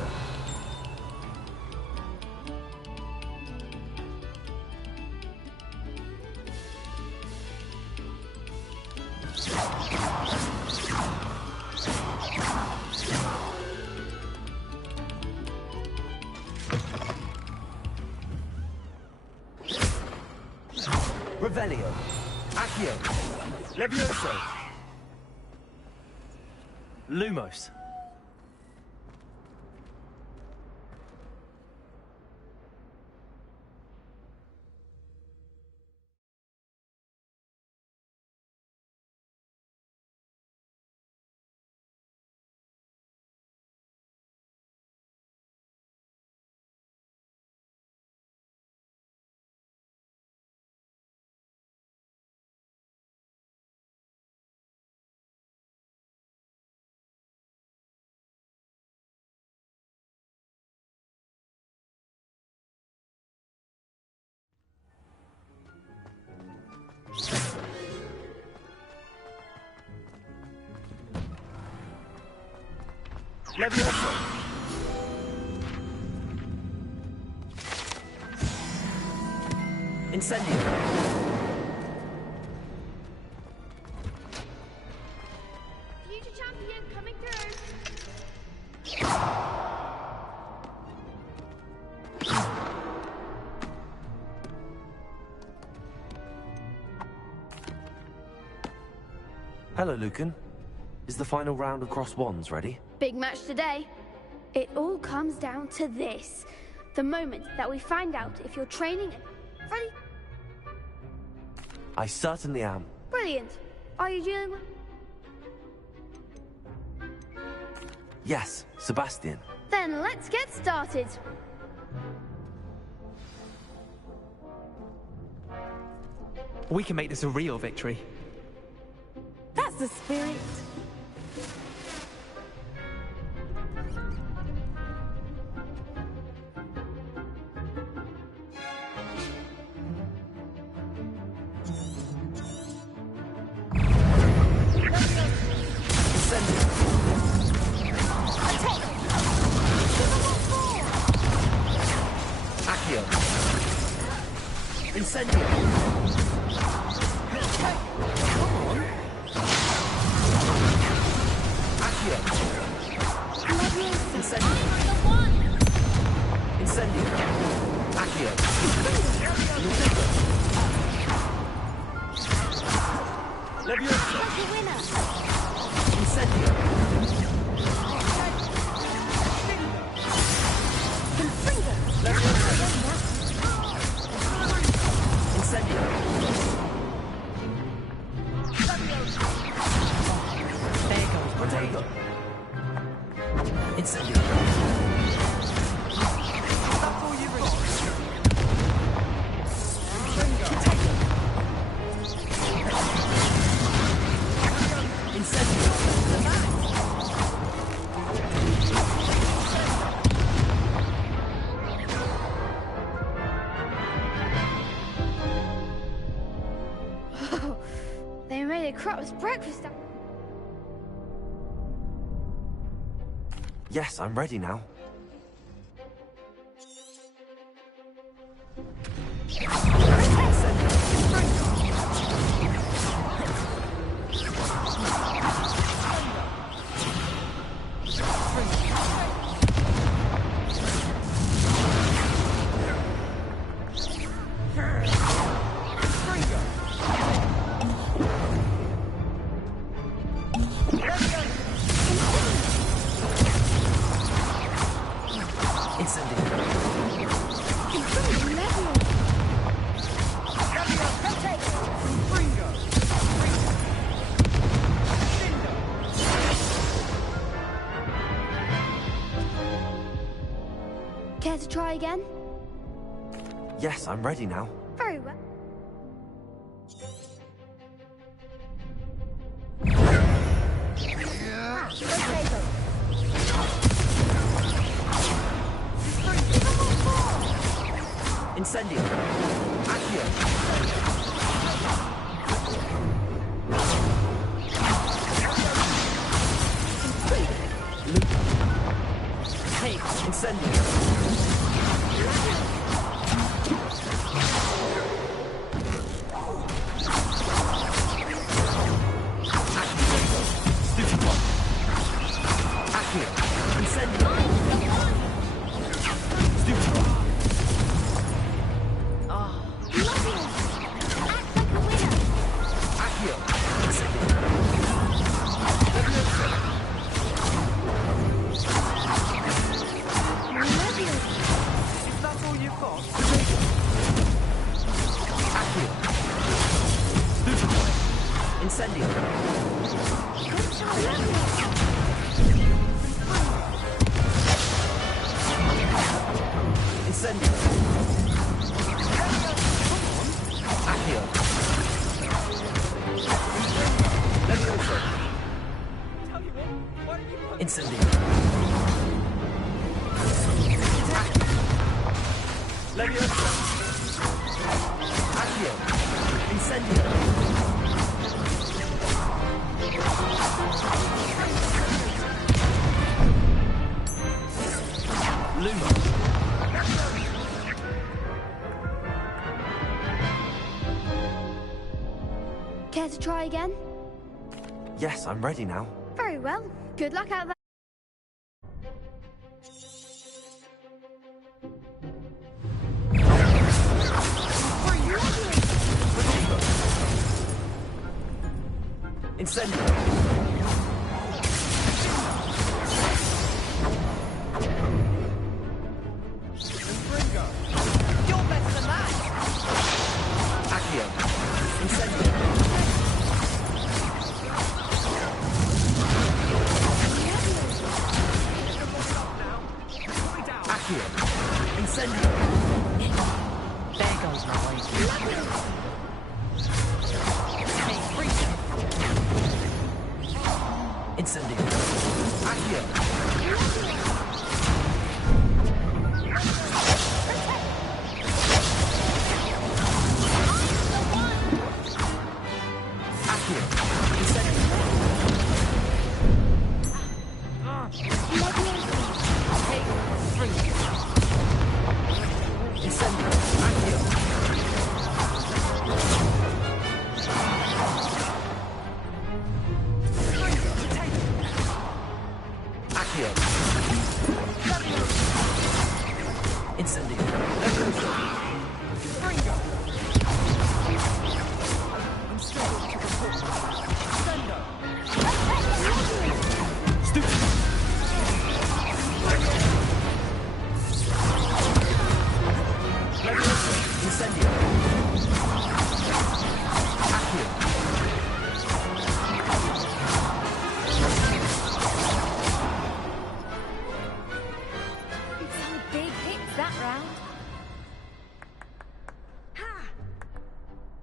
Revelio. Accio. Levioso. Lumos. Levioso. Incendio. Future champion coming through. Hello, Lucan. Is the final round across wands ready? Big match today. It all comes down to this. The moment that we find out if you're training... Ready? I certainly am. Brilliant. Are you dealing with... Yes, Sebastian. Then let's get started. We can make this a real victory. That's the spirit. Accio. Incendio. Come on. Accio. Incendio. Incendio. Accio. Levioso. Incendio. Incendio. There goes Protego. Incendio. That's all you really. Incendio. They made a crap's breakfast. Yes, I'm ready now. Care to try again? Yes, I'm ready now. Very well. Incendio. Accio. Take. Incendio. Care to try again? Yes, I'm ready now. Very well. Good luck out there. Incendio. You're better than that! Accio. Incendio. Accio. Incendio. There goes my way. Incendio. Accio. Accio. Incendio. Incendio. Accio. Accio. Incendio. Ringo! I'm still to report. Sendo! Stupid. Incendio. Accio. Some big hits that round.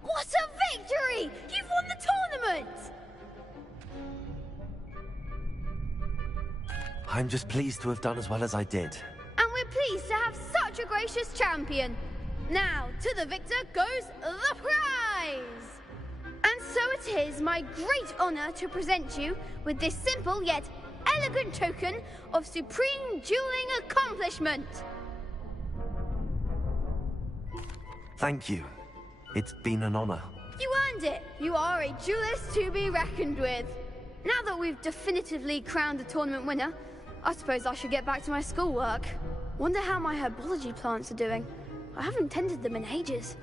What a victory! You've won the tournament! I'm just pleased to have done as well as I did. And we're pleased to have such a gracious champion. Now, to the victor goes the prize! And so it is my great honor to present you with this simple yet elegant token of supreme dueling accomplishment. Thank you. It's been an honor. You earned it. You are a duelist to be reckoned with. Now that we've definitively crowned the tournament winner, I suppose I should get back to my schoolwork. Wonder how my herbology plants are doing. I haven't tended them in ages.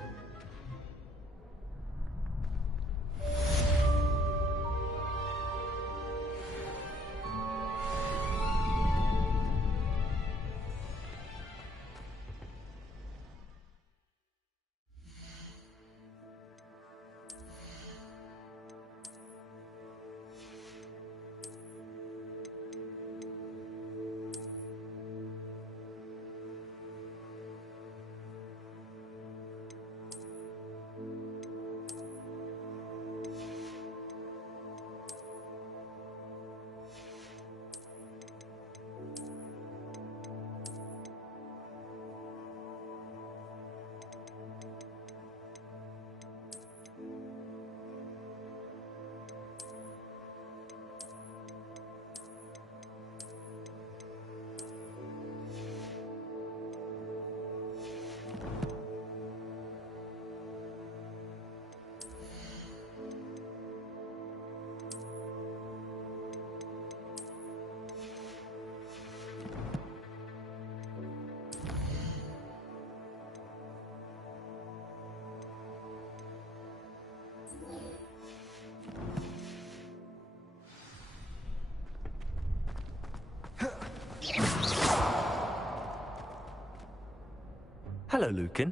Hello, Lucan.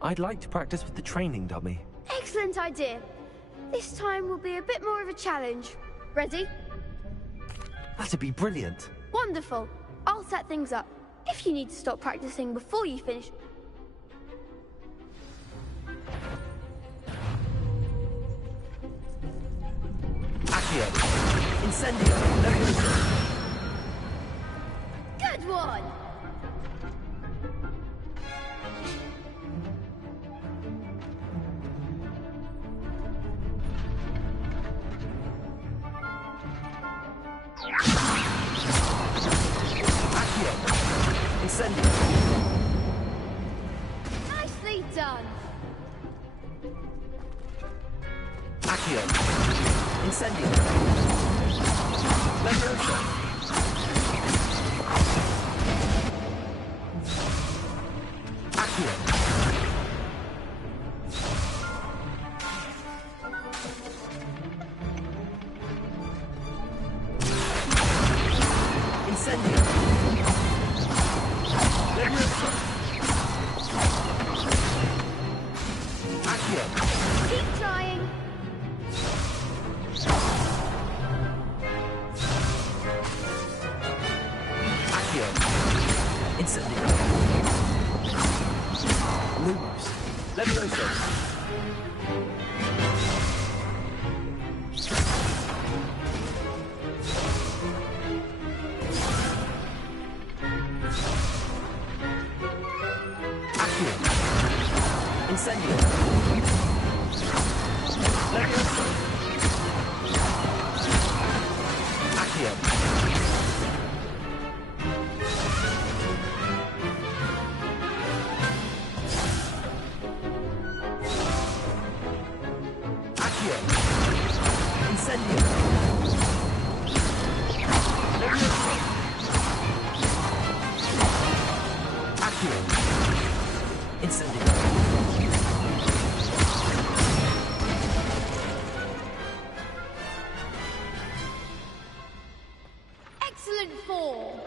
I'd like to practice with the training dummy. Excellent idea. This time will be a bit more of a challenge. Ready? That'd be brilliant. Wonderful. I'll set things up. If you need to stop practicing before you finish... Accio. Incendio. Levioso. Good one! Accio. Incendio. Nicely done! Accio. Incendio. Levioso. Accio. Incendio. Levioso. Accio. Keep trying! Accio. Incendio. Lumos. Levioso. Accio. Incendio. Levioso. Accio. Accio. Incendio. Levioso. Accio. Incendio. Excellent form!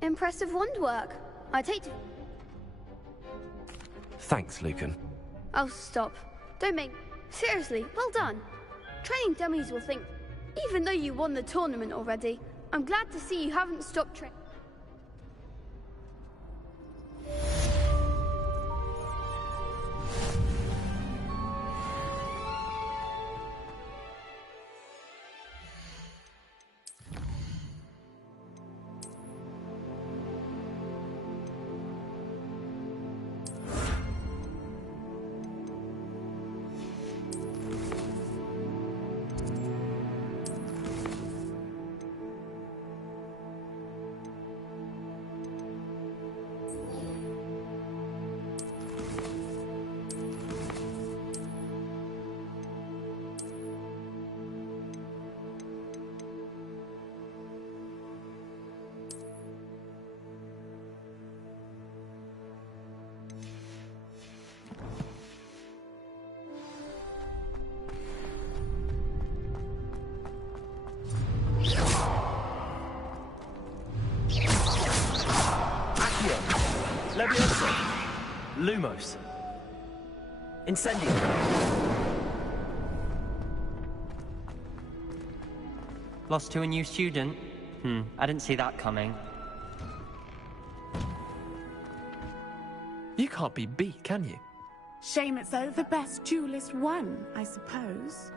Impressive wand work. I take to... Thanks, Lucan. Oh, stop. Don't make... Seriously, well done. Training dummies will think... Even though you won the tournament already, I'm glad to see you haven't stopped training. Levioso. Lumos. Incendio. Lost to a new student? I didn't see that coming. You can't be beat, can you? Shame it's over. The best duelist won, I suppose.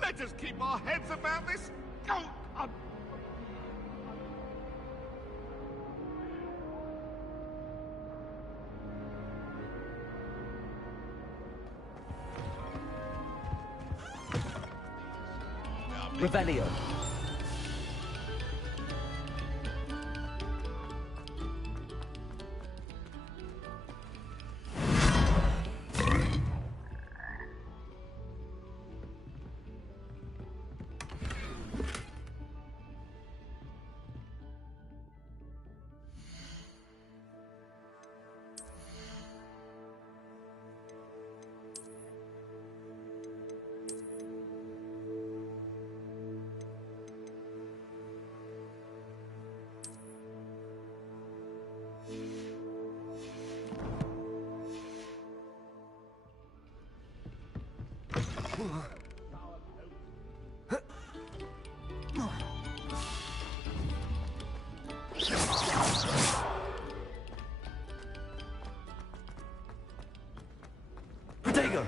Let us keep our heads about this. Oh, Revelio. Protego!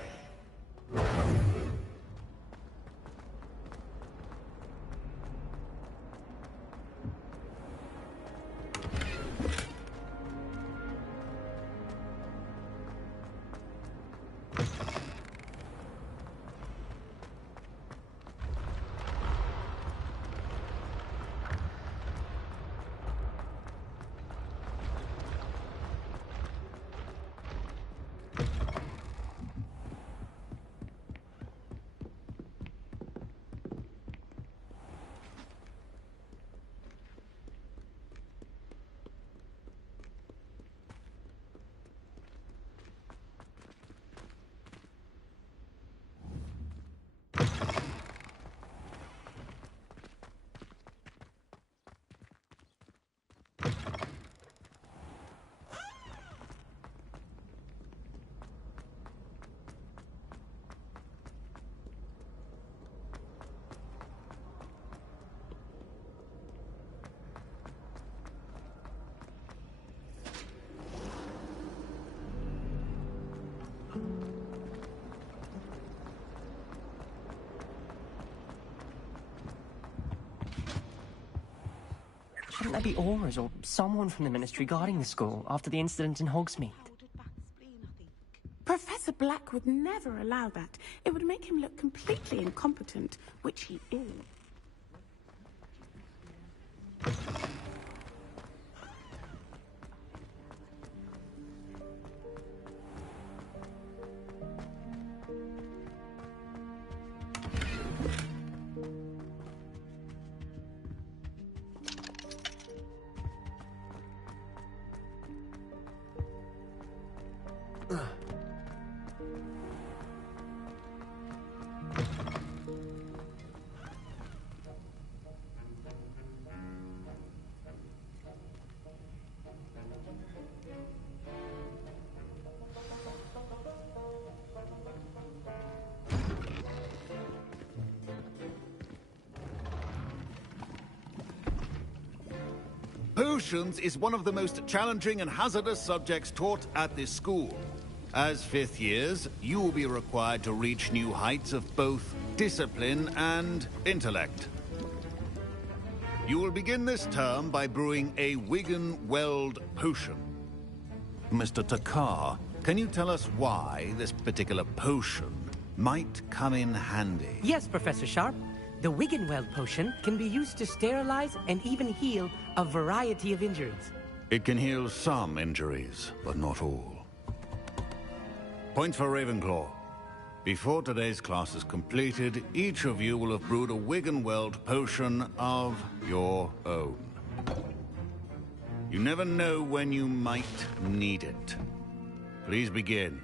Shouldn't there be auras or someone from the Ministry guarding the school after the incident in Hogsmeade? Professor Black would never allow that. It would make him look completely incompetent, which he is. Potions is one of the most challenging and hazardous subjects taught at this school. As fifth years, you will be required to reach new heights of both discipline and intellect. You will begin this term by brewing a Wigan-Weld potion. Mr. Takar, can you tell us why this particular potion might come in handy? Yes, Professor Sharp. The Wigan-Weld potion can be used to sterilize and even heal a variety of injuries. It can heal some injuries, but not all. Point for Ravenclaw. Before today's class is completed, each of you will have brewed a Wigan-Weld potion of your own. You never know when you might need it. Please begin.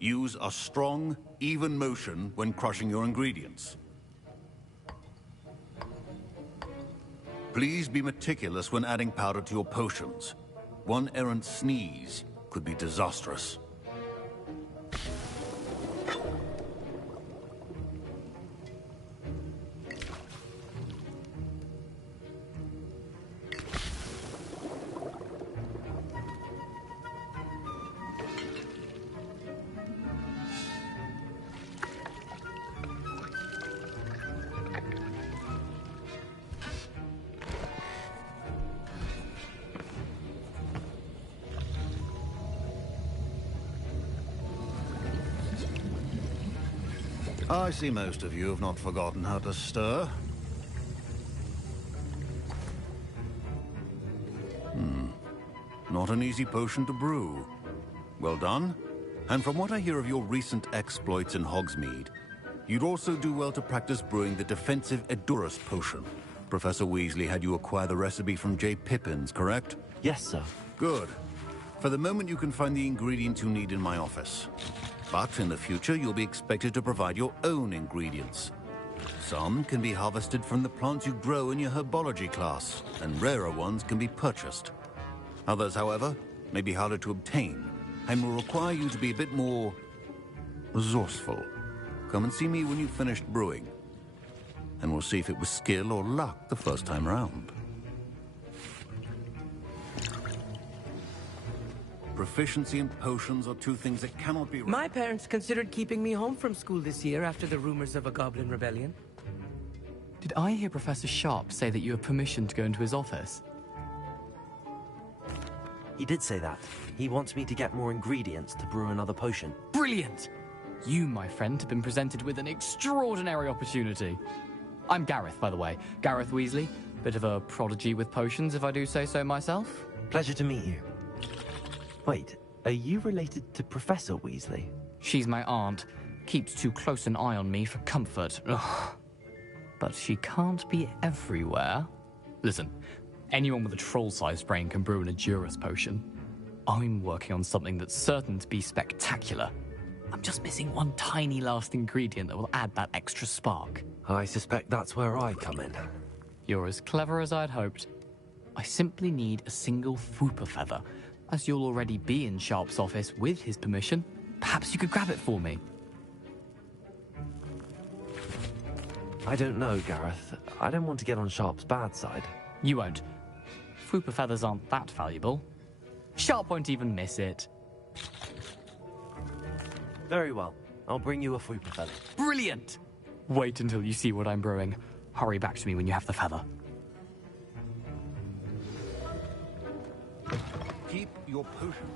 Use a strong, even motion when crushing your ingredients. Please be meticulous when adding powder to your potions. One errant sneeze could be disastrous. I see most of you have not forgotten how to stir. Not an easy potion to brew. Well done. And from what I hear of your recent exploits in Hogsmeade, you'd also do well to practice brewing the defensive Edurus potion. Professor Weasley had you acquire the recipe from J. Pippins, correct? Yes, sir. Good. For the moment, you can find the ingredients you need in my office. But in the future, you'll be expected to provide your own ingredients. Some can be harvested from the plants you grow in your herbology class, and rarer ones can be purchased. Others, however, may be harder to obtain, and will require you to be a bit more resourceful. Come and see me when you've finished brewing, and we'll see if it was skill or luck the first time round. Proficiency and potions are two things that cannot be... My parents considered keeping me home from school this year after the rumors of a goblin rebellion. Did I hear Professor Sharp say that you have permission to go into his office? He did say that. He wants me to get more ingredients to brew another potion. Brilliant! You, my friend, have been presented with an extraordinary opportunity. I'm Gareth, by the way. Gareth Weasley. Bit of a prodigy with potions, if I do say so myself. Pleasure to meet you. Wait, are you related to Professor Weasley? She's my aunt. Keeps too close an eye on me for comfort. Ugh. But she can't be everywhere. Listen, anyone with a troll-sized brain can brew an Adurus potion. I'm working on something that's certain to be spectacular. I'm just missing one tiny last ingredient that will add that extra spark. I suspect that's where I come in. You're as clever as I'd hoped. I simply need a single Fwooper feather. As you'll already be in Sharp's office with his permission, perhaps you could grab it for me. I don't know, Gareth. I don't want to get on Sharp's bad side. You won't. Fwooper feathers aren't that valuable. Sharp won't even miss it. Very well. I'll bring you a Fwooper feather. Brilliant! Wait until you see what I'm brewing. Hurry back to me when you have the feather. Keep your potion.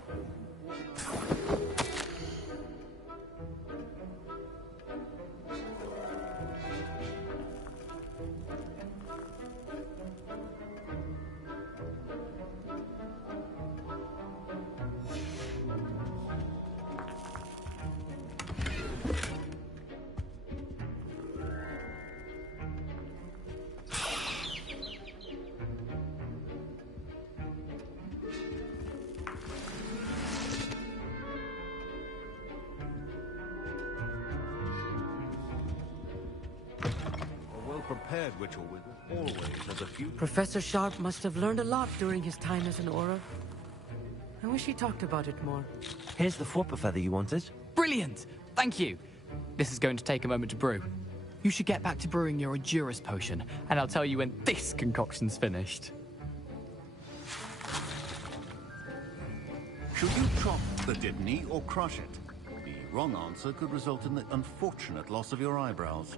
Prepared witch or wizard always has a few... Professor Sharp must have learned a lot during his time as an Auror. I wish he talked about it more. Here's the Fwooper feather you wanted. Brilliant! Thank you! This is going to take a moment to brew. You should get back to brewing your Adurus potion, and I'll tell you when this concoction's finished. Should you chop the Didney or crush it? The wrong answer could result in the unfortunate loss of your eyebrows.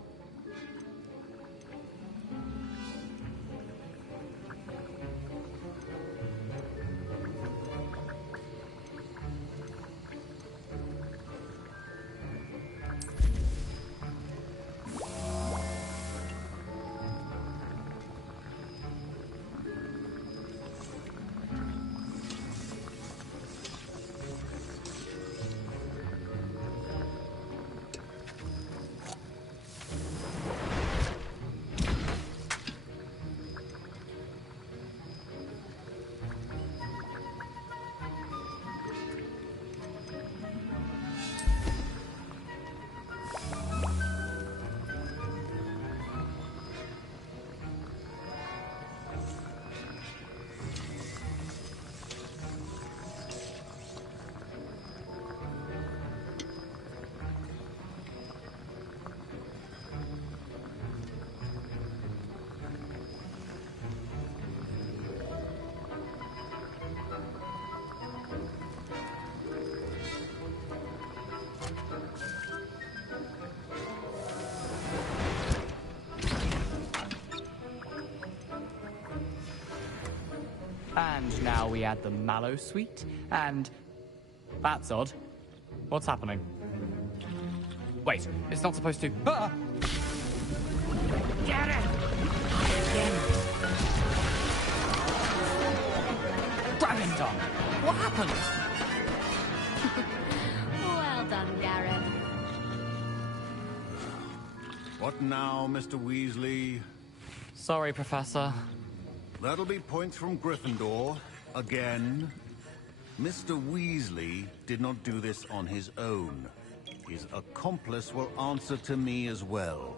And now we add the mallow sweet, and... That's odd. What's happening? Wait, it's not supposed to... Ah! Get it! Grab him, Tom! What happened? Well done, Gareth. What now, Mr. Weasley? Sorry, Professor. That'll be points from Gryffindor. Again. Mr. Weasley did not do this on his own. His accomplice will answer to me as well.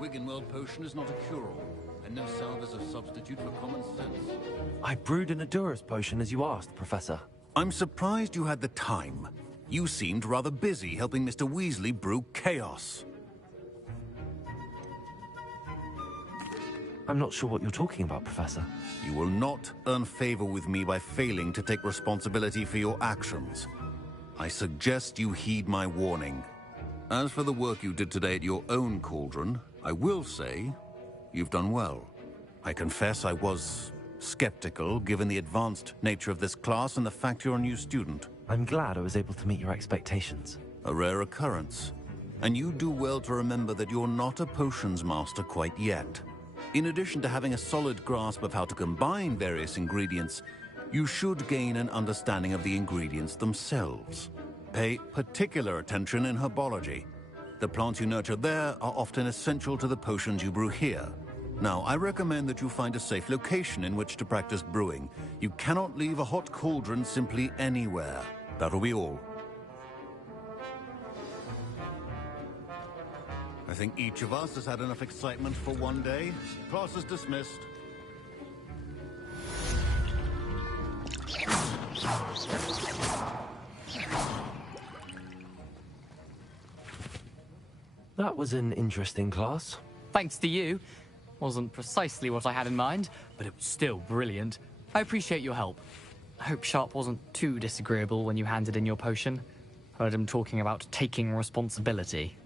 Wiggenweld potion is not a cure-all, and no salve is a substitute for common sense. I brewed an Adurus potion as you asked, Professor. I'm surprised you had the time. You seemed rather busy helping Mr. Weasley brew chaos. I'm not sure what you're talking about, Professor. You will not earn favor with me by failing to take responsibility for your actions. I suggest you heed my warning. As for the work you did today at your own cauldron, I will say you've done well. I confess I was skeptical, given the advanced nature of this class and the fact you're a new student. I'm glad I was able to meet your expectations. A rare occurrence. And you do well to remember that you're not a potions master quite yet. In addition to having a solid grasp of how to combine various ingredients, you should gain an understanding of the ingredients themselves. Pay particular attention in herbology. The plants you nurture there are often essential to the potions you brew here. Now, I recommend that you find a safe location in which to practice brewing. You cannot leave a hot cauldron simply anywhere. That'll be all. I think each of us has had enough excitement for one day. Class is dismissed. That was an interesting class. Thanks to you. Wasn't precisely what I had in mind, but it was still brilliant. I appreciate your help. I hope Sharp wasn't too disagreeable when you handed in your potion. Heard him talking about taking responsibility.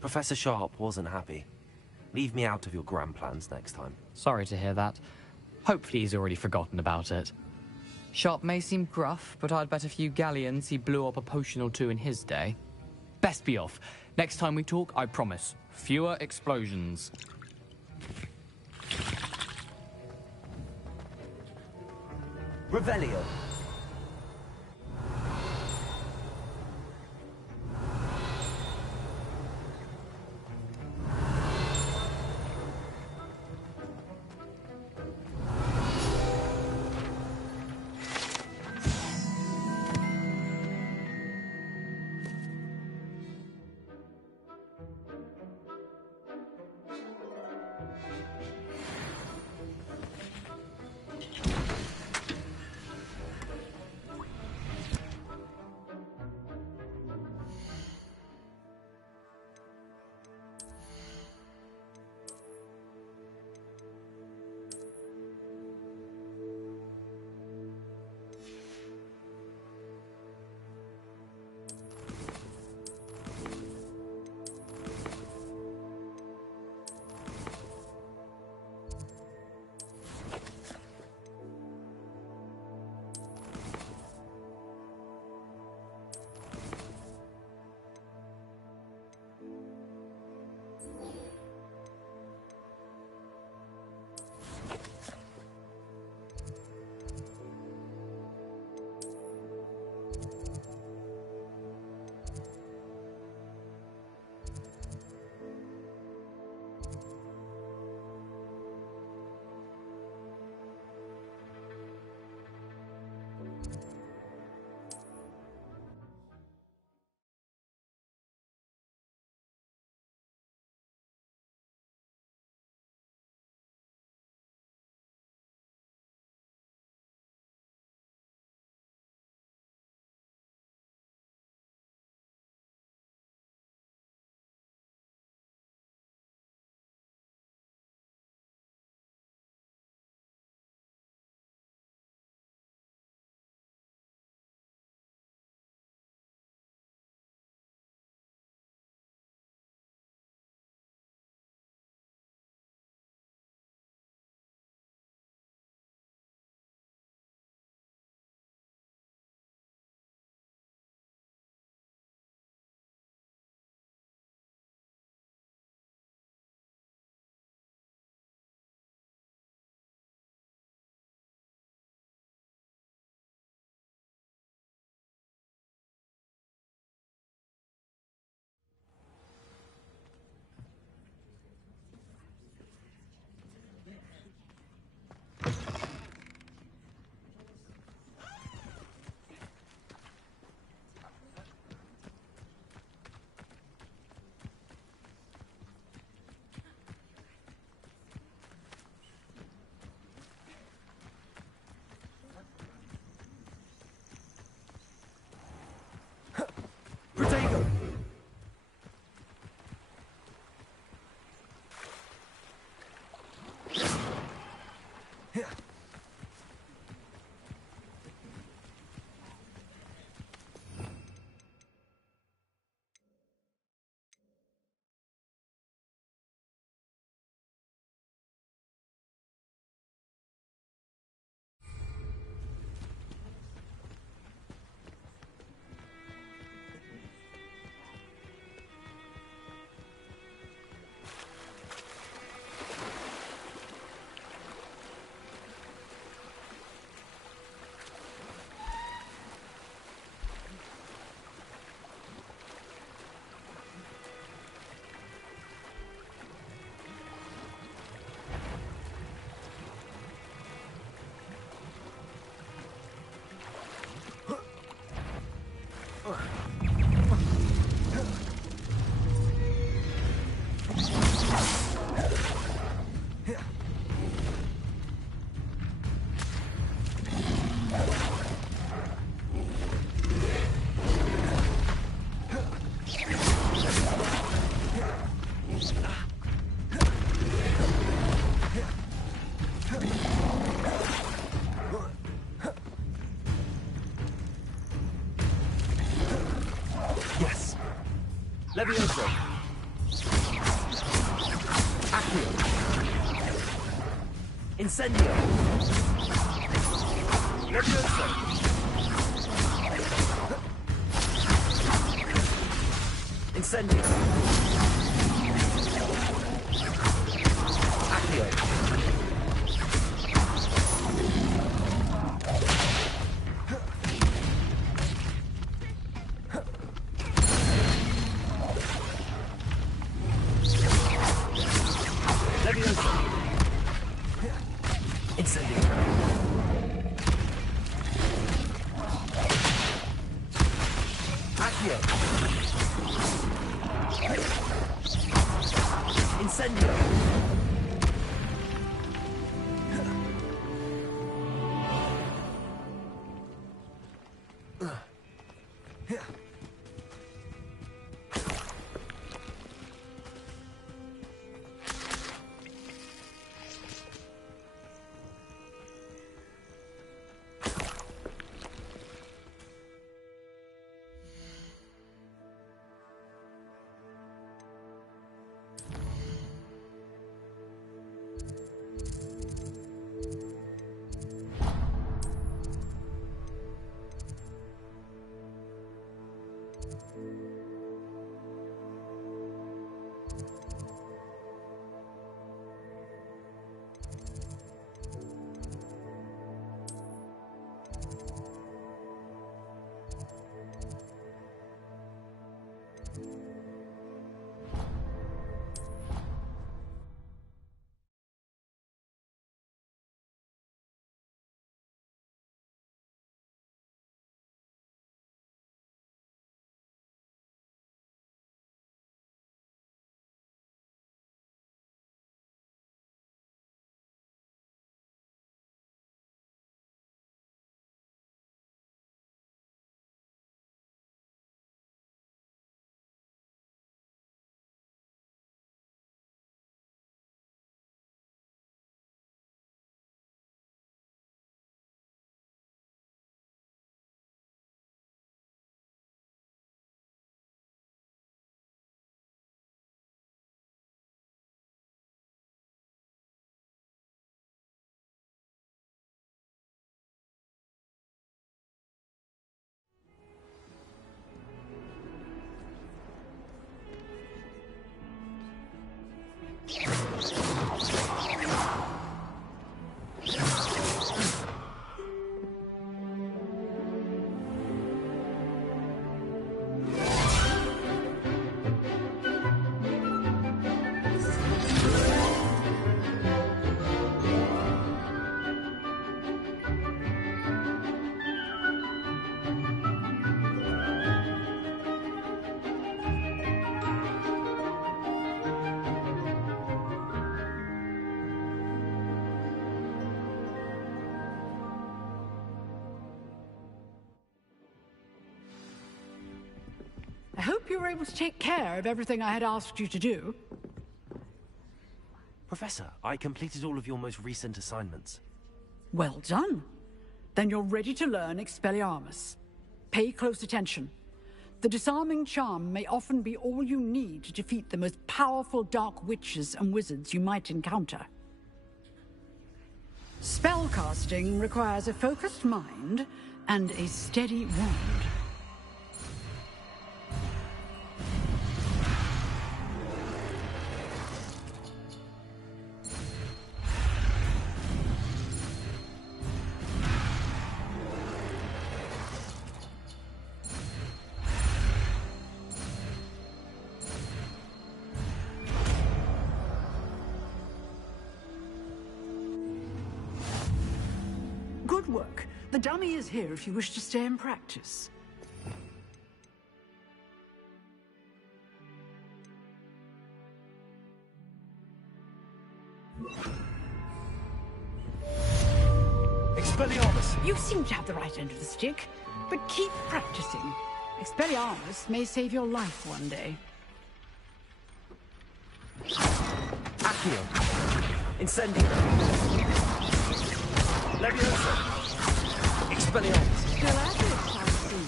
Professor Sharp wasn't happy. Leave me out of your grand plans next time. Sorry to hear that. Hopefully he's already forgotten about it. Sharp may seem gruff, but I'd bet a few galleons he blew up a potion or two in his day. Best be off. Next time we talk, I promise, fewer explosions. Revelio. Levioso. Accio. Incendio. Levioso. Incendio. Accio. I hope you were able to take care of everything I had asked you to do. Professor, I completed all of your most recent assignments. Well done. Then you're ready to learn Expelliarmus. Pay close attention. The disarming charm may often be all you need to defeat the most powerful dark witches and wizards you might encounter. Spellcasting requires a focused mind and a steady wand. Good work. The dummy is here if you wish to stay and practice. Expelliarmus! You seem to have the right end of the stick, but keep practicing. Expelliarmus may save your life one day. Accio. Incendio. Levioso. Expelliarmus. Still at it, I see.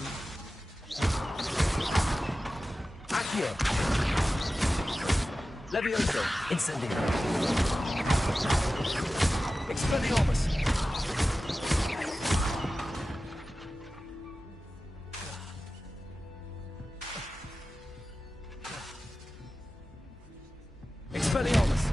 Accio. Accio. Levioso. Incendio. Expelliarmus. Expelliarmus.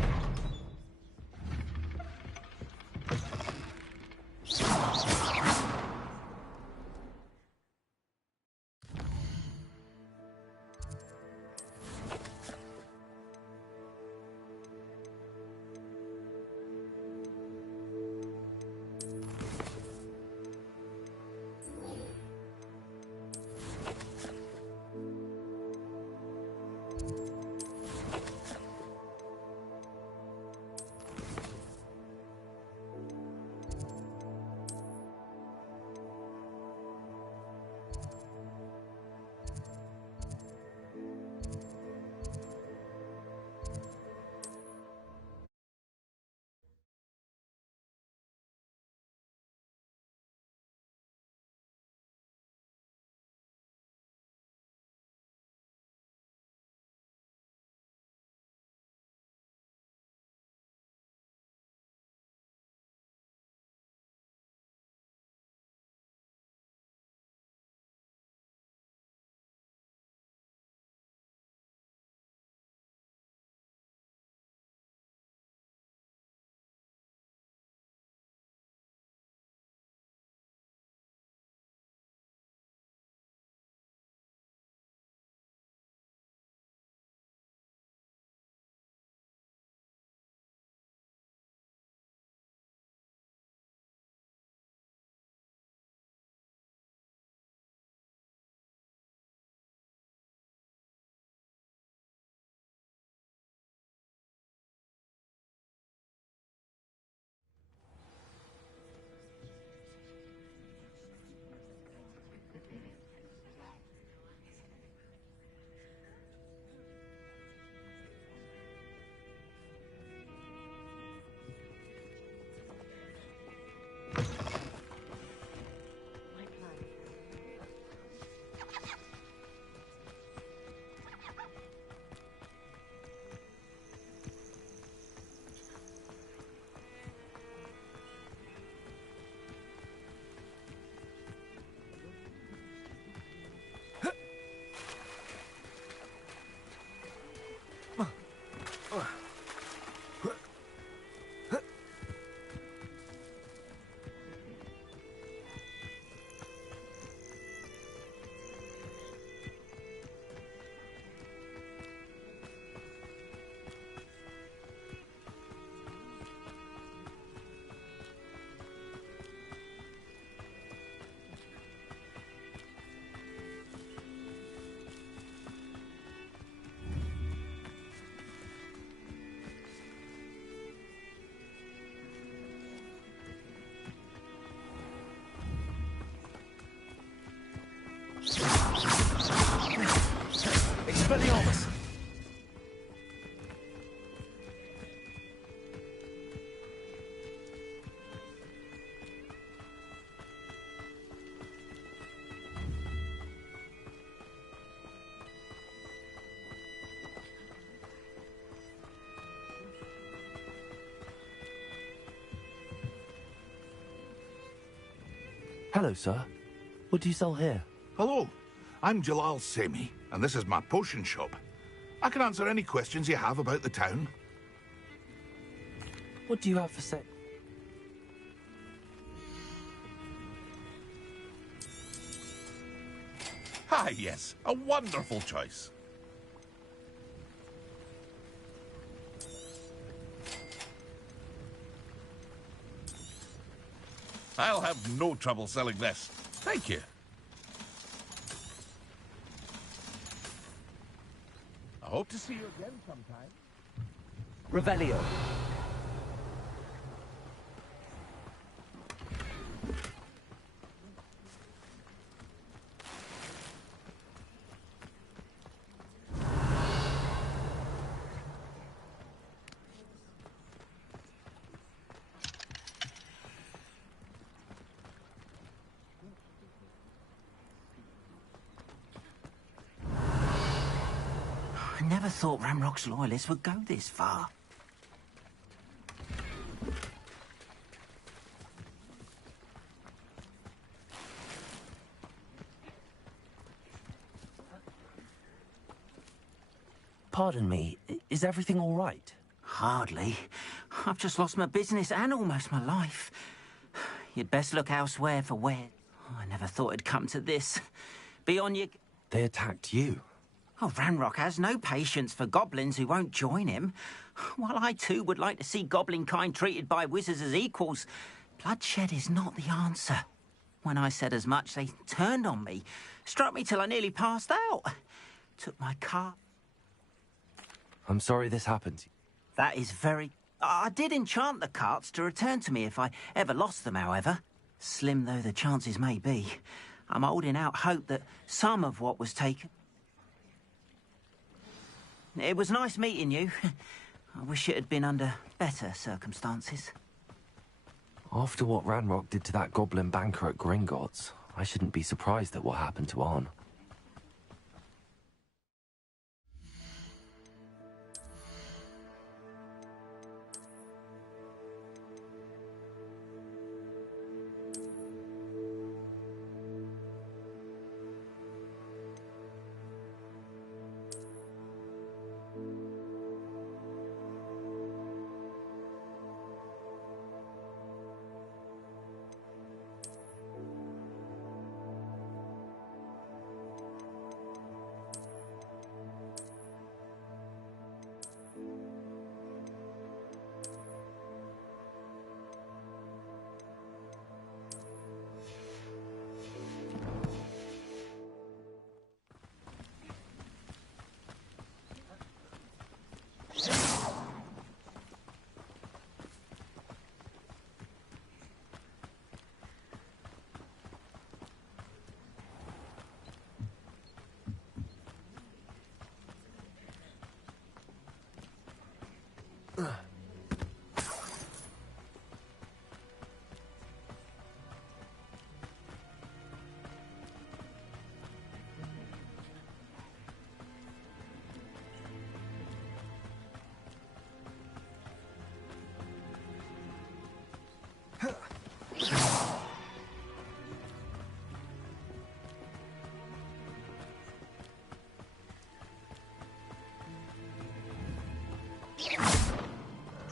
Expelliarmus. Hello, sir. What do you sell here? Hello, I'm Jalal Semi, and this is my potion shop. I can answer any questions you have about the town. What do you have for sale? Ah, yes, a wonderful choice. I'll have no trouble selling this. Thank you. I hope to see you again sometime. Revelio. I never thought Ramrock's loyalists would go this far. Pardon me, is everything all right? Hardly. I've just lost my business and almost my life. You'd best look elsewhere for where... Oh, I never thought it'd come to this. Be on your... They attacked you? Oh, Ranrock has no patience for goblins who won't join him. While I too would like to see goblin kind treated by wizards as equals, bloodshed is not the answer. When I said as much, they turned on me, struck me till I nearly passed out. Took my car... I'm sorry this happened. That is very... I did enchant the carts to return to me if I ever lost them, however. Slim though the chances may be, I'm holding out hope that some of what was taken... It was nice meeting you. I wish it had been under better circumstances. After what Ranrock did to that goblin banker at Gringotts, I shouldn't be surprised at what happened to Arn.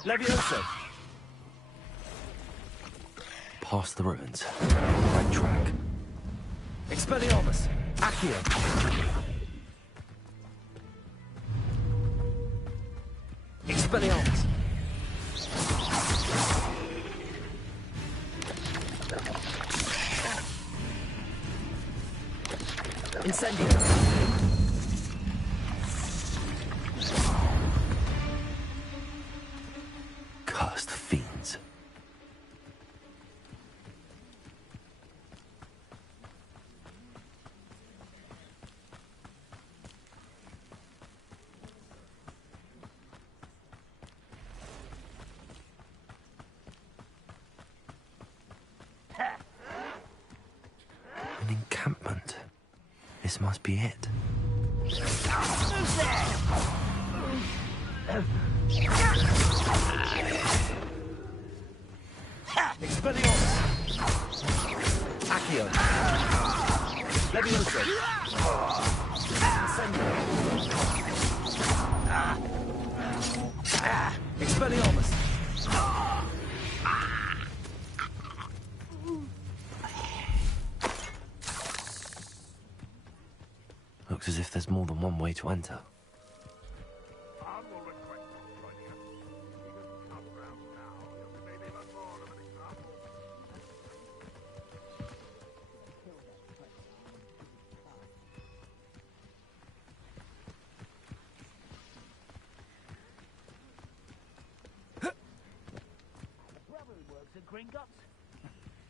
Levioso! Past the ruins. Right track. Expelliarmus! Accio! Expelliarmus! Incendio! Cursed fiends. An encampment. This must be it. Expelliarmus! Accio! Levioso! Incendio! Expelliarmus! Looks as if there's more than one way to enter. Gringotts?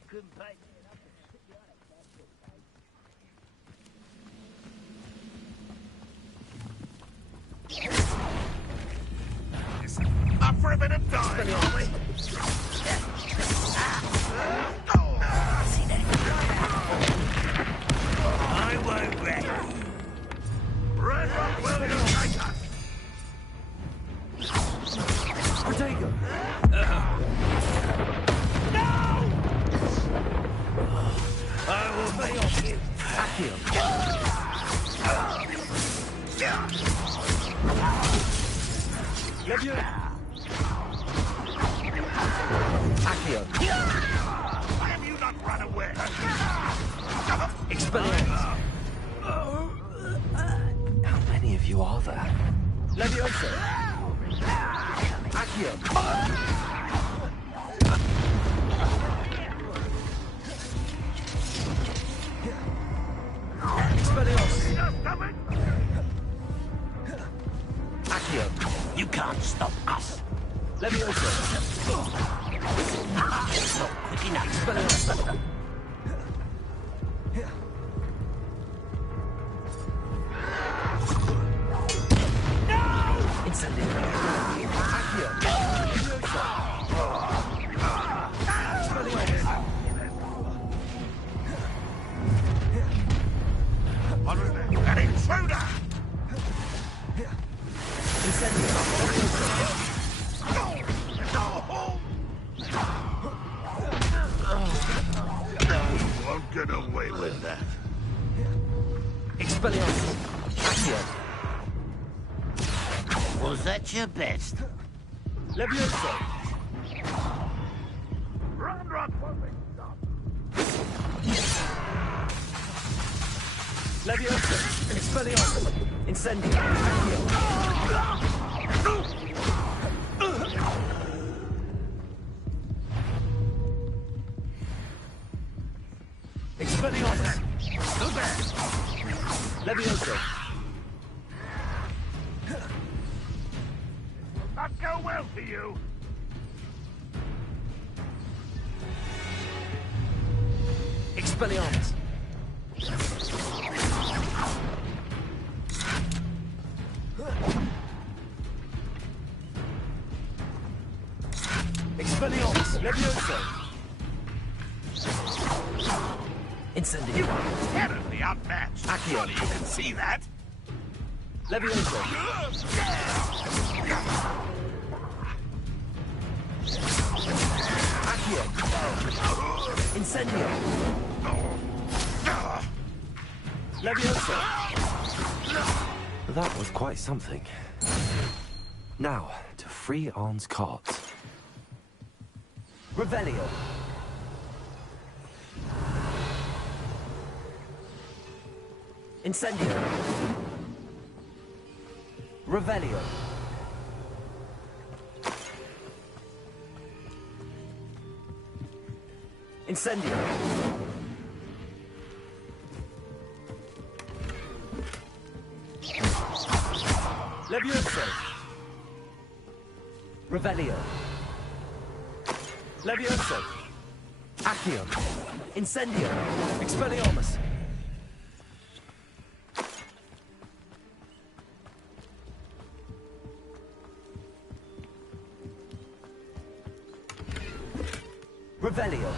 Couldn't pay me enough to sit you on a Up for a bit of time, aren't we? I won't rest. Red Rock will unite us. Leviosa! Accio! Why have you not run away? Expelliarmus! How many of you are there? Leviosa! Accio! Expelliarmus! Accio! You can't stop us. Leviosa! Not quick enough. Expelliarmus! Incendio! Accio! Leviosa! Expelliarmus! An intruder! Incendio! You won't get away with that. Expelliarmus! Accio! Was that your best? Leviosa! Round rock Leviosa! Expelliarmus! Incendio! Accio! Expelliarmus! Leviosa! not go well for you. Expelliarmus! Expelliarmus! Leviosa! Incendio! You are terribly outmatched. Accio! Surely you can see that. Leviosa! Accio! Incendio! Leviosa! That was quite something. Now, to free Arn's carts. Revelio! Incendio! Revelio! Incendio! Leviosa! Revelio! Leviosa! Accio! Incendio! Expelliarmus! Revelio!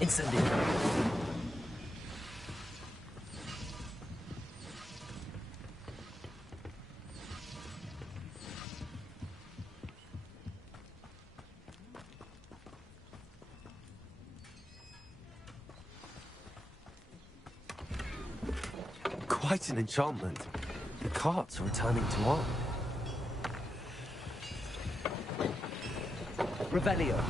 Incendio! Quite an enchantment. The carts are returning to Arn. Revelio!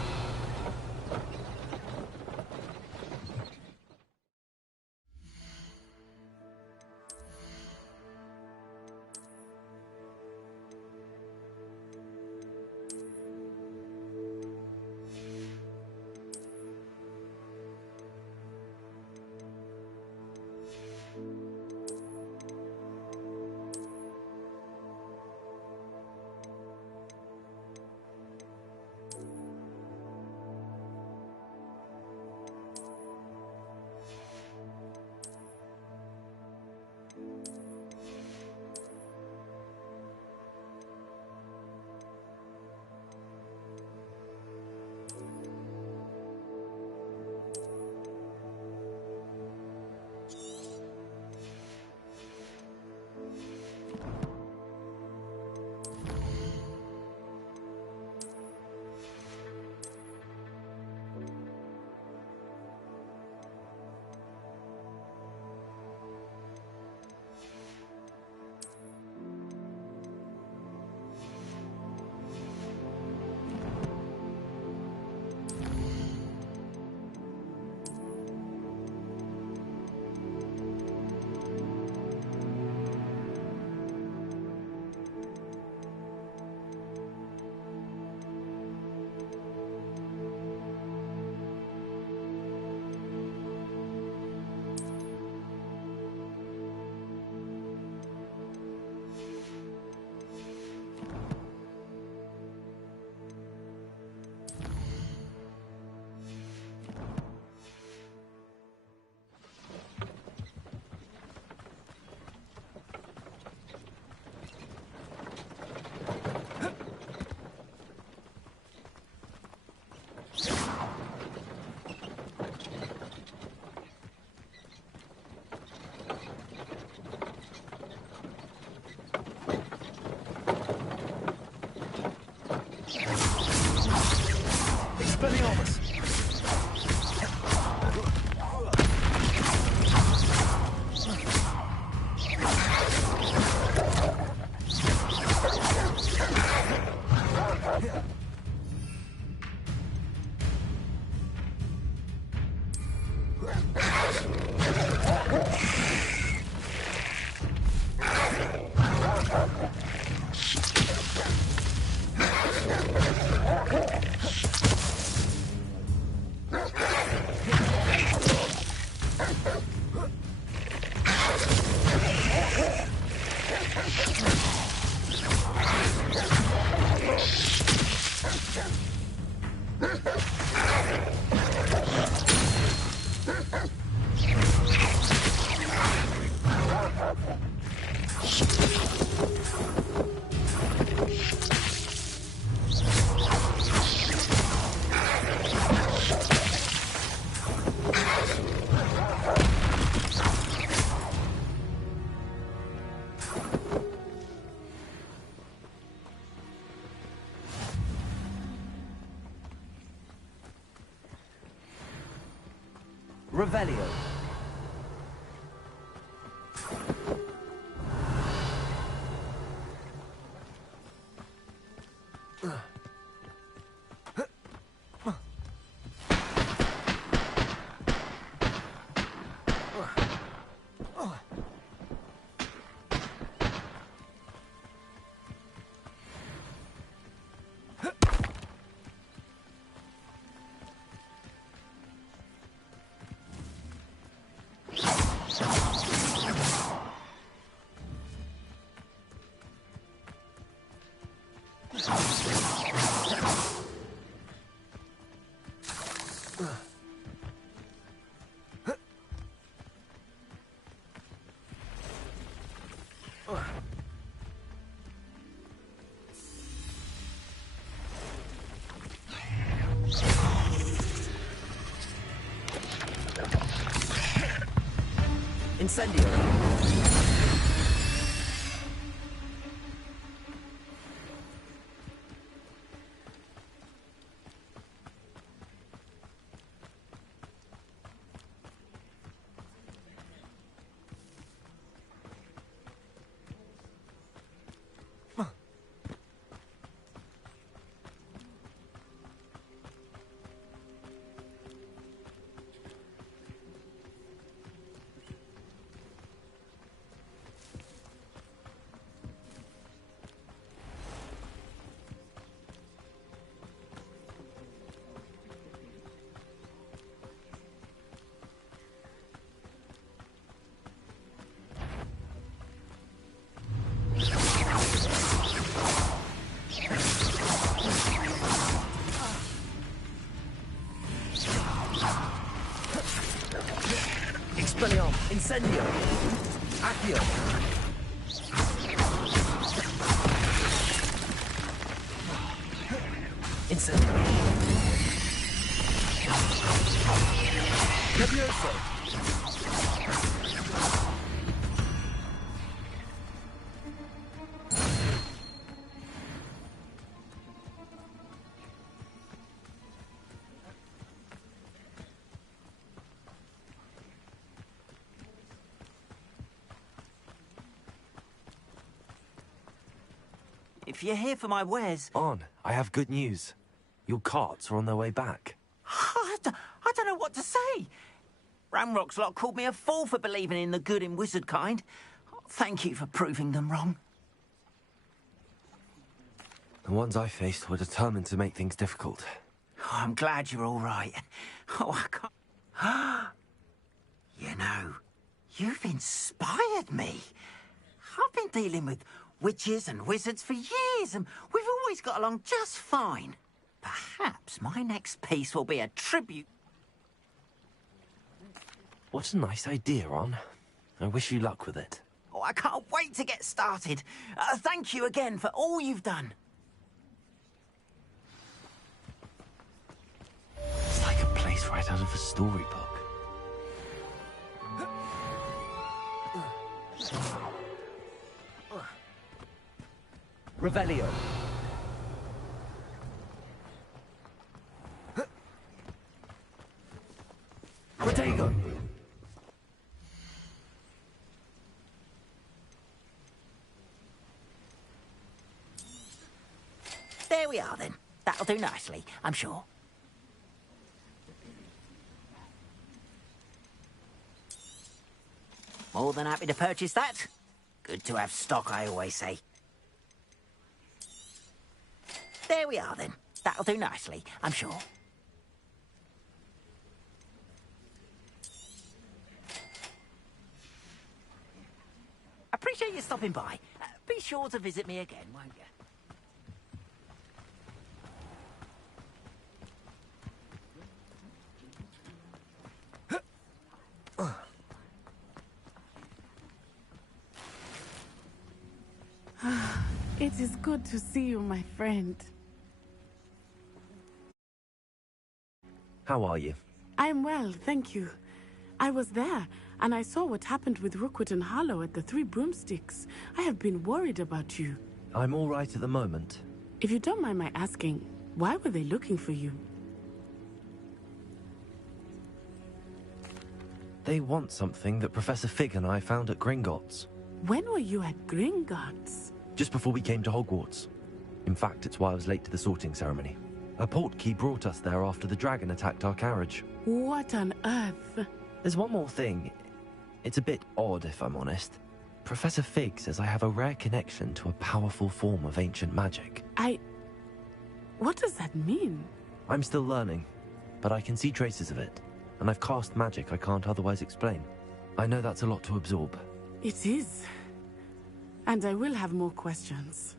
Expelliarmus! Revelio. Incendio. Expelliarmus, Incendio, Accio. Incendio. Levioso. If you're here for my wares... On, I have good news. Your carts are on their way back. I don't know what to say. Ramrock's lot called me a fool for believing in the good in wizard kind. Thank you for proving them wrong. The ones I faced were determined to make things difficult. Oh, I'm glad you're all right. Oh, I can't... You know, you've inspired me. I've been dealing with witches and wizards for years, and we've always got along just fine. Perhaps my next piece will be a tribute. What a nice idea, Ron. I wish you luck with it. Oh, I can't wait to get started. Thank you again for all you've done. It's like a place right out of a storybook. Revelio. we are then. That'll do nicely, I'm sure. More than happy to purchase that. Good to have stock, I always say. There we are then. That'll do nicely, I'm sure. Appreciate you stopping by. Be sure to visit me again, won't you? It is good to see you, my friend. How are you? I am well, thank you. I was there, and I saw what happened with Rookwood and Harlow at the Three Broomsticks. I have been worried about you. I'm all right at the moment. If you don't mind my asking, why were they looking for you? They want something that Professor Fig and I found at Gringotts. When were you at Gringotts? Just before we came to Hogwarts. In fact, it's why I was late to the sorting ceremony. A portkey brought us there after the dragon attacked our carriage. What on earth? There's one more thing. It's a bit odd, if I'm honest. Professor Fig says I have a rare connection to a powerful form of ancient magic. What does that mean? I'm still learning, but I can see traces of it, and I've cast magic I can't otherwise explain. I know that's a lot to absorb. It is. And I will have more questions.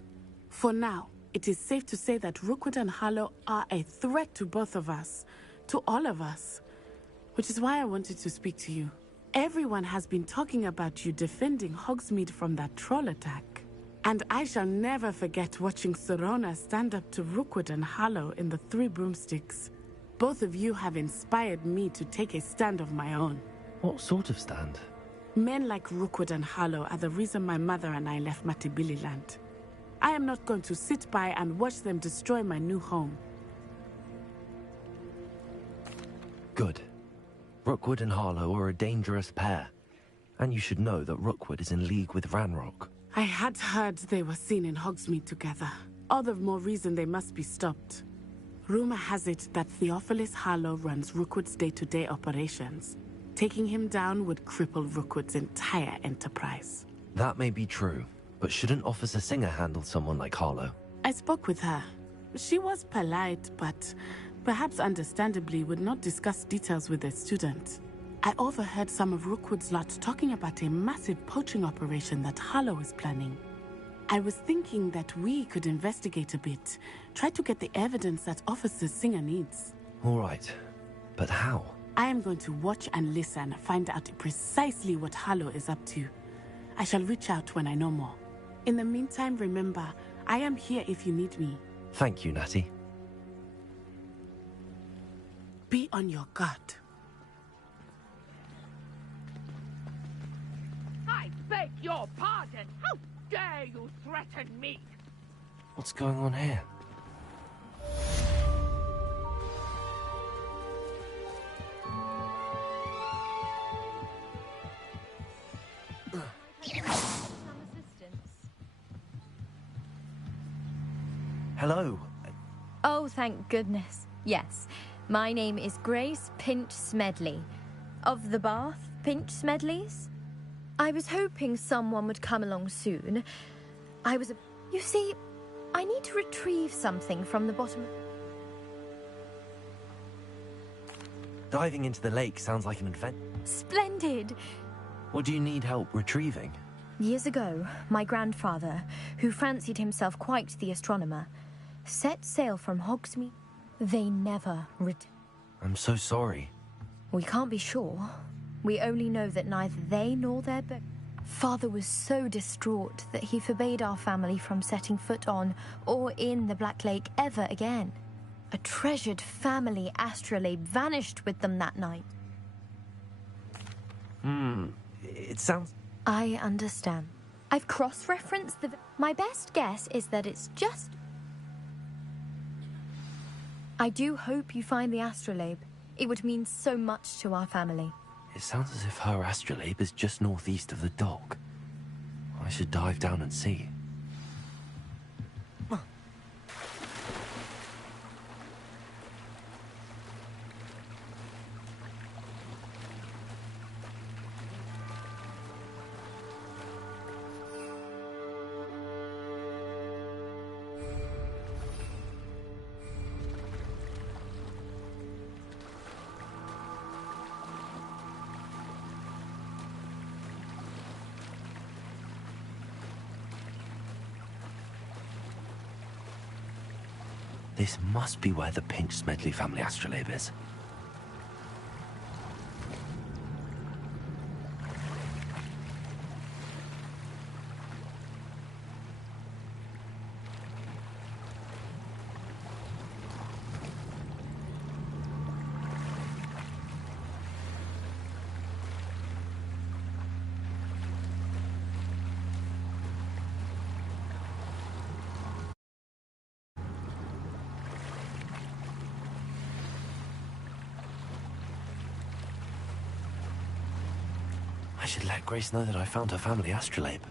For now, it is safe to say that Rookwood and Harlow are a threat to both of us, to all of us, which is why I wanted to speak to you. Everyone has been talking about you defending Hogsmeade from that troll attack. And I shall never forget watching Serona stand up to Rookwood and Harlow in the Three Broomsticks. Both of you have inspired me to take a stand of my own. What sort of stand? Men like Rookwood and Harlow are the reason my mother and I left Matibililand. I am not going to sit by and watch them destroy my new home. Good. Rookwood and Harlow are a dangerous pair. And you should know that Rookwood is in league with Ranrock. I had heard they were seen in Hogsmeade together. All the more reason they must be stopped. Rumor has it that Theophilus Harlow runs Rookwood's day-to-day operations. Taking him down would cripple Rookwood's entire enterprise. That may be true, but shouldn't Officer Singer handle someone like Harlow? I spoke with her. She was polite, but perhaps understandably would not discuss details with a student. I overheard some of Rookwood's lot talking about a massive poaching operation that Harlow is planning. I was thinking that we could investigate a bit, try to get the evidence that Officer Singer needs. All right, but how? I am going to watch and listen, find out precisely what Harlow is up to. I shall reach out when I know more. In the meantime, remember, I am here if you need me. Thank you, Natty. Be on your guard. I beg your pardon! How dare you threaten me? What's going on here? Hello. Oh, thank goodness. Yes. My name is Grace Pinch Smedley. Of the Bath Pinch Smedleys? I was hoping someone would come along soon. You see, I need to retrieve something from the bottom. Diving into the lake sounds like an adventure. Splendid! What do you need help retrieving? Years ago, my grandfather, who fancied himself quite the astronomer, set sail from Hogsmeade. They never returned. I'm so sorry. We can't be sure. We only know that neither they nor their father was so distraught that he forbade our family from setting foot on or in the Black Lake ever again. A treasured family astrolabe vanished with them that night. It sounds... I understand. I've cross-referenced the... My best guess is that it's just... I do hope you find the astrolabe. It would mean so much to our family. It sounds as if her astrolabe is just northeast of the dock. I should dive down and see. This must be where the Pinch Smedley family astrolabe is. I should let Grace know that I found her family astrolabe.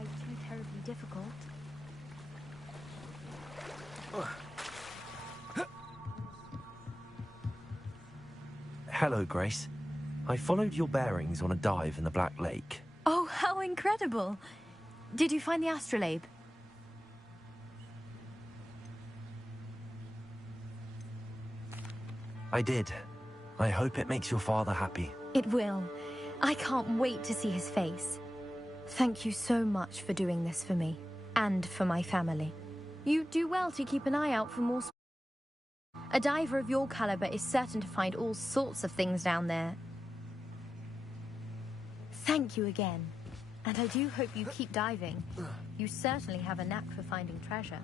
Too terribly difficult. Hello, Grace. I followed your bearings on a dive in the Black Lake. Oh, how incredible! Did you find the astrolabe? I did. I hope it makes your father happy. It will. I can't wait to see his face. Thank you so much for doing this for me, and for my family. You do well to keep an eye out for more. A diver of your caliber is certain to find all sorts of things down there. Thank you again, and I do hope you keep diving. You certainly have a knack for finding treasure.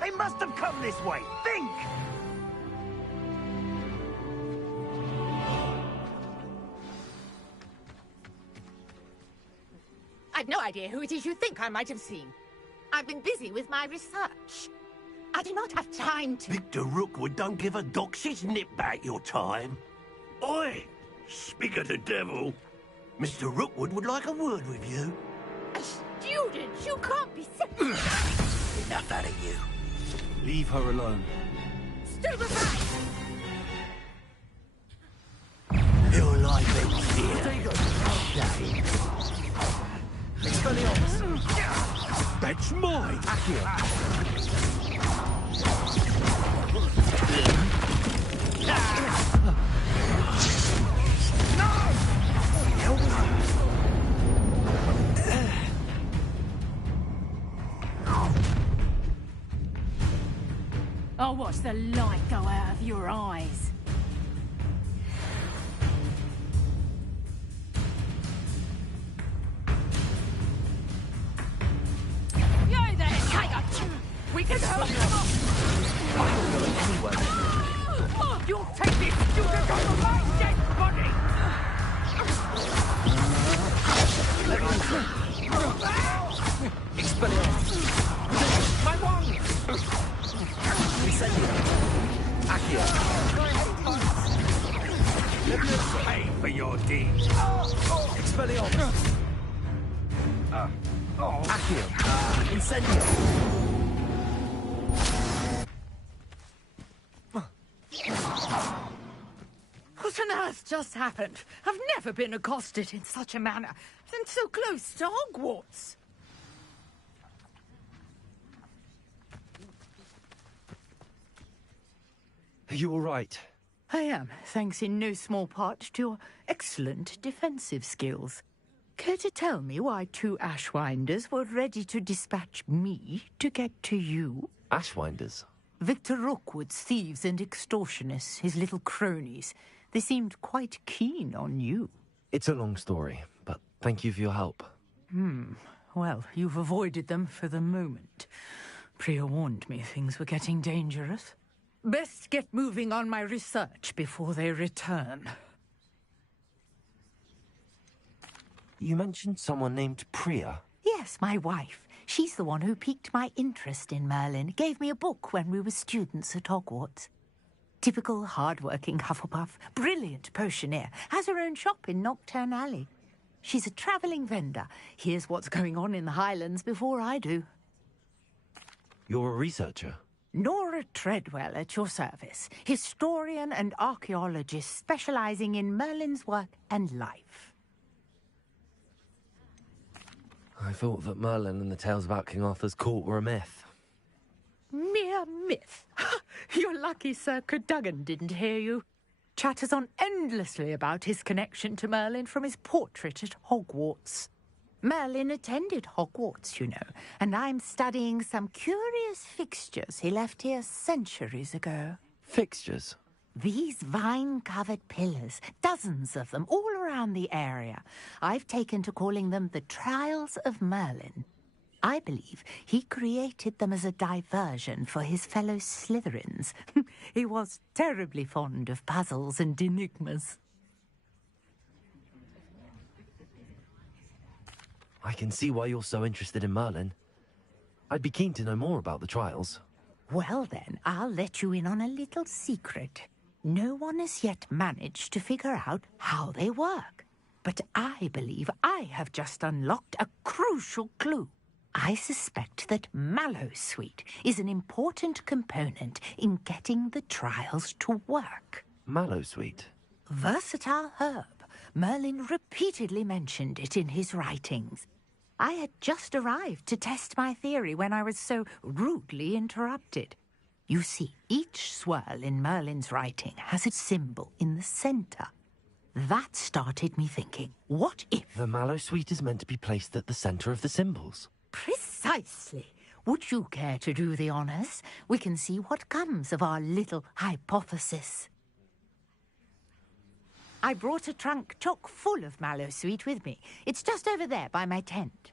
They must have come this way! Think! I've no idea who it is you think I might have seen. I've been busy with my research. I do not have time to... Victor Rookwood don't give a doxy's nip back your time. Oi! Speak of the devil. Mr. Rookwood would like a word with you. A student? You can't be sick. Enough out of you. Leave her alone. Stupefy! Your life ends here. Shame. That's mine! I'll watch the light go out of your eyes. Yay there, tiger! We can help you! I'm not going anywhere with you. You'll take this student on my dead body! Expelliarmus! My wand! Incendio! Accio! Pay for your deeds. Expelliarmus! Accio! Incendio! What on earth just happened? I've never been accosted in such a manner, and so close to Hogwarts. Are you all right? I am, thanks in no small part to your excellent defensive skills. Care to tell me why 2 Ashwinders were ready to dispatch me to get to you? Ashwinders? Victor Rookwood's thieves and extortionists, his little cronies. They seemed quite keen on you. It's a long story, but thank you for your help. Well, you've avoided them for the moment. Priya warned me things were getting dangerous. Best get moving on my research before they return. You mentioned someone named Priya. Yes, my wife. She's the one who piqued my interest in Merlin. Gave me a book when we were students at Hogwarts. Typical hard-working Hufflepuff, brilliant potioneer, has her own shop in Knockturn Alley. She's a travelling vendor. Hears what's going on in the Highlands before I do. You're a researcher? Nora Treadwell at your service, historian and archaeologist specialising in Merlin's work and life. I thought that Merlin and the tales about King Arthur's court were a myth. Mere myth. You're lucky Sir Cadogan didn't hear you. Chatters on endlessly about his connection to Merlin from his portrait at Hogwarts. Merlin attended Hogwarts, you know, and I'm studying some curious fixtures he left here centuries ago. Fixtures? These vine-covered pillars, dozens of them, all around the area. I've taken to calling them the Trials of Merlin. I believe he created them as a diversion for his fellow Slytherins. He was terribly fond of puzzles and enigmas. I can see why you're so interested in Merlin. I'd be keen to know more about the trials. Well then, I'll let you in on a little secret. No one has yet managed to figure out how they work. But I believe I have just unlocked a crucial clue. I suspect that Mallowsweet is an important component in getting the trials to work. Mallowsweet? Versatile herb. Merlin repeatedly mentioned it in his writings. I had just arrived to test my theory when I was so rudely interrupted. You see, each swirl in Merlin's writing has a symbol in the centre. That started me thinking, what if... The Mallowsweet is meant to be placed at the centre of the symbols. Precisely. Would you care to do the honours? We can see what comes of our little hypothesis. I brought a trunk chock full of Mallowsweet with me. It's just over there by my tent.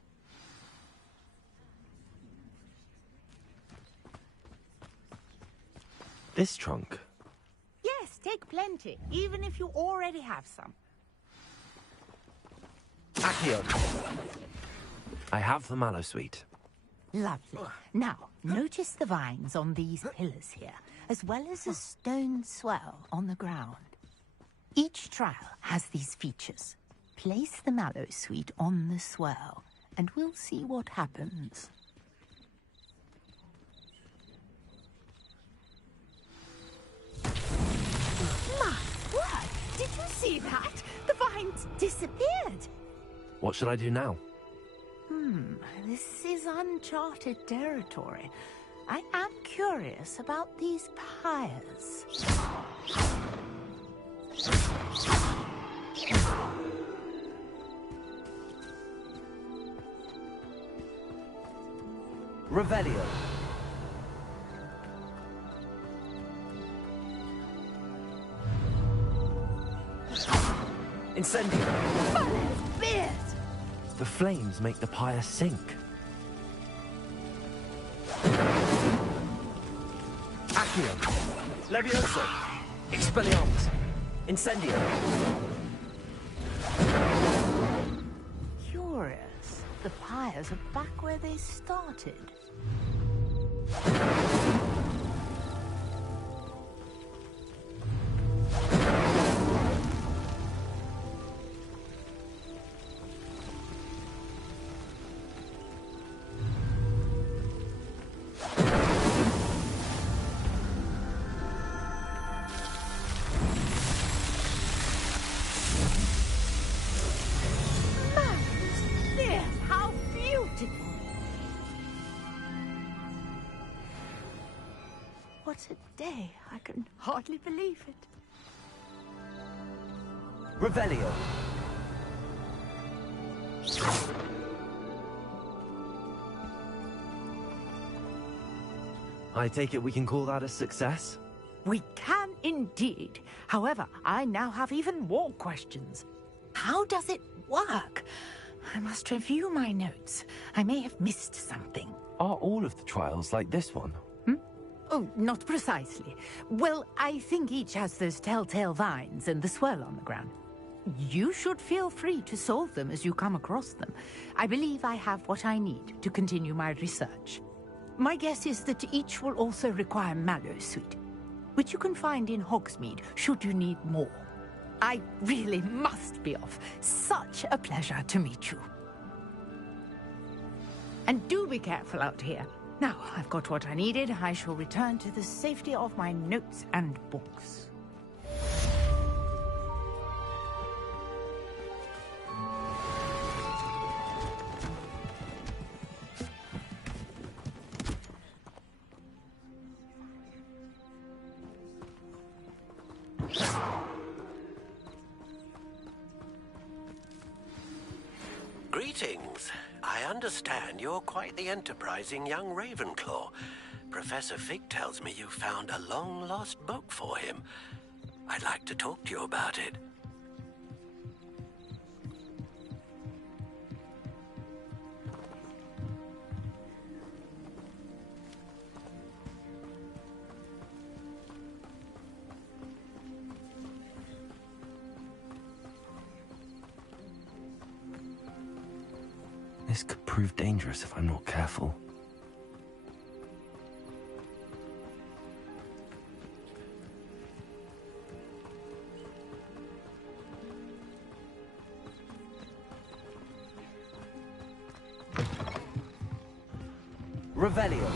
This trunk? Yes, take plenty, even if you already have some. Accio! I have the Mallowsweet. Lovely. Now, notice the vines on these pillars here, as well as a stone swell on the ground. Each trial has these features. Place the Mallowsweet on the swell, and we'll see what happens. My word! Did you see that? The vines disappeared! What should I do now? This is uncharted territory. I am curious about these pyres. Revelio. Incendio. The flames make the pyre sink. Accio. Levioso. Expelliarmus. Incendio. Curious. The pyres are back where they started. What a day. I can hardly believe it. Revelio. I take it we can call that a success? We can indeed. However, I now have even more questions. How does it work? I must review my notes. I may have missed something. Are all of the trials like this one? Oh, not precisely. Well, I think each has those telltale vines and the swirl on the ground. You should feel free to solve them as you come across them. I believe I have what I need to continue my research. My guess is that each will also require Mallowsweet, which you can find in Hogsmeade should you need more. I really must be off. Such a pleasure to meet you. And do be careful out here. Now, I've got what I needed. I shall return to the safety of my notes and books. Greetings. I understand you're quite the enterprising young Ravenclaw. Professor Fig tells me you found a long-lost book for him. I'd like to talk to you about it. This could prove dangerous if I'm not careful. Revelio.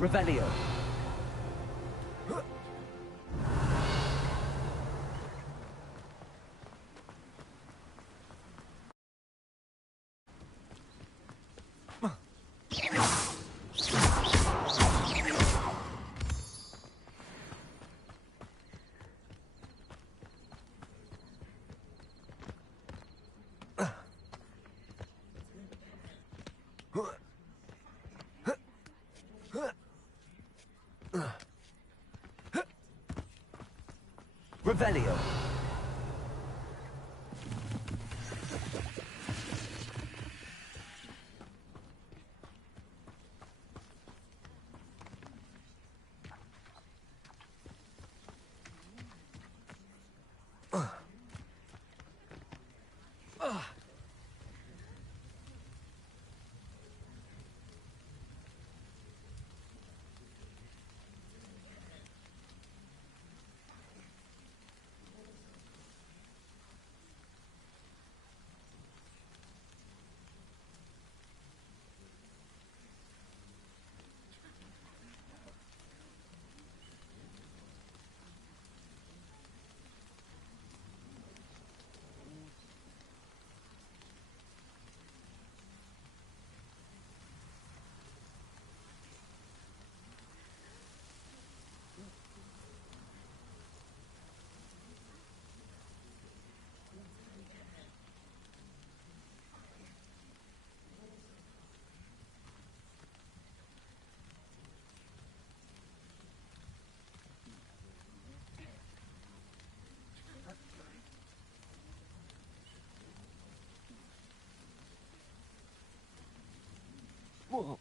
Revelio. Revelio. Whoa.